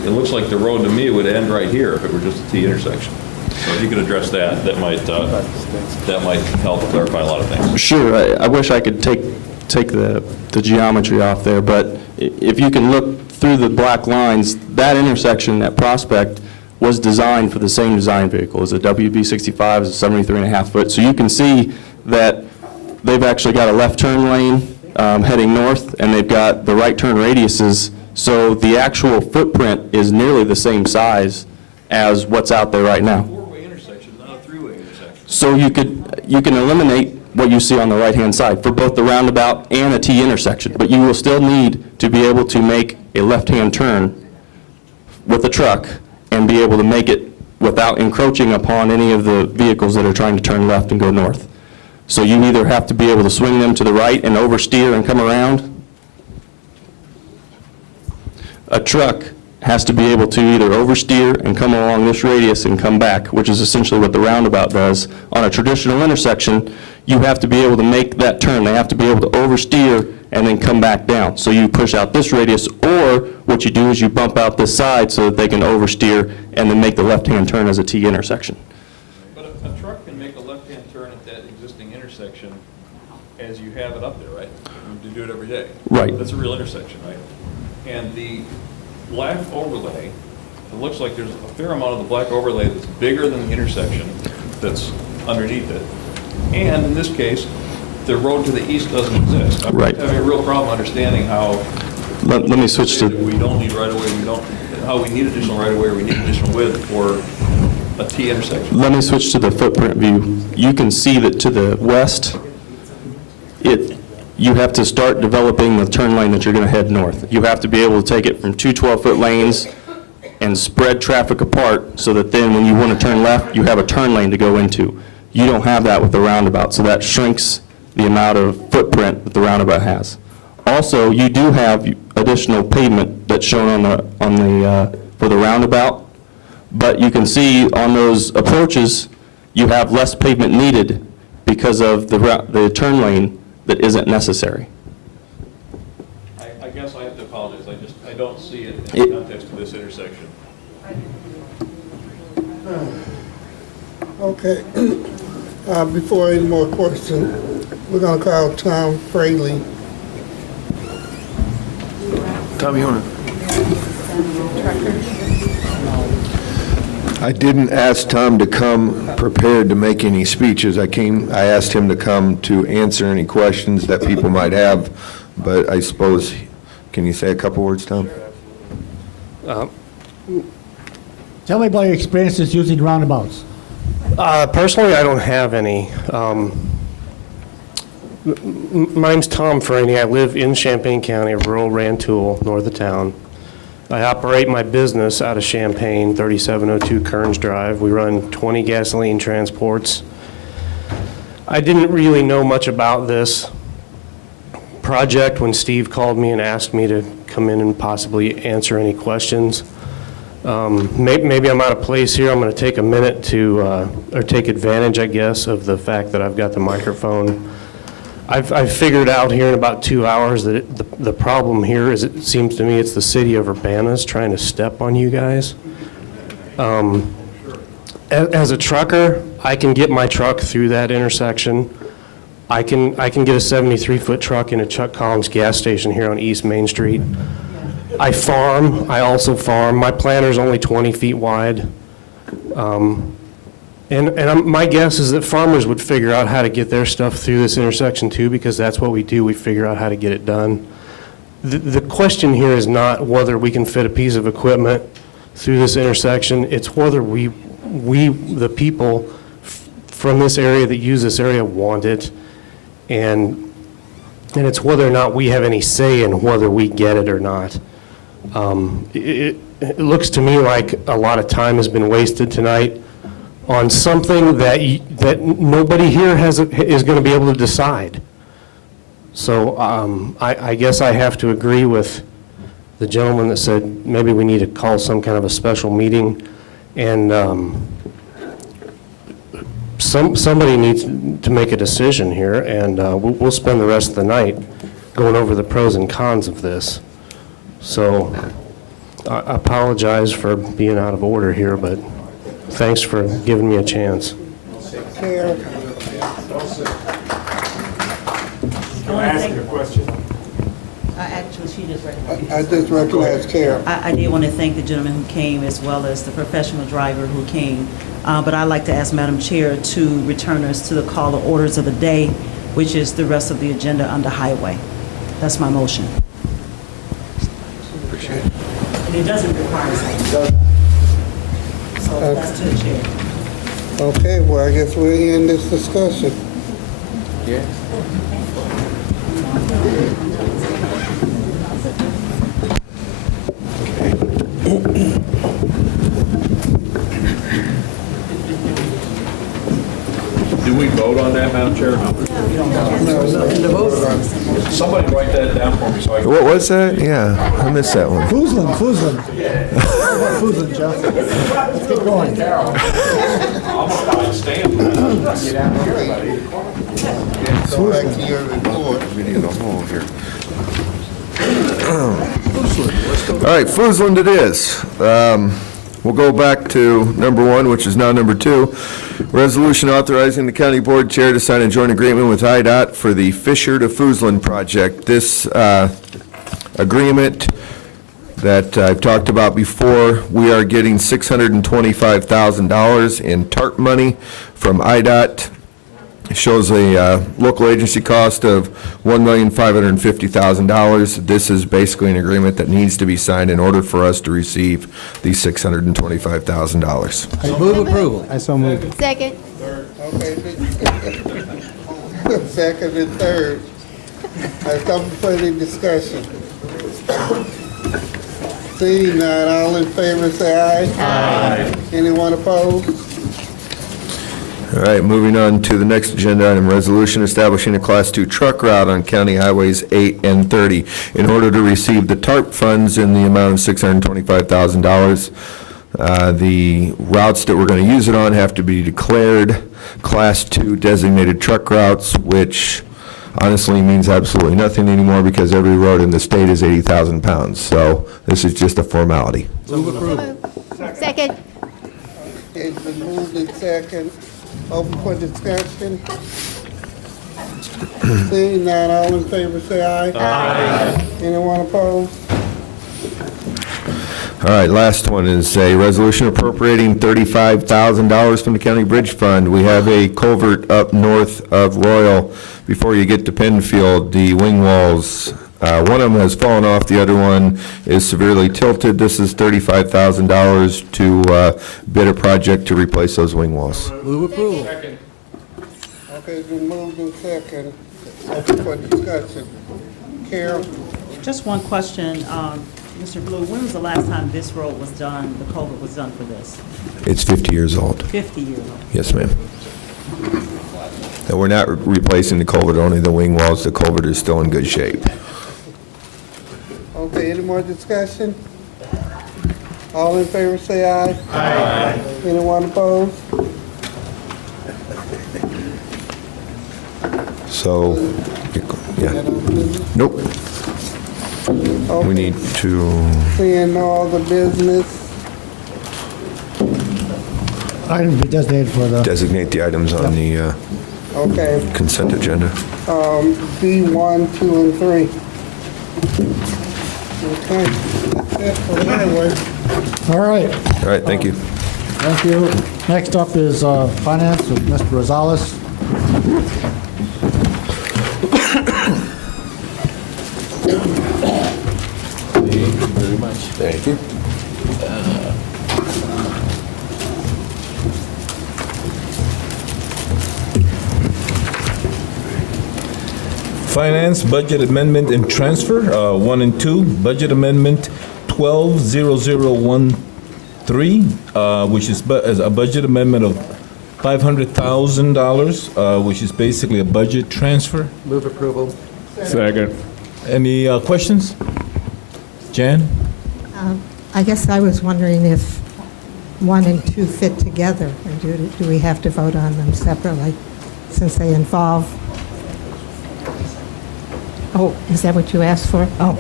it looks like the road to me would end right here if it were just a T intersection. So if you could address that, that might help clarify a lot of things. Sure. I wish I could take the geometry off there, but if you can look through the black lines, that intersection at Prospect was designed for the same design vehicle as a WB65, as a 73.5 foot. So you can see that they've actually got a left turn lane heading north, and they've got the right turn radiuses. So the actual footprint is nearly the same size as what's out there right now. Four-way intersection, not a three-way intersection. So you can eliminate what you see on the right-hand side for both the roundabout and a T intersection, but you will still need to be able to make a left-hand turn with a truck and be able to make it without encroaching upon any of the vehicles that are trying to turn left and go north. So you either have to be able to swing them to the right and oversteer and come around. A truck has to be able to either oversteer and come along this radius and come back, which is essentially what the roundabout does. On a traditional intersection, you have to be able to make that turn. They have to be able to oversteer and then come back down. So you push out this radius, or what you do is you bump out this side so that they can oversteer and then make the left-hand turn as a T intersection. But a truck can make a left-hand turn at that existing intersection as you have it up there, right? You do it every day. Right. That's a real intersection, right? And the black overlay, it looks like there's a fair amount of the black overlay that's bigger than the intersection that's underneath it. And in this case, the road to the east doesn't exist. I'm Right. having a real problem understanding how Let me switch to... we don't need right-of-way, how we need additional right-of-way, or we need additional width for a T intersection. Let me switch to the footprint view. You can see that to the west, you have to start developing the turn lane that you're going to head north. You have to be able to take it from two 12-foot lanes and spread traffic apart so that then when you want to turn left, you have a turn lane to go into. You don't have that with the roundabout, so that shrinks the amount of footprint that the roundabout has. Also, you do have additional pavement that's shown for the roundabout, but you can see on those approaches, you have less pavement needed because of the turn lane that isn't necessary. I guess I have to apologize. I don't see it in the context of this intersection. Okay. Before any more questions, we're going to call Tom Fraley. Tom, you want I didn't ask Tom to come prepared to make any speeches. I asked him to come to answer any questions that people might have, but I suppose, can you say a couple words, Tom? Tell me about your experiences using roundabouts. Personally, I don't have any. My name's Tom Fraley. I live in Champaign County, rural Rantoul, north of town. I operate my business out of Champaign, 3702 Kearns Drive. We run 20 gasoline transports. I didn't really know much about this project when Steve called me and asked me to come in and possibly answer any questions. Maybe I'm out of place here. I'm going to take a minute to, or take advantage, I guess, of the fact that I've got the microphone. I've figured out here in about 2 hours that the problem here is, it seems to me, it's the city of Urbana's trying to step on you guys. As a trucker, I can get my truck through that intersection. I can get a 73-foot truck in a Chuck Collins gas station here on East Main Street. I farm. I also farm. My planter's only 20 feet wide. My guess is that farmers would figure out how to get their stuff through this intersection too, because that's what we do. We figure out how to get it done. The question here is not whether we can fit a piece of equipment through this intersection. It's whether we the people from this area that use this area, want it, and it's whether or not we have any say in whether we get it or not. It looks to me like a lot of time has been wasted tonight on something that nobody here is going to be able to decide. So I guess I have to agree with the gentleman that said maybe we need to call some kind of a special meeting, and somebody needs to make a decision here, and we'll spend the rest of the night going over the pros and cons of this. So I apologize for being out of order here, but thanks for giving me a chance. Chair. Ask your question. Actually, she just recognized. I just recognize Chair. I did want to thank the gentleman who came as well as the professional driver who came. But I'd like to ask Madam Chair to return us to the call of orders of the day, which is the rest of the agenda under highway. That's my motion. Appreciate it. And it doesn't require a second. So that's to the chair. Okay, well, I guess we'll end this discussion. Yeah. Do we vote on that, Madam Chair? No, nothing to vote on. Somebody write that down for me so I can... What was that? Yeah, I missed that one. Foozlin. Foozlin, Jeff. Let's get going. So back to your report. We need a hole here. All right, Foozland it is. We'll go back to number 1, which is now number 2. Resolution authorizing the county board chair to sign a joint agreement with IDOT for the Fisher to Foozland project. This agreement that I've talked about before, we are getting $625,000 in TARP money from IDOT. It shows a local agency cost of $1,550,000. This is basically an agreement that needs to be signed in order for us to receive the $625,000. I move approval. I so move. Second. Okay. Second and third. I come for any discussion. Seeing none, all in favor say aye. Aye. Anyone opposed? All right, moving on to the next agenda item, resolution establishing a Class 2 truck route on County Highways 8 and 30 in order to receive the TARP funds in the amount of $625,000. The routes that we're going to use it on have to be declared Class 2 designated truck routes, which honestly means absolutely nothing anymore because every road in the state is 80,000 pounds. So this is just a formality. Move approval. Second. It's been moved in second. Open for discussion. Seeing none, all in favor say aye. Aye. Anyone opposed? All right, last one is a resolution appropriating $35,000 from the county bridge fund. We have a culvert up north of Royal. Before you get to Penfield, the wing walls, one of them has fallen off, the other one is severely tilted. This is $35,000 to bid a project to replace those wing walls. Move approval. Okay, it's been moved in second. Open for discussion. Carol? Just one question, Mr. Blue, when was the last time this road was done, the culvert was done for this? It's 50 years old. 50 years old. Yes, ma'am. And we're not replacing the culvert, only the wing walls. The culvert is still in good shape. Okay, any more discussion? All in favor say aye. Aye. Anyone opposed? So, yeah. Nope. We need to, Seeing no other business, Item be designated for the, designate the items on the okay. consent agenda. B1, 2, and 3. Okay, that's it for the highway. all right. All right, thank you. Thank you. Next up is finance with Mr. Rosales. Thank you very much. Thank you. Finance, budget amendment and transfer, 1 and 2. Budget amendment 120013, which is a budget amendment of $500,000, which is basically a budget transfer. Move approval. Second. Any questions? Jan? I guess I was wondering if 1 and 2 fit together, or do we have to vote on them separately, since they involve... Oh, is that what you asked for? Oh,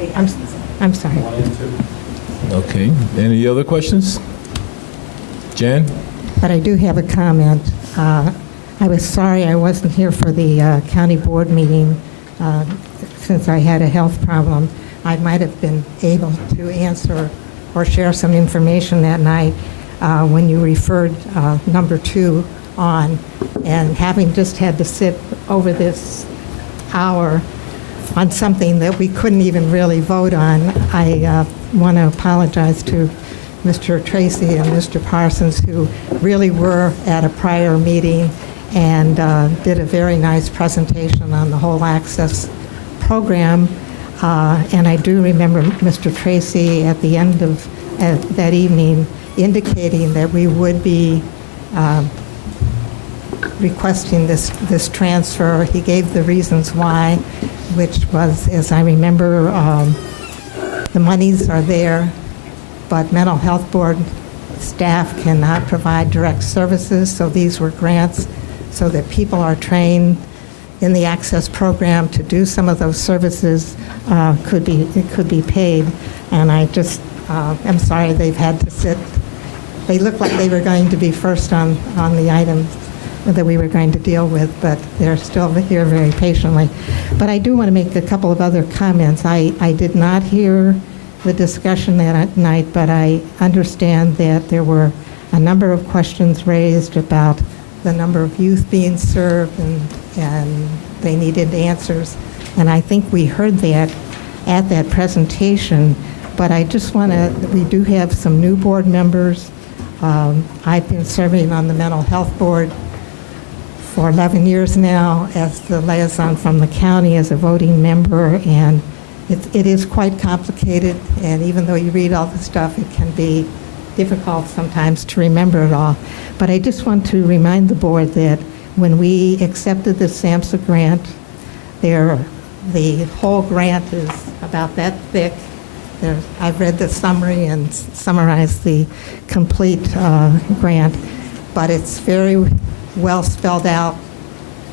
I'm sorry. Okay. Any other questions? Jan? But I do have a comment. I was sorry I wasn't here for the county board meeting since I had a health problem. I might have been able to answer or share some information that night when you referred number 2 on, and having just had to sit over this hour on something that we couldn't even really vote on, I want to apologize to Mr. Tracy and Mr. Parsons, who really were at a prior meeting and did a very nice presentation on the whole access program. And I do remember Mr. Tracy at the end of that evening indicating that we would be requesting this transfer. He gave the reasons why, which was, as I remember, the monies are there, but mental health board staff cannot provide direct services, so these were grants so that people are trained in the access program to do some of those services could be paid. And I just am sorry they've had to sit. They looked like they were going to be first on the items that we were going to deal with, but they're still here very patiently. But I do want to make a couple of other comments. I did not hear the discussion that night, but I understand that there were a number of questions raised about the number of youth being served, and they needed answers. And I think we heard that at that presentation, but I just want to, we do have some new board members. I've been serving on the mental health board for 11 years now as the liaison from the county as a voting member, and it is quite complicated, and even though you read all the stuff, it can be difficult sometimes to remember it all. But I just want to remind the board that when we accepted the SAMHSA grant, the whole grant is about that thick. I've read the summary and summarized the complete grant, but it's very well spelled out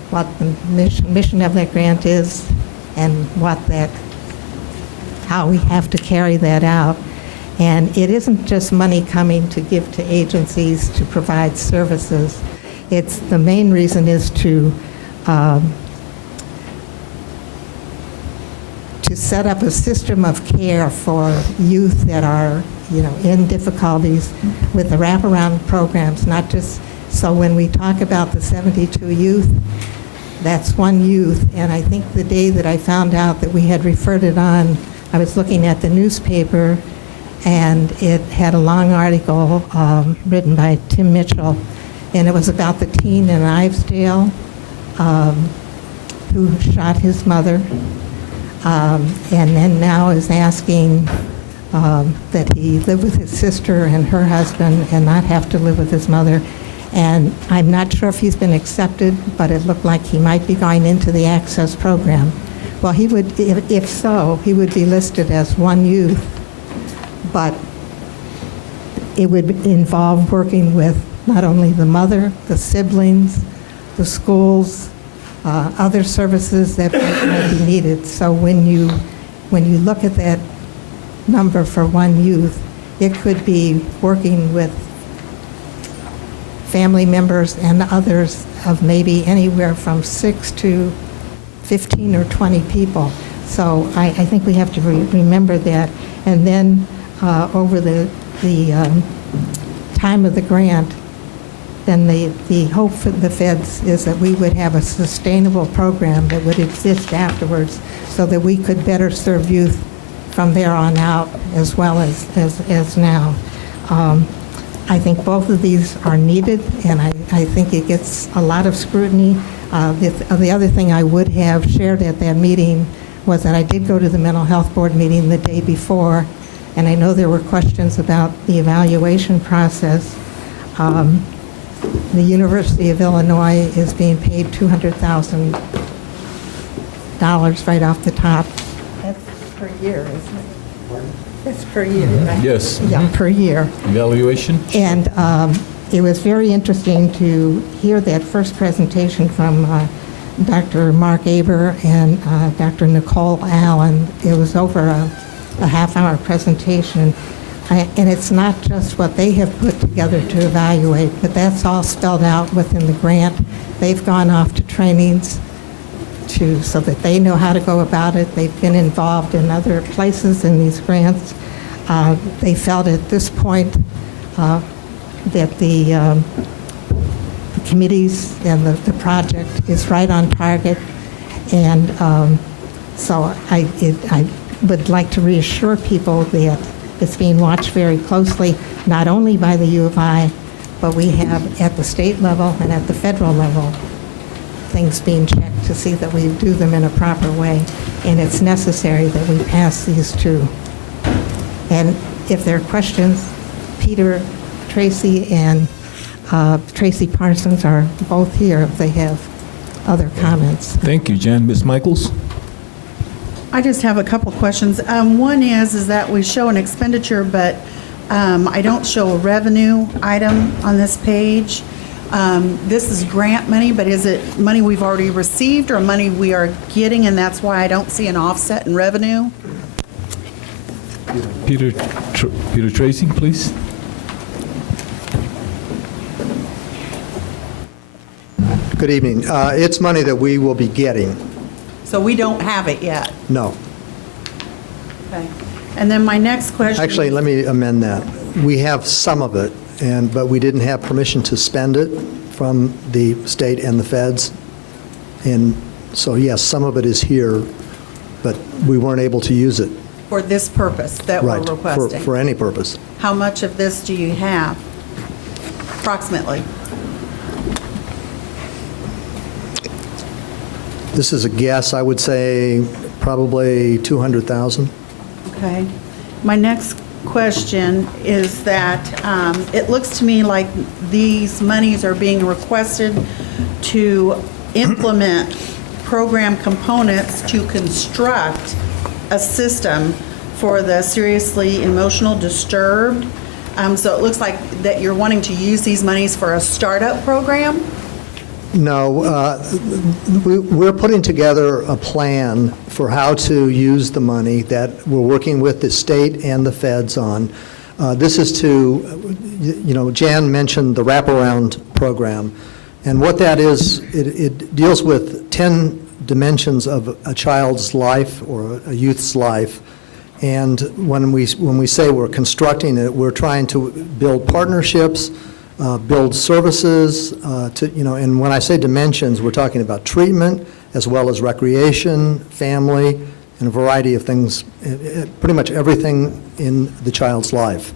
what the mission of that grant is and how we have to carry that out. And it isn't just money coming to give to agencies to provide services. The main reason is to set up a system of care for youth that are, in difficulties with the wraparound programs, not just, so when we talk about the 72 youth, that's one youth, and I think the day that I found out that we had referred it on, I was looking at the newspaper, and it had a long article written by Tim Mitchell, and it was about the teen in Ivesdale who shot his mother, and then now is asking that he live with his sister and her husband and not have to live with his mother. And I'm not sure if he's been accepted, but it looked like he might be going into the access program. Well, he would, if so, he would be listed as one youth, but it would involve working with not only the mother, the siblings, the schools, other services that might be needed. So when you look at that number for one youth, it could be working with family members and others of maybe anywhere from 6 to 15 or 20 people. So I think we have to remember that. And then over the time of the grant, then the hope for the feds is that we would have a sustainable program that would exist afterwards so that we could better serve youth from there on out as well as now. I think both of these are needed, and I think it gets a lot of scrutiny. The other thing I would have shared at that meeting was that I did go to the mental health board meeting the day before, And I know there were questions about the evaluation process. The University of Illinois is being paid $200,000 right off the top. That's per year, isn't it? That's per year, right? Yes. Yeah, per year. Evaluation? And it was very interesting to hear that first presentation from Dr. Mark Aber and Dr. Nicole Allen. It was over a half-hour presentation. And it's not just what they have put together to evaluate, but that's all spelled out within the grant. They've gone off to trainings so that they know how to go about it. They've been involved in other places in these grants. They felt at this point that the committees and the project is right on target. And so I would like to reassure people that it's being watched very closely, not only by the U of I, but we have at the state level and at the federal level things being checked to see that we do them in a proper way. And it's necessary that we pass these too. And if there are questions, Peter Tracy and Tracy Parsons are both here if they have other comments. Thank you, Jan. Ms. Michaels? I just have a couple questions. One is that we show an expenditure, but I don't show a revenue item on this page. This is grant money, but is it money we've already received or money we are getting, and that's why I don't see an offset in revenue? Peter Tracy, please. Good evening. It's money that we will be getting. So we don't have it yet. No. Okay. And then my next question. Actually, let me amend that. We have some of it, but we didn't have permission to spend it from the state and the feds. And so, yes, some of it is here, but we weren't able to use it. For this purpose that we're Right, requesting? for any purpose. How much of this do you have, approximately? This is a guess. I would say probably 200,000. Okay. My next question is that it looks to me like these monies are being requested to implement program components to construct a system for the seriously emotional disturbed. So it looks like that you're wanting to use these monies for a startup program? No, we're putting together a plan for how to use the money that we're working with the state and the feds on. This is to, Jan mentioned the wraparound program. And what that is, it deals with 10 dimensions of a child's life or a youth's life. And when we say we're constructing it, we're trying to build partnerships, build services, and when I say dimensions, we're talking about treatment as well as recreation, family, and a variety of things, pretty much everything in the child's life.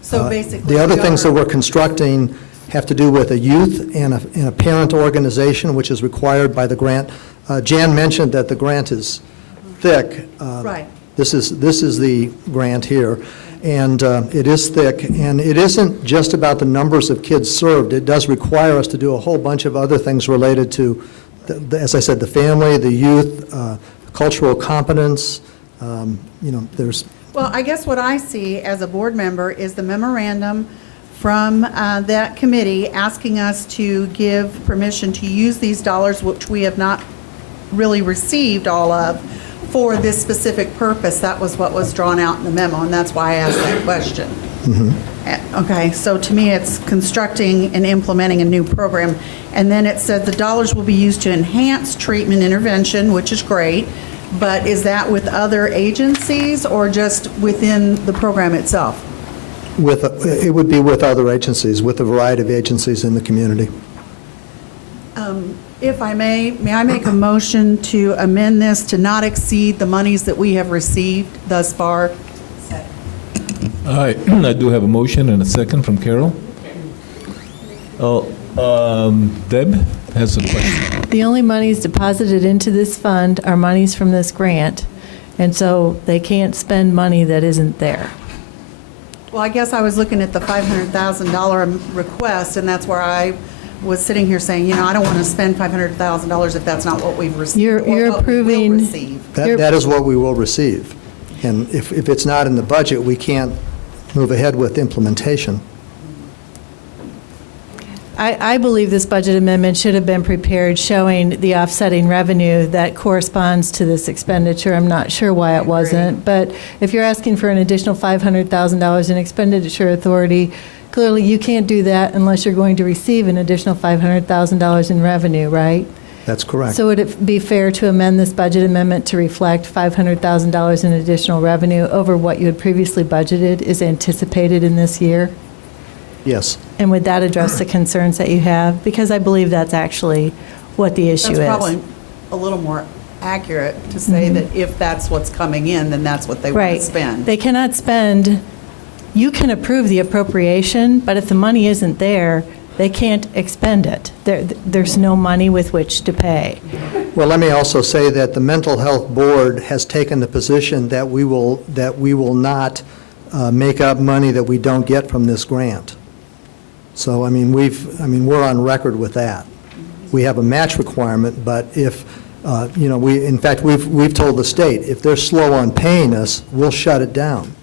So basically, the other things that we're constructing have to do with a youth and a parent organization, which is required by the grant. Jan mentioned that the grant is thick. Right. This is the grant here, and it is thick, and it isn't just about the numbers of kids served. It does require us to do a whole bunch of other things related to, as I said, the family, the youth, cultural competence. There's. Well, I guess what I see as a board member is the memorandum from that committee asking us to give permission to use these dollars, which we have not really received all of, for this specific purpose. That was what was drawn out in the memo, and that's why I asked that question. Okay, so to me, it's constructing and implementing a new program. And then it said the dollars will be used to enhance treatment intervention, which is great, but is that with other agencies or just within the program itself? It would be with other agencies, with a variety of agencies in the community. If I may I make a motion to amend this to not exceed the monies that we have received thus far? All right, I do have a motion and a second from Carol. Deb has a question. The only monies deposited into this fund are monies from this grant, and so they can't spend money that isn't there. Well, I guess I was looking at the $500,000 request, and that's where I was sitting here saying, you know, I don't want to spend $500,000 if that's not what we've received. You're or what we will approving- receive. That is what we will receive. And if it's not in the budget, we can't move ahead with implementation. I believe this budget amendment should have been prepared showing the offsetting revenue that corresponds to this expenditure. I'm not sure why it wasn't, but if you're asking for an additional $500,000 in expenditure authority, clearly you can't do that unless you're going to receive an additional $500,000 in revenue, right? That's correct. So would it be fair to amend this budget amendment to reflect $500,000 in additional revenue over what you had previously budgeted is anticipated in this year? Yes. And would that address the concerns that you have? Because I believe that's actually what the issue is. That's probably a little more accurate to say that if that's what's coming in, then that's what they want Right. to spend. They cannot spend, you can approve the appropriation, but if the money isn't there, they can't expend it. There's no money with which to pay. Well, let me also say that the Mental Health Board has taken the position that we will not make up money that we don't get from this grant. So, I mean, we're on record with that. We have a match requirement, but if, in fact, we've told the state, if they're slow on paying us, we'll shut it down.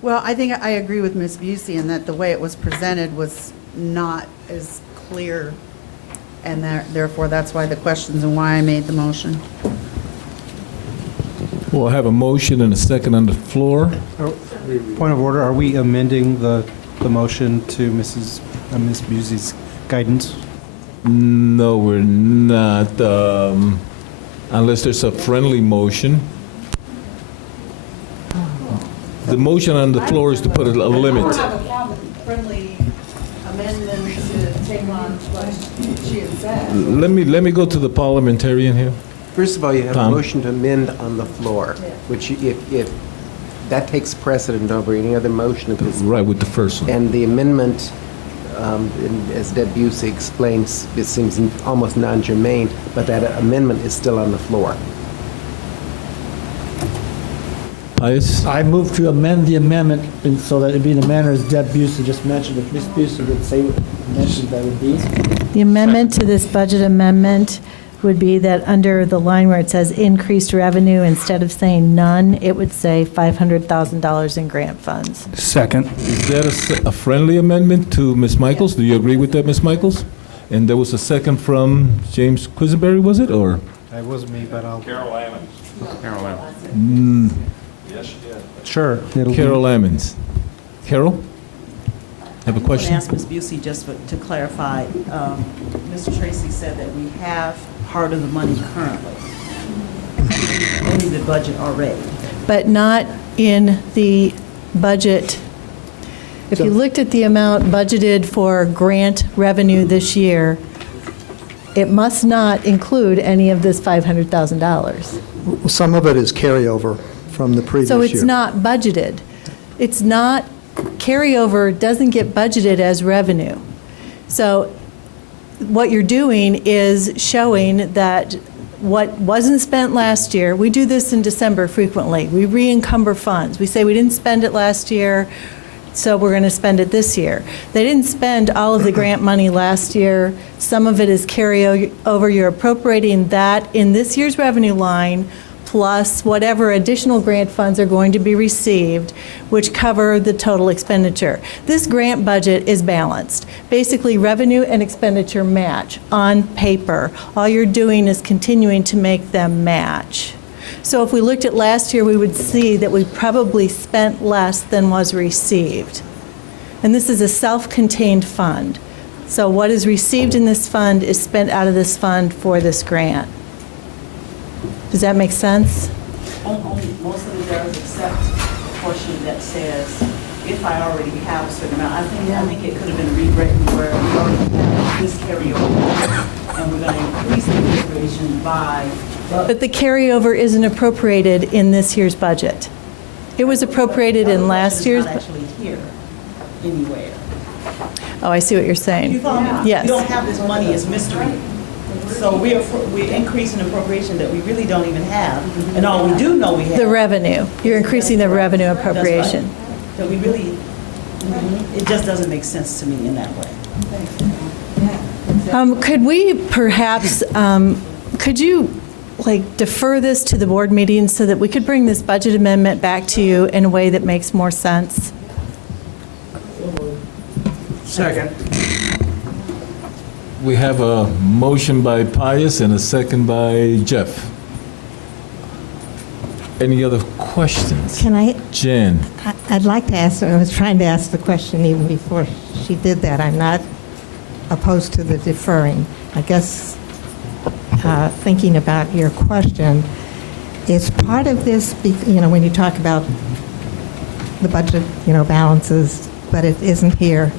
Well, I think I agree with Ms. Busey in that the way it was presented was not as clear, and therefore that's why the questions and why I made the motion. We'll have a motion and a second on the floor. Point of order, are we amending the motion to Ms. Busey's guidance? No, we're not, unless there's a friendly motion. The motion on the floor is to put a limit. I don't have a problem with friendly amendment to take on what she had said. Let me go to the parliamentarian here. First of all, you have Tom? a motion to amend on the floor, which if that takes precedent over any other motion at this. Right, with the first one. And the amendment, as Deb Busey explains, it seems almost non-germane, but that amendment is still on the floor. I move to amend the amendment so that it be in the manner as Deb Busey just mentioned. If Ms. Busey would say what mentioned that would be. The amendment to this budget amendment would be that under the line where it says increased revenue, instead of saying none, it would say $500,000 in grant funds. Second. Is that a friendly amendment to Ms. Michaels? Do you agree with that, Ms. Michaels? And there was a second from James Quisenberry, was it, or? That wasn't me, but I'll. Carol Ammons. Yes, you did. Sure. Carol Ammons. Carol? Have a I question? want to ask Ms. Busey just to clarify. Mr. Tracy said that we have part of the money currently in the budget already. But not in the budget. If you looked at the amount budgeted for grant revenue this year, it must not include any of this $500,000. Some of it is carryover from the previous year. So it's not budgeted. It's not, carryover doesn't get budgeted as revenue. So what you're doing is showing that what wasn't spent last year, we do this in December frequently. We re-encumber funds. We say we didn't spend it last year, so we're going to spend it this year. They didn't spend all of the grant money last year. Some of it is carryover. You're appropriating that in this year's revenue line, plus whatever additional grant funds are going to be received, which cover the total expenditure. This grant budget is balanced. Basically, revenue and expenditure match on paper. All you're doing is continuing to make them match. So if we looked at last year, we would see that we probably spent less than was received. And this is a self-contained fund. So what is received in this fund is spent out of this fund for this grant. Does that make sense? Most of it does, except the portion that says, if I already have a certain amount. I think it could have been rewritten where we already have this carryover, and we're going to increase the appropriation by. But the carryover isn't appropriated in this year's budget. It was appropriated in last year's. It's not actually here anywhere. Oh, I see what you're saying. You follow me? Yes. We don't have this money as mystery. So we're increasing appropriation that we really don't even have, and all we do know we have. The revenue. You're increasing the revenue appropriation. That we really It just doesn't make sense to me in that way. Could we perhaps, could you defer this to the board meeting so that we could bring this budget amendment back to you in a way that makes more sense? Second. We have a motion by Pius and a second by Jeff. Any other questions? Can I? Jen? I'd like to ask, I was trying to ask the question even before she did that. I'm not opposed to the deferring. I guess thinking about your question, is part of this, when you talk about the budget, balances, but it isn't here.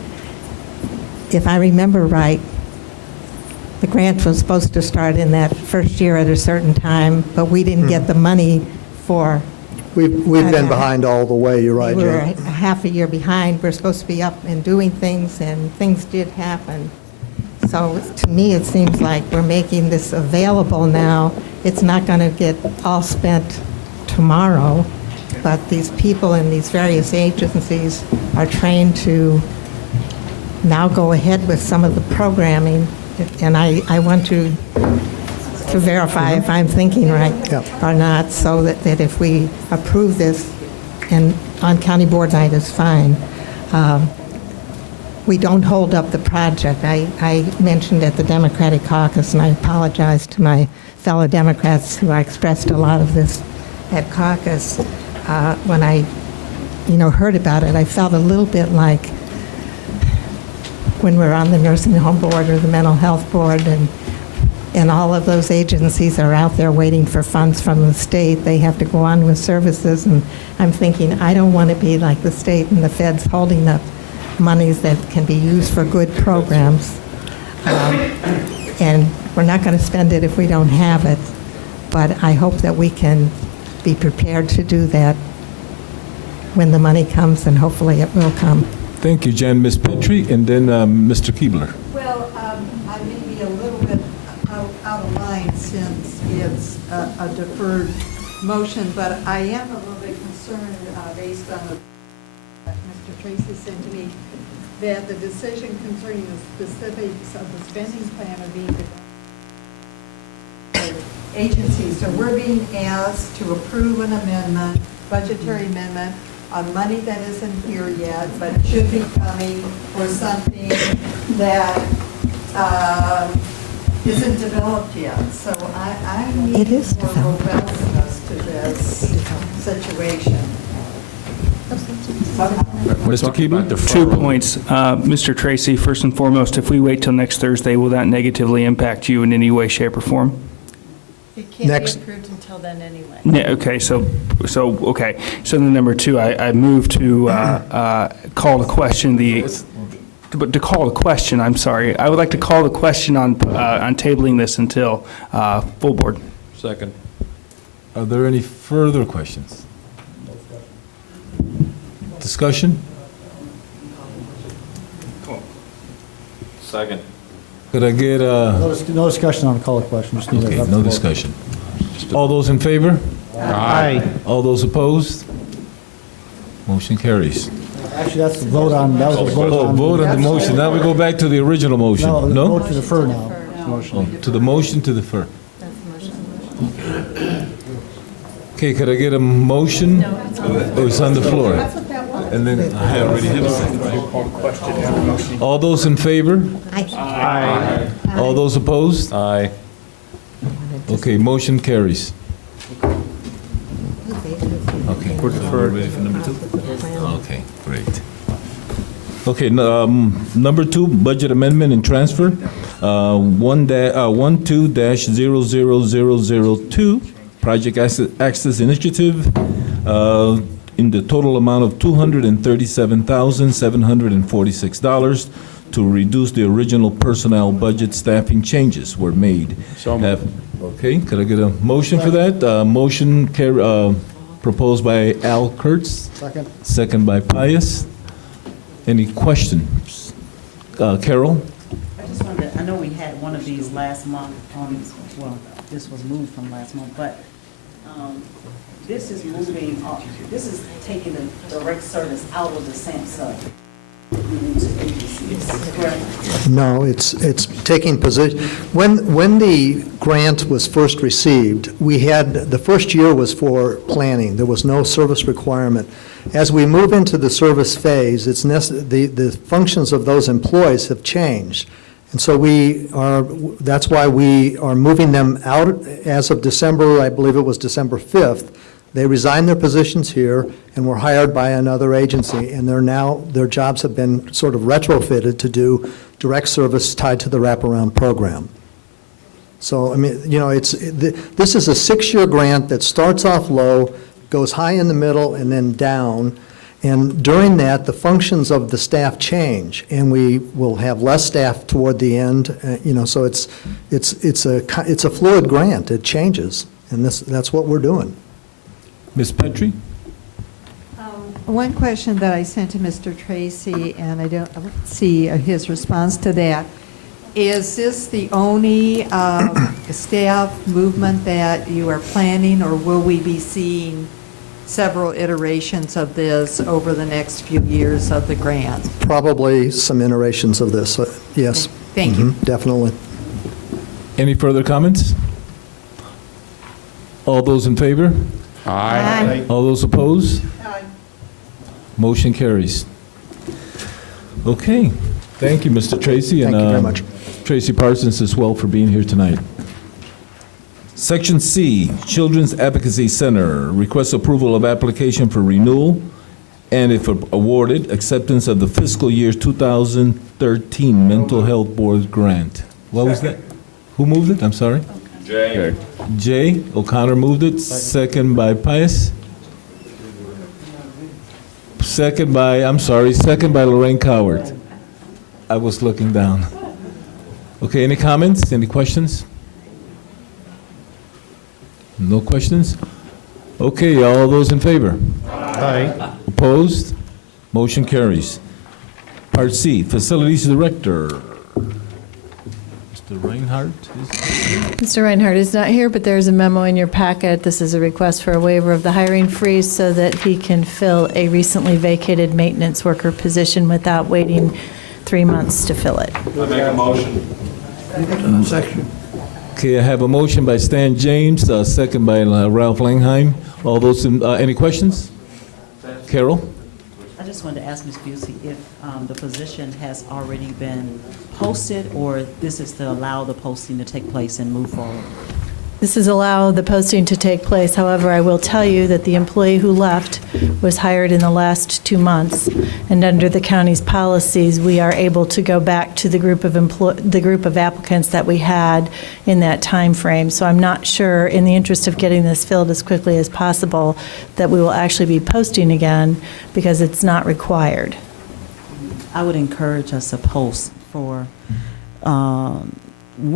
If I remember right, the grant was supposed to start in that first year at a certain time, but we didn't get the money for. We've been behind all the way, you're right, We were Jane. a half a year behind. We're supposed to be up and doing things, and things did happen. So to me, it seems like we're making this available now. It's not going to get all spent tomorrow, but these people in these various agencies are trained to now go ahead with some of the programming. And I want to verify if I'm thinking right or not, so that if we approve this, and on county board night is fine, we don't hold up the project. I mentioned at the Democratic caucus, and I apologize to my fellow Democrats who I expressed a lot of this at caucus. When I, heard about it, I felt a little bit like when we're on the nursing home board or the mental health board, and all of those agencies are out there waiting for funds from the state. They have to go on with services, and I'm thinking, I don't want to be like the state and the feds holding up monies that can be used for good programs. And we're not going to spend it if we don't have it, but I hope that we can be prepared to do that when the money comes, and hopefully it will come. Thank you, Jen. Ms. Petrie, and then Mr. Keebler. Well, I may be a little bit out of line since it's a deferred motion, but I am a little bit concerned based on what Mr. Tracy said to me, that the decision concerning the specifics of the spending plan are being developed by agencies. So we're being asked to approve an amendment, budgetary amendment, on money that isn't here yet, but should be coming for something that isn't developed yet. So I need more robustness to this situation. Mr. Keebler? 2 points. Mr. Tracy, first and foremost, if we wait till next Thursday, will that negatively impact you in any way, shape, or form? It can't Next. be approved until then anyway. Yeah, okay, so then number two, I move to call the question, to call the question, I'm sorry. I would like to call the question on tabling this until full board. Second. Are there any further questions? Discussion? Second. Could I get No discussion on the call of question. Just need okay, to no discussion. All those in favor? Aye. All those opposed? Motion carries. Actually, that's the vote on, that was the vote Oh, on. vote on the motion. Now we go back to the original motion. No, the No? vote to defer now. Oh, to the motion to defer. Okay, could I get a motion? Oh, it's on the floor. And then I already have a second, right? All those in favor? Aye. All those opposed? Aye. Okay, motion carries. Okay. We're deferred. Ready for number two? Okay, great. Okay, number two, budget amendment and transfer, 12-00002, Project Access Initiative, in the total amount of $237,746 to reduce the original personnel budget. Staffing changes were made. Okay, could I get a motion for that? Motion proposed by Al Kurtz. Second. Second by Pius. Any questions? Carol? I just wanted to, I know we had one of these last month on, well, this was moved from last month, but this is moving, this is taking the direct service out of the SAMHSA No, it's taking position. When the grant was first received, we had, the first year was for planning. There was no service requirement. As we move into the service phase, the functions of those employees have changed. And so that's why we are moving them out as of December, I believe it was December 5th. They resigned their positions here and were hired by another agency, and their jobs have been sort of retrofitted to do direct service tied to the wraparound program. So, I mean, you know, this is a 6-year grant that starts off low, goes high in the middle, and then down. And during that, the functions of the staff change, and we will have less staff toward the end. You know, so it's a fluid grant. It changes, and that's what we're doing. Ms. Petrie? One question that I sent to Mr. Tracy, and I don't see his response to that. Is this the only staff movement that you are planning, or will we be seeing several iterations of this over the next few years of the grant? Probably some iterations of this, yes. Thank you. Definitely. Any further comments? All those in favor? Aye. All those opposed? Aye. Motion carries. Okay. Thank you, Mr. Tracy. Thank you very much. Tracy Parsons as well for being here tonight. Section C, Children's Advocacy Center, request approval of application for renewal, and if awarded, acceptance of the fiscal year 2013 Mental Health Board grant. What was that? Who moved it? I'm sorry? Jay. Jay O'Connor moved it, second by Pius. Second by Lorraine Coward. I was looking down. Okay, any comments, any questions? No questions? Okay, all those in favor? Aye. Opposed? Motion carries. Part C, Facilities Director. Mr. Reinhardt? Mr. Reinhardt is not here, but there's a memo in your packet. This is a request for a waiver of the hiring freeze so that he can fill a recently vacated maintenance worker position without waiting 3 months to fill it. I make a motion. Section. Okay, I have a motion by Stan James, second by Ralph Langheim. All those, any questions? Carol? I just wanted to ask Ms. Busey if the position has already been posted, or this is to allow the posting to take place and move forward? This is allow the posting to take place. However, I will tell you that the employee who left was hired in the last 2 months, and under the county's policies, we are able to go back to the group of applicants that we had in that time frame. So I'm not sure, in the interest of getting this filled as quickly as possible, that we will actually be posting again, because it's not required. I would encourage us to post for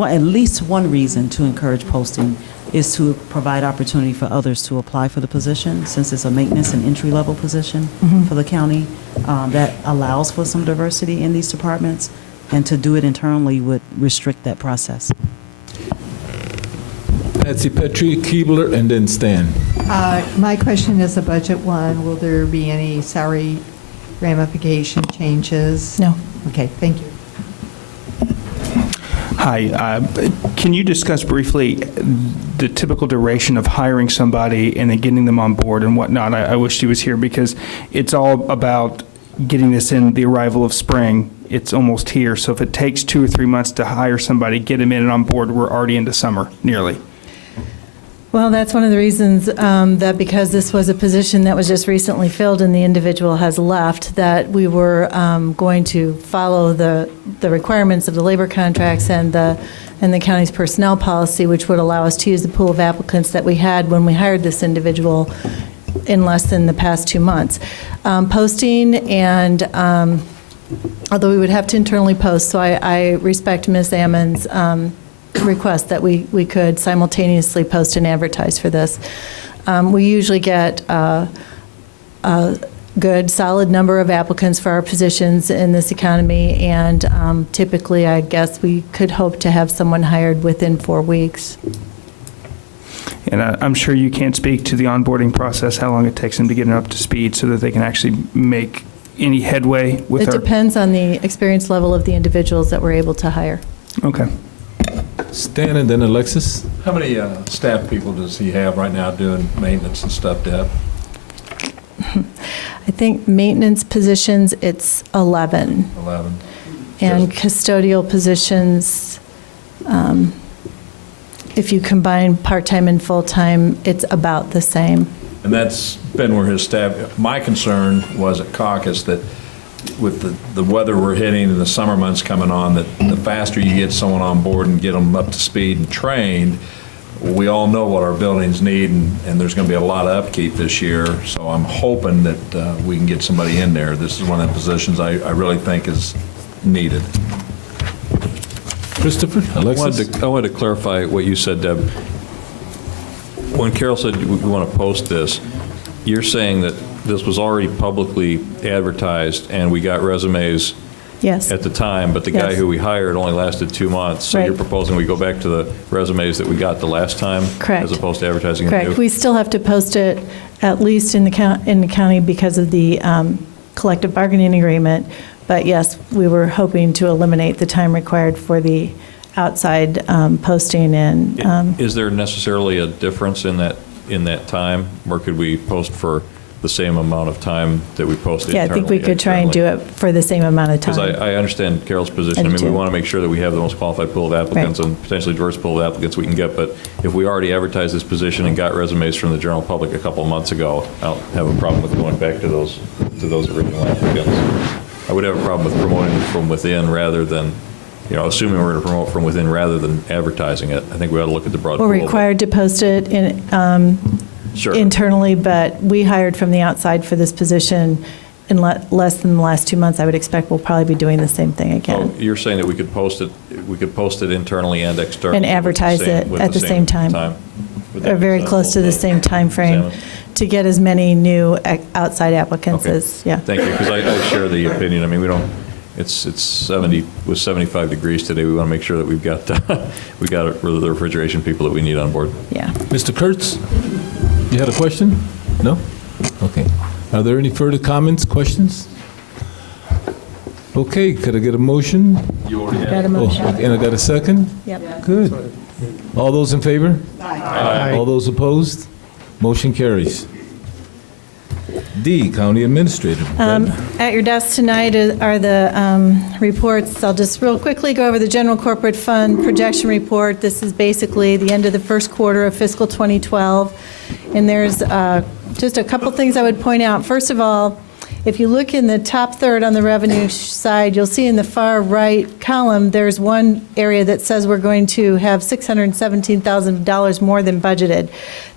at least one reason to encourage posting is to provide opportunity for others to apply for the position, since it's a maintenance and entry-level position for the county that allows for some diversity in these departments, and to do it internally would restrict that process. Patsy Petrie, Keebler, and then Stan. My question is a budget one. Will there be any salary ramification changes? No. Okay, thank you. Hi, can you discuss briefly the typical duration of hiring somebody and then getting them on board and whatnot? I wish he was here, because it's all about getting this in the arrival of spring. It's almost here, so if it takes 2 or 3 months to hire somebody, get them in and on board, we're already into summer, nearly. Well, that's one of the reasons that, because this was a position that was just recently filled and the individual has left, that we were going to follow the requirements of the labor contracts and the county's personnel policy, which would allow us to use the pool of applicants that we had when we hired this individual in less than the past 2 months. Posting, and although we would have to internally post, so I respect Ms. Ammon's request that we could simultaneously post and advertise for this. We usually get a good, solid number of applicants for our positions in this economy, and typically, I guess we could hope to have someone hired within 4 weeks. And I'm sure you can't speak to the onboarding process, how long it takes them to get up to speed so that they can actually make any headway with It our? depends on the experience level of the individuals that we're able to hire. Okay. Stan and then Alexis. How many staff people does he have right now doing maintenance and stuff, Deb? I think maintenance positions, it's 11. 11. And custodial positions, if you combine part-time and full-time, it's about the same. And that's been where his staff, my concern was at caucus that with the weather we're hitting and the summer months coming on, that the faster you get someone on board and get them up to speed and trained, we all know what our buildings need, and there's going to be a lot of upkeep this year. So I'm hoping that we can get somebody in there. This is one of the positions I really think is needed. Christopher, Alexis? I wanted to clarify what you said, Deb. When Carol said we want to post this, you're saying that this was already publicly advertised and we got resumes Yes. at the time, but the guy Yes. who we hired only lasted 2 months. So Right. you're proposing we go back to the resumes that we got the last time? Correct. As opposed to advertising Correct. anew? We still have to post it at least in the county because of the collective bargaining agreement. But yes, we were hoping to eliminate the time required for the outside posting and. Is there necessarily a difference in that time, or could we post for the same amount of time that we posted Yeah, I think we could try and do it for the same amount of time. Because I understand Carol's position. I I do mean, we too. want to make sure that we have the most qualified pool of applicants and potentially diverse pool of applicants we can get. But if we already advertised this position and got resumes from the general public a couple of months ago, I don't have a problem with going back to those original applicants. I would have a problem with promoting from within rather than, assuming we're going to promote from within rather than advertising it. I think we ought to look at the broad pool. We're required to post it Sure. internally, but we hired from the outside for this position in less than the last 2 months. I would expect we'll probably be doing the same thing again. So you're saying that we could post it internally and externally? And advertise it at the same time. Or very close to the same time frame to get as many new outside applicants Okay. as, yeah. Thank you, because I share the opinion. I mean, it's 70, with 75 degrees today, we want to make sure that we've got the refrigeration people that we need on board. Yeah. Mr. Kurtz, you had a question? No? Okay. Are there any further comments, questions? Okay, could I get a motion? You already Got a motion. And I got a second? Yep. Good. All those in favor? Aye. All those opposed? Motion carries. D, County Administrator. At your desk tonight are the reports. I'll just real quickly go over the General Corporate Fund Projection Report. This is basically the end of the first quarter of fiscal 2012. And there's just a couple things I would point out. First of all, if you look in the top third on the revenue side, you'll see in the far right column, there's one area that says we're going to have $617,000 more than budgeted.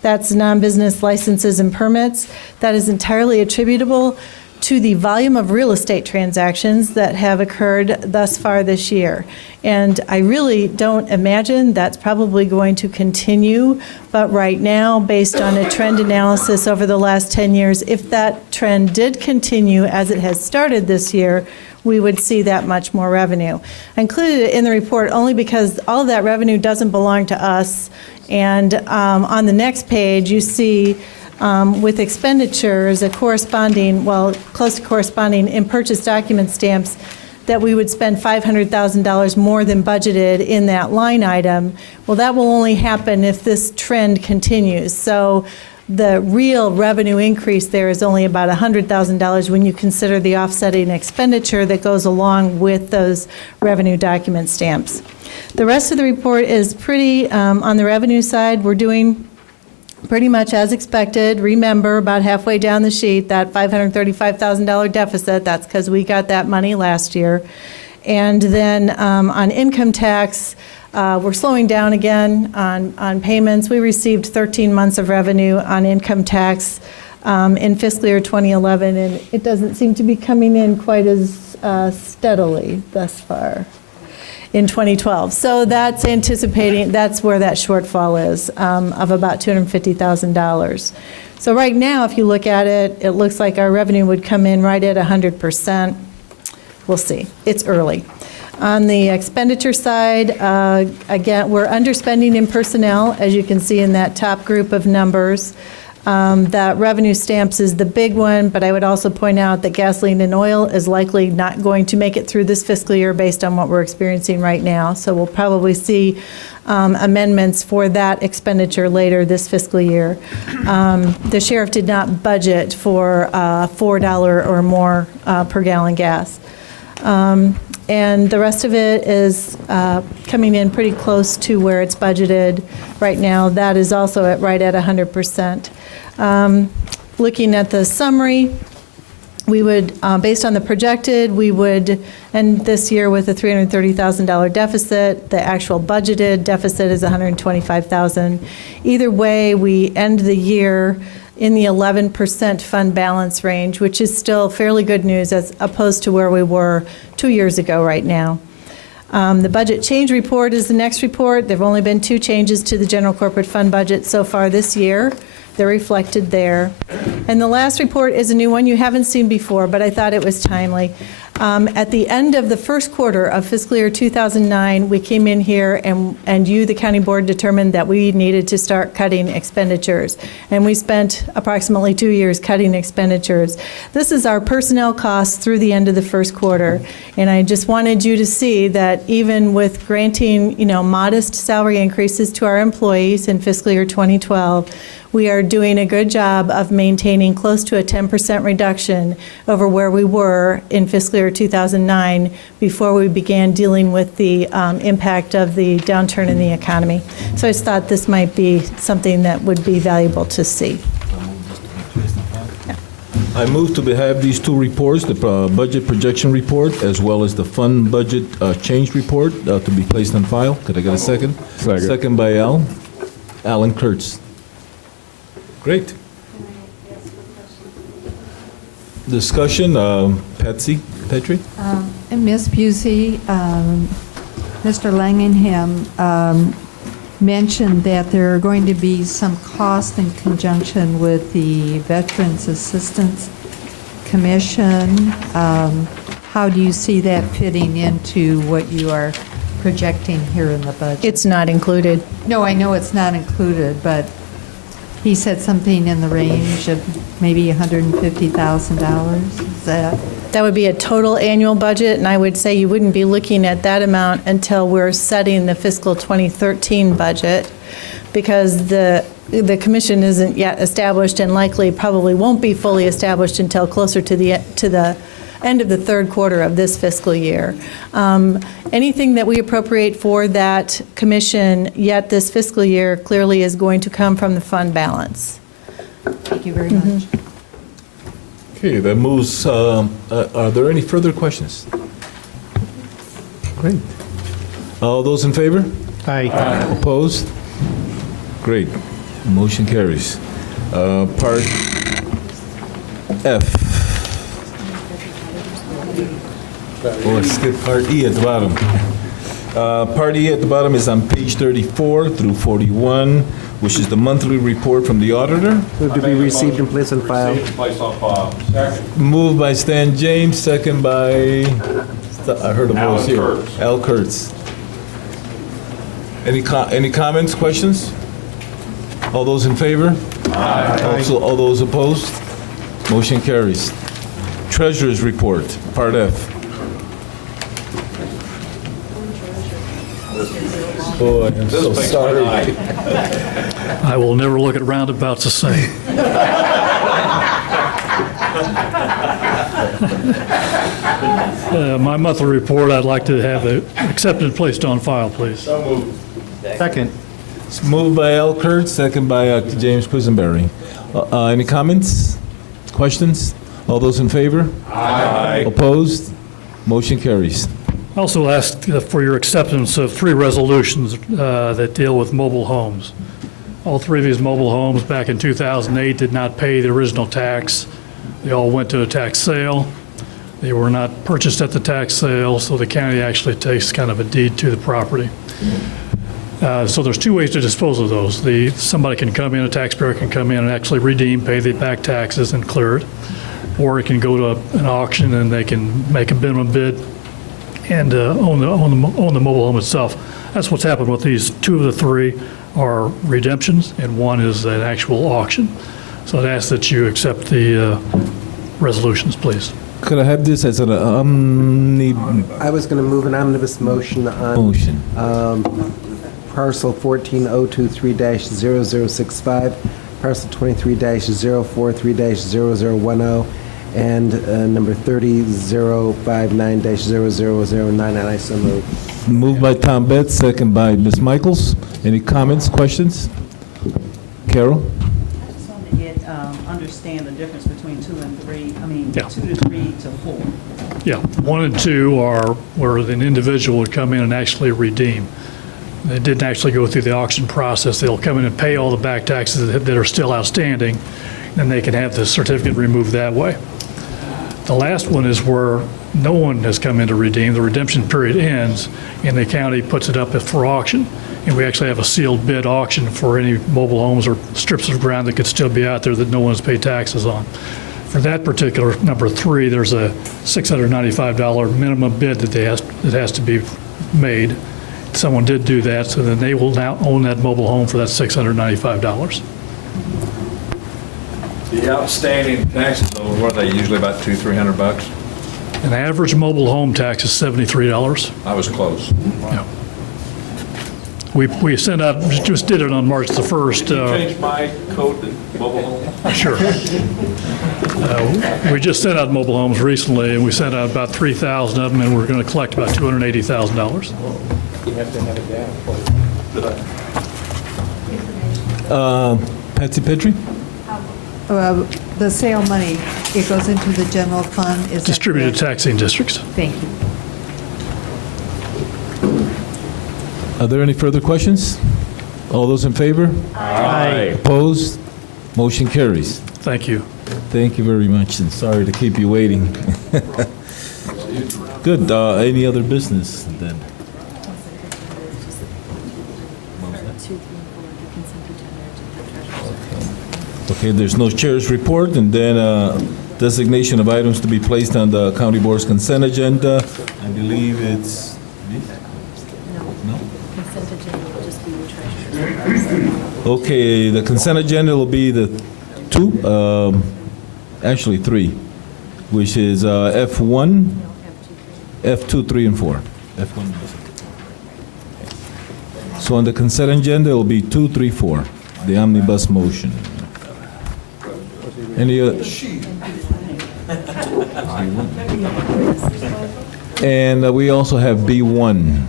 That's non-business licenses and permits. That is entirely attributable to the volume of real estate transactions that have occurred thus far this year. And I really don't imagine that's probably going to continue, but right now, based on a trend analysis over the last 10 years, if that trend did continue as it has started this year, we would see that much more revenue. I included it in the report only because all of that revenue doesn't belong to us. And on the next page, you see with expenditures, a corresponding, well, close to corresponding in purchase document stamps, that we would spend $500,000 more than budgeted in that line item. Well, that will only happen if this trend continues. So the real revenue increase there is only about $100,000 when you consider the offsetting expenditure that goes along with those revenue document stamps. The rest of the report is pretty, on the revenue side, we're doing pretty much as expected. Remember, about halfway down the sheet, that $535,000 deficit, that's because we got that money last year. And then on income tax, we're slowing down again on payments. We received 13 months of revenue on income tax in fiscal year 2011, and it doesn't seem to be coming in quite as steadily thus far in 2012. So that's anticipating, that's where that shortfall is, of about $250,000. So right now, if you look at it, it looks like our revenue would come in right at 100%. We'll see. It's early. On the expenditure side, again, we're underspending in personnel, as you can see in that top group of numbers. That revenue stamps is the big one, but I would also point out that gasoline and oil is likely not going to make it through this fiscal year based on what we're experiencing right now. So we'll probably see amendments for that expenditure later this fiscal year. The sheriff did not budget for $4 or more per gallon gas. And the rest of it is coming in pretty close to where it's budgeted right now. That is also right at 100%. Looking at the summary, we would, based on the projected, we would end this year with a $330,000 deficit. The actual budgeted deficit is $125,000. Either way, we end the year in the 11% fund balance range, which is still fairly good news as opposed to where we were 2 years ago right now. The budget change report is the next report. There have only been 2 changes to the general corporate fund budget so far this year. They're reflected there. And the last report is a new one you haven't seen before, but I thought it was timely. At the end of the first quarter of fiscal year 2009, we came in here and you, the county board, determined that we needed to start cutting expenditures. And we spent approximately 2 years cutting expenditures. This is our personnel costs through the end of the first quarter. And I just wanted you to see that even with granting, modest salary increases to our employees in fiscal year 2012, we are doing a good job of maintaining close to a 10% reduction over where we were in fiscal year 2009 before we began dealing with the impact of the downturn in the economy. So I just thought this might be something that would be valuable to see. I move to have these 2 reports, the budget projection report as well as the fund budget change report to be placed on file. Could I get a second? Second. Second by Alan Kurtz. Great. Discussion, Petrie? And Ms. Busey, Mr. Langenham mentioned that there are going to be some costs in conjunction with the Veterans Assistance Commission. How do you see that fitting into what you are projecting here in the budget? It's not included. No, I know it's not included, but he said something in the range of maybe $150,000. Is that? That would be a total annual budget, and I would say you wouldn't be looking at that amount until we're setting the fiscal 2013 budget, because the commission isn't yet established and likely probably won't be fully established until closer to the end of the third quarter of this fiscal year. Anything that we appropriate for that commission yet this fiscal year clearly is going to come from the fund balance. Thank you very much. Okay, that moves, are there any further questions? Great. All those in favor? Aye. Opposed? Great. Motion carries. Part F. Oh, skip Part E at the bottom. Part E at the bottom is on page 34 through 41, which is the monthly report from the auditor. Move to be received and placed on file. Moved by Stan James, second by, I heard a voice here. Al Kurtz. Any comments, questions? All those in favor? Aye. Also, all those opposed? Motion carries. Treasurer's report, Part F. Boy, I'm so sorry. I will never look at roundabouts the same. My monthly report, I'd like to have it accepted and placed on file, please. So moved. Second. It's moved by Al Kurtz, second by James Quisenberry. Any comments? Questions? All those in favor? Aye. Opposed? Motion carries. I also ask for your acceptance of 3 resolutions that deal with mobile homes. All 3 of these mobile homes back in 2008 did not pay the original tax. They all went to a tax sale. They were not purchased at the tax sale, so the county actually takes kind of a deed to the property. So there's 2 ways to dispose of those. Somebody can come in, a taxpayer can come in and actually redeem, pay the back taxes and clear it. Or it can go to an auction and they can make a minimum bid and own the mobile home itself. That's what's happened with these. 2 of the 3 are redemptions, and 1 is an actual auction. So I'd ask that you accept the resolutions, please. Could I have this as an I was going to move an omnibus motion on parcel 14023-0065, parcel 23-043-0010, and number 30-059-0009, and I so move. Moved by Tom Betts, second by Ms. Michaels. Any comments, questions? Carol? I just wanted to get, understand the difference between 2 and 3, I mean, Yeah. 2 to 3 to 4. Yeah, 1 and 2 are where an individual would come in and actually redeem. They didn't actually go through the auction process. They'll come in and pay all the back taxes that are still outstanding, and they can have the certificate removed that way. The last one is where no one has come in to redeem. The redemption period ends, and the county puts it up for auction. And we actually have a sealed bid auction for any mobile homes or strips of ground that could still be out there that no one has paid taxes on. For that particular number 3, there's a $695 minimum bid that has to be made. Someone did do that, so then they will now own that mobile home for that $695. The outstanding taxes, though, what are they, usually about $200-300? An average mobile home tax is $73. I was close. Yeah. We sent out, just did it on March the 1st. Change my code to mobile home? Sure. We just sent out mobile homes recently, and we sent out about 3,000 of them, and we're going to collect about $280,000. You have to have it down. Patsy Petrie? The sale money, it goes into the general fund, is that Distributed correct? taxing districts. Thank you. Are there any further questions? All those in favor? Aye. Opposed? Motion carries. Thank you. Thank you very much, and sorry to keep you waiting. Good. Any other business then? Okay, there's no chair's report, and then designation of items to be placed on the county board's consent agenda. I believe it's no. Consent agenda will just be the treasurer's. Okay, the consent agenda will be the 2, actually 3, which is F1, F2, 3, and 4. F1. So on the consent agenda, it will be 2, 3, 4, the omnibus motion. Any and we also have B1.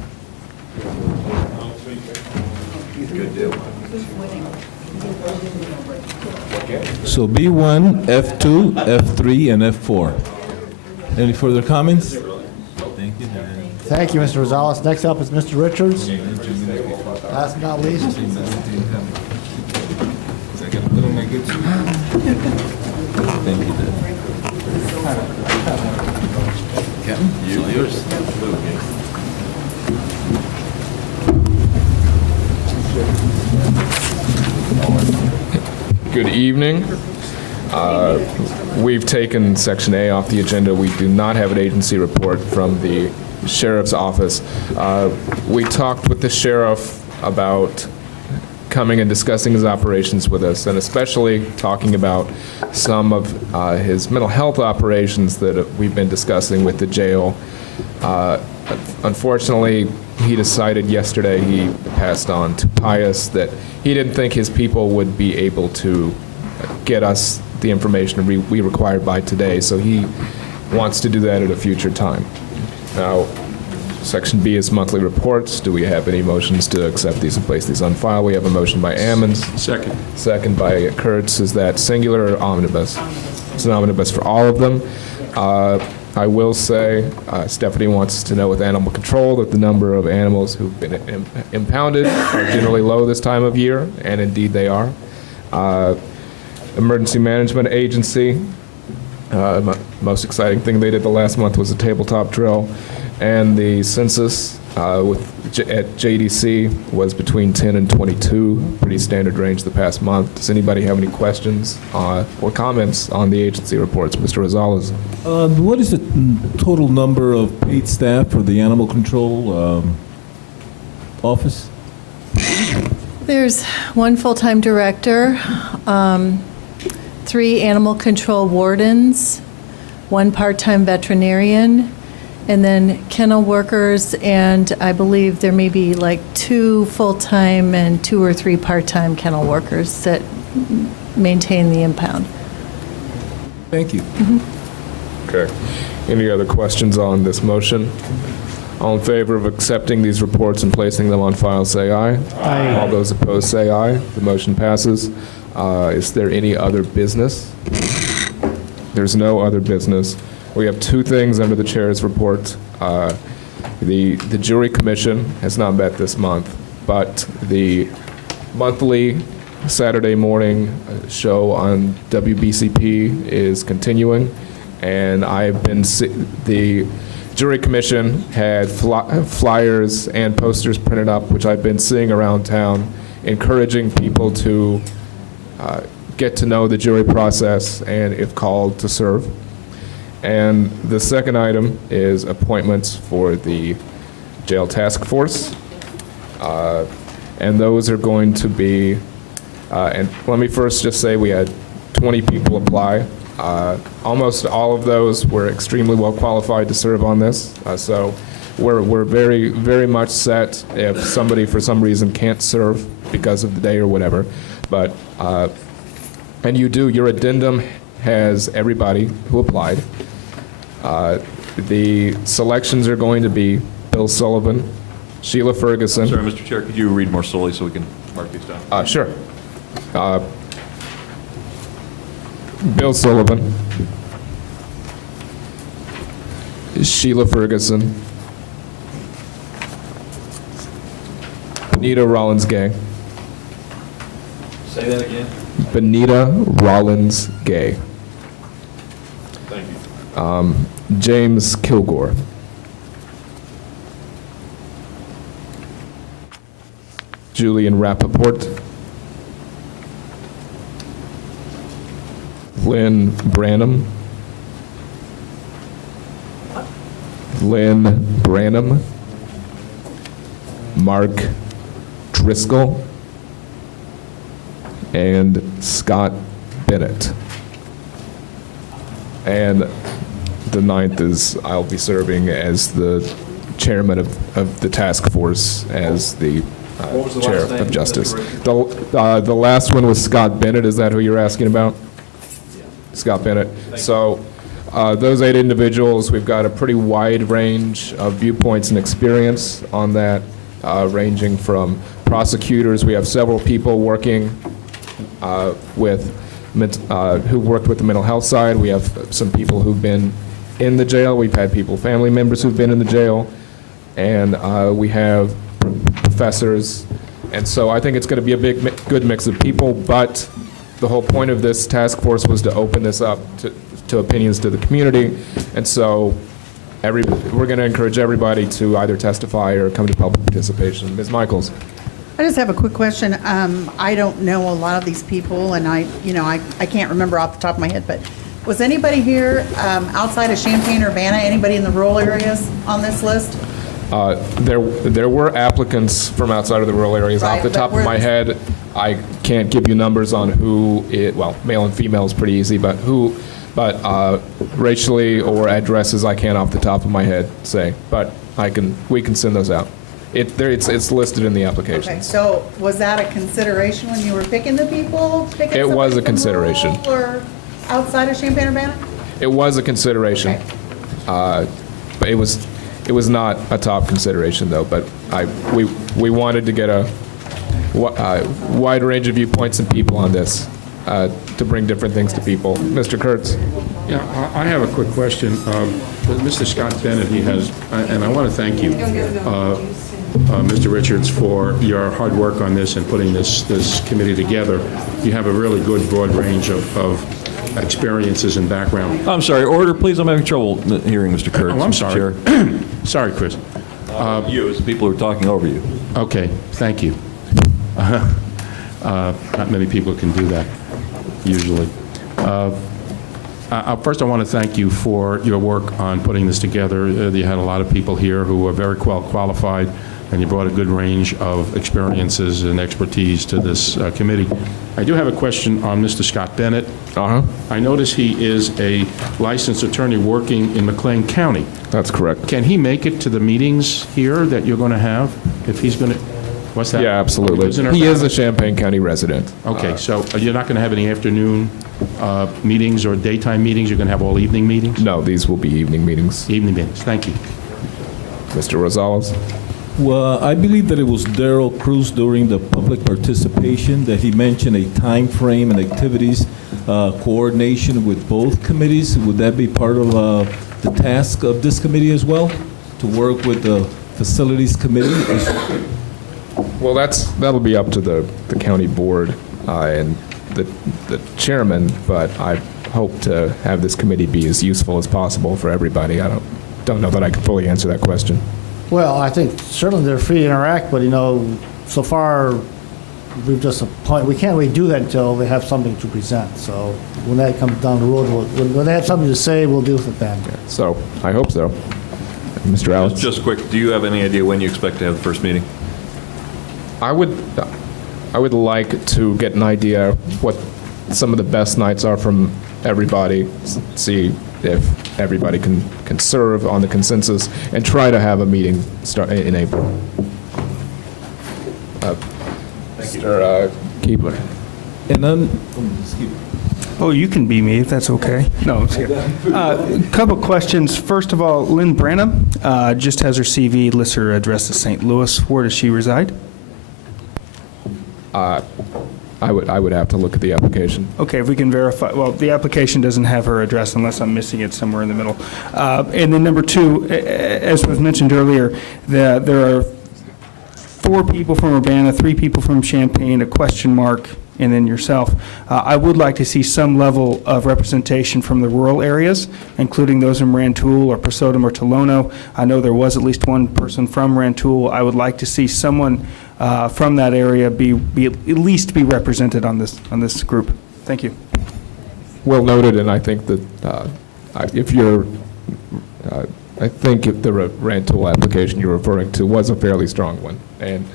So B1, F2, F3, and F4. Any further comments? Thank you. Thank you, Mr. Rosales. Next up is Mr. Richards. Last but not least. Thank you, Dad. Yours. Good evening. We've taken Section A off the agenda. We do not have an agency report from the sheriff's office. We talked with the sheriff about coming and discussing his operations with us, and especially talking about some of his mental health operations that we've been discussing with the jail. Unfortunately, he decided yesterday, he passed on to Pius, that he didn't think his people would be able to get us the information we required by today, so he wants to do that at a future time. Now, Section B is monthly reports. Do we have any motions to accept these and place these on file? We have a motion by Ammons. Second. Second by Kurtz. Is that singular or omnibus? It's an omnibus for all of them. I will say, Stephanie wants to know with animal control that the number of animals who've been impounded are generally low this time of year, and indeed they are. Emergency Management Agency, most exciting thing they did the last month was a tabletop drill. And the census at JDC was between 10 and 22, pretty standard range the past month. Does anybody have any questions or comments on the agency reports? Mr. Rosales. What is the total number of paid staff for the animal control office? There's one full-time director. 3 animal control wardens, 1 part-time veterinarian, and then kennel workers, and I believe there may be like 2 full-time and 2 or 3 part-time kennel workers that maintain the impound. Thank you. Okay. Any other questions on this motion? All in favor of accepting these reports and placing them on file, say aye. Aye. All those opposed, say aye. The motion passes. Is there any other business? There's no other business. We have 2 things under the chair's report. The jury commission has not met this month, but the monthly Saturday morning show on WBCP is continuing, and I've been the jury commission had flyers and posters printed up, which I've been seeing around town, encouraging people to get to know the jury process and, if called, to serve. And the second item is appointments for the jail task force. And those are going to be, and let me first just say we had 20 people apply. Almost all of those were extremely well qualified to serve on this. So we're very, very much set if somebody for some reason can't serve because of the day or whatever. But, and your addendum has everybody who applied. The selections are going to be Bill Sullivan, Sheila Ferguson. Sorry, Mr. Chair, could you read more slowly so we can mark these down? Sure. Bill Sullivan, Sheila Ferguson, Benita Rollins-Gay. Say that again. Benita Rollins-Gay. Thank you. James Kilgore. Julian Rappaport. Lynn Branham. Lynn Branham. Mark Driscoll. And Scott Bennett. And the 9th is I'll be serving as the chairman of the task force as the chair of justice. The last one was Scott Bennett. Is that who you're asking about? Yeah. Scott Bennett. So those 8 individuals, we've got a pretty wide range of viewpoints and experience on that, ranging from prosecutors. We have several people working who worked with the mental health side. We have some people who've been in the jail. We've had family members who've been in the jail. And we have professors. And so I think it's going to be a good mix of people, but the whole point of this task force was to open this up to opinions to the community. And so we're going to encourage everybody to either testify or come to public participation. Ms. Michaels. I just have a quick question. I don't know a lot of these people, and I can't remember off the top of my head, but was anybody here outside of Champaign, Urbana, anybody in the rural areas on this list? There were applicants from outside of the rural areas. Right, off the top of my head, I can't give you numbers on male and female is pretty easy, but racially or addresses I can't off the top of my head say, but we can send those out. It's listed in the applications. Okay, so was that a consideration when you were picking the people? It was a consideration. Or outside of Champaign-Urbana? It was a consideration. Okay. But it was not a top consideration, though. But we wanted to get a wide range of viewpoints and people on this to bring different things to people. Mr. Kurtz. Yeah, I have a quick question. Mr. Scott Bennett, and I want to thank you, Mr. Richards, for your hard work on this and putting this committee together. You have a really good broad range of experiences and background. I'm sorry, order, please. I'm having trouble hearing Mr. Kurtz. Oh, I'm sorry. Chair. Sorry, Chris. You, as the people who are talking over you. Okay, thank you. Not many people can do that, usually. First, I want to thank you for your work on putting this together. You had a lot of people here who are very well qualified and you brought a good range of experiences and expertise to this committee. I do have a question on Mr. Scott Bennett. I notice he is a licensed attorney working in McLean County. That's correct. Can he make it to the meetings here that you're going to have? If he's going to, what's that? Yeah, absolutely. He is a Champaign County resident. Okay, so you're not going to have any afternoon meetings or daytime meetings? You're going to have all evening meetings? No, these will be evening meetings. Evening meetings, thank you. Mr. Rosales? Well, I believe that it was Darrell Cruz during the public participation that he mentioned a time frame and activities coordination with both committees. Would that be part of the task of this committee as well, to work with the facilities committee? Well, that'll be up to the county board and the chairman, but I hope to have this committee be as useful as possible for everybody. I don't know that I can fully answer that question. Well, I think certainly they're free to interact, but, so far, we've just appointed, we can't really do that until they have something to present. So when that comes down the road, when they have something to say, we'll deal with it then. So I hope so. Mr. Alex? Just quick, do you have any idea when you expect to have the first meeting? I would like to get an idea what some of the best nights are from everybody, see if everybody can serve on the consensus, and try to have a meeting start in April. Mr. Keebler. And then, Oh, you can be me if that's okay. No, it's here. Couple questions. First of all, Lynn Branham just has her CV, lists her address as St. Louis. Where does she reside? I would have to look at the application. Okay, if we can verify, well, the application doesn't have her address unless I'm missing it somewhere in the middle. And then number two, as was mentioned earlier, there are 4 people from Urbana, 3 people from Champaign, a question mark, and then yourself. I would like to see some level of representation from the rural areas, including those in Rantoul or Presodum or Tolono. I know there was at least one person from Rantoul. I would like to see someone from that area be at least be represented on this group. Thank you. Well noted, and I think that if you're, I think if the Rantoul application you're referring to was a fairly strong one, and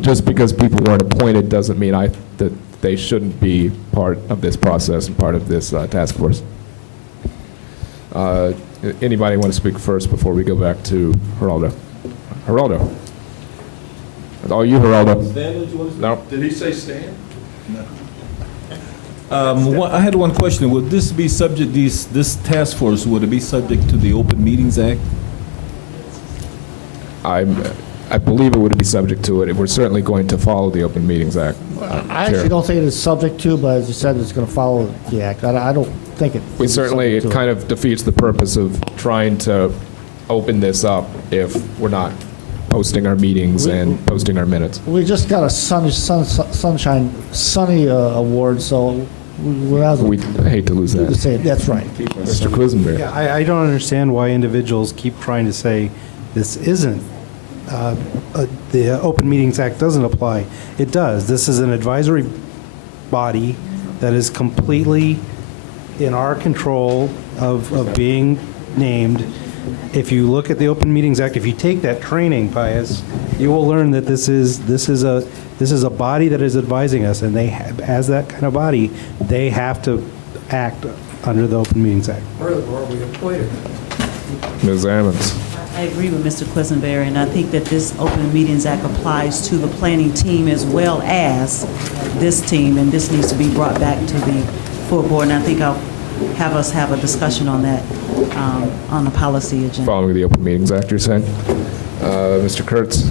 just because people weren't appointed doesn't mean that they shouldn't be part of this process and part of this task force. Anybody want to speak first before we go back to Geraldo? Geraldo. Oh, you, Geraldo. No. Did he say stand? I had one question. Would this be subject, this task force, would it be subject to the Open Meetings Act? I believe it would be subject to it. We're certainly going to follow the Open Meetings Act. I actually don't think it is subject to, but as you said, it's going to follow the act. I don't think it. It kind of defeats the purpose of trying to open this up if we're not posting our meetings and posting our minutes. We just got a sunny award, so we hate to lose that. That's right. Mr. Quisenberry. Yeah, I don't understand why individuals keep trying to say this isn't, the Open Meetings Act doesn't apply. It does. This is an advisory body that is completely in our control of being named. If you look at the Open Meetings Act, if you take that training, Pius, you will learn that this is a body that is advising us, and they have, as that kind of body, they have to act under the Open Meetings Act. Furthermore, we appointed. Ms. Ammons. I agree with Mr. Quisenberry, and I think that this Open Meetings Act applies to the planning team as well as this team, and this needs to be brought back to the full board, and I think I'll have us have a discussion on that on the policy agenda. Following the Open Meetings Act, you're saying? Mr. Kurtz?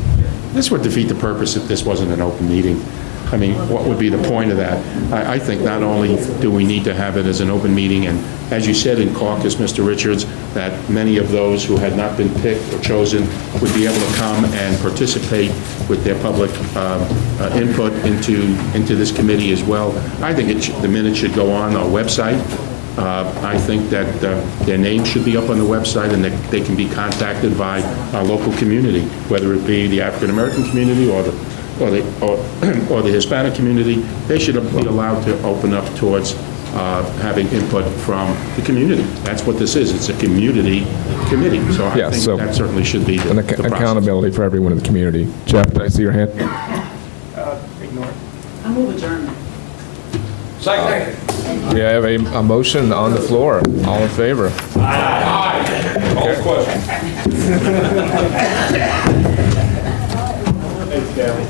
This would defeat the purpose if this wasn't an open meeting. I mean, what would be the point of that? I think not only do we need to have it as an open meeting, and as you said in caucus, Mr. Richards, that many of those who had not been picked or chosen would be able to come and participate with their public input into this committee as well. I think the minutes should go on our website. I think that their names should be up on the website, and that they can be contacted by our local community, whether it be the African American community or the Hispanic community. They should be allowed to open up towards having input from the community. That's what this is. It's a community committee. So I think that certainly should be the process. Accountability for everyone in the community. Jeff, did I see your hand? Ignore it. I move adjournment. We have a motion on the floor. All in favor? Aye. Call the question. Thanks, Gary.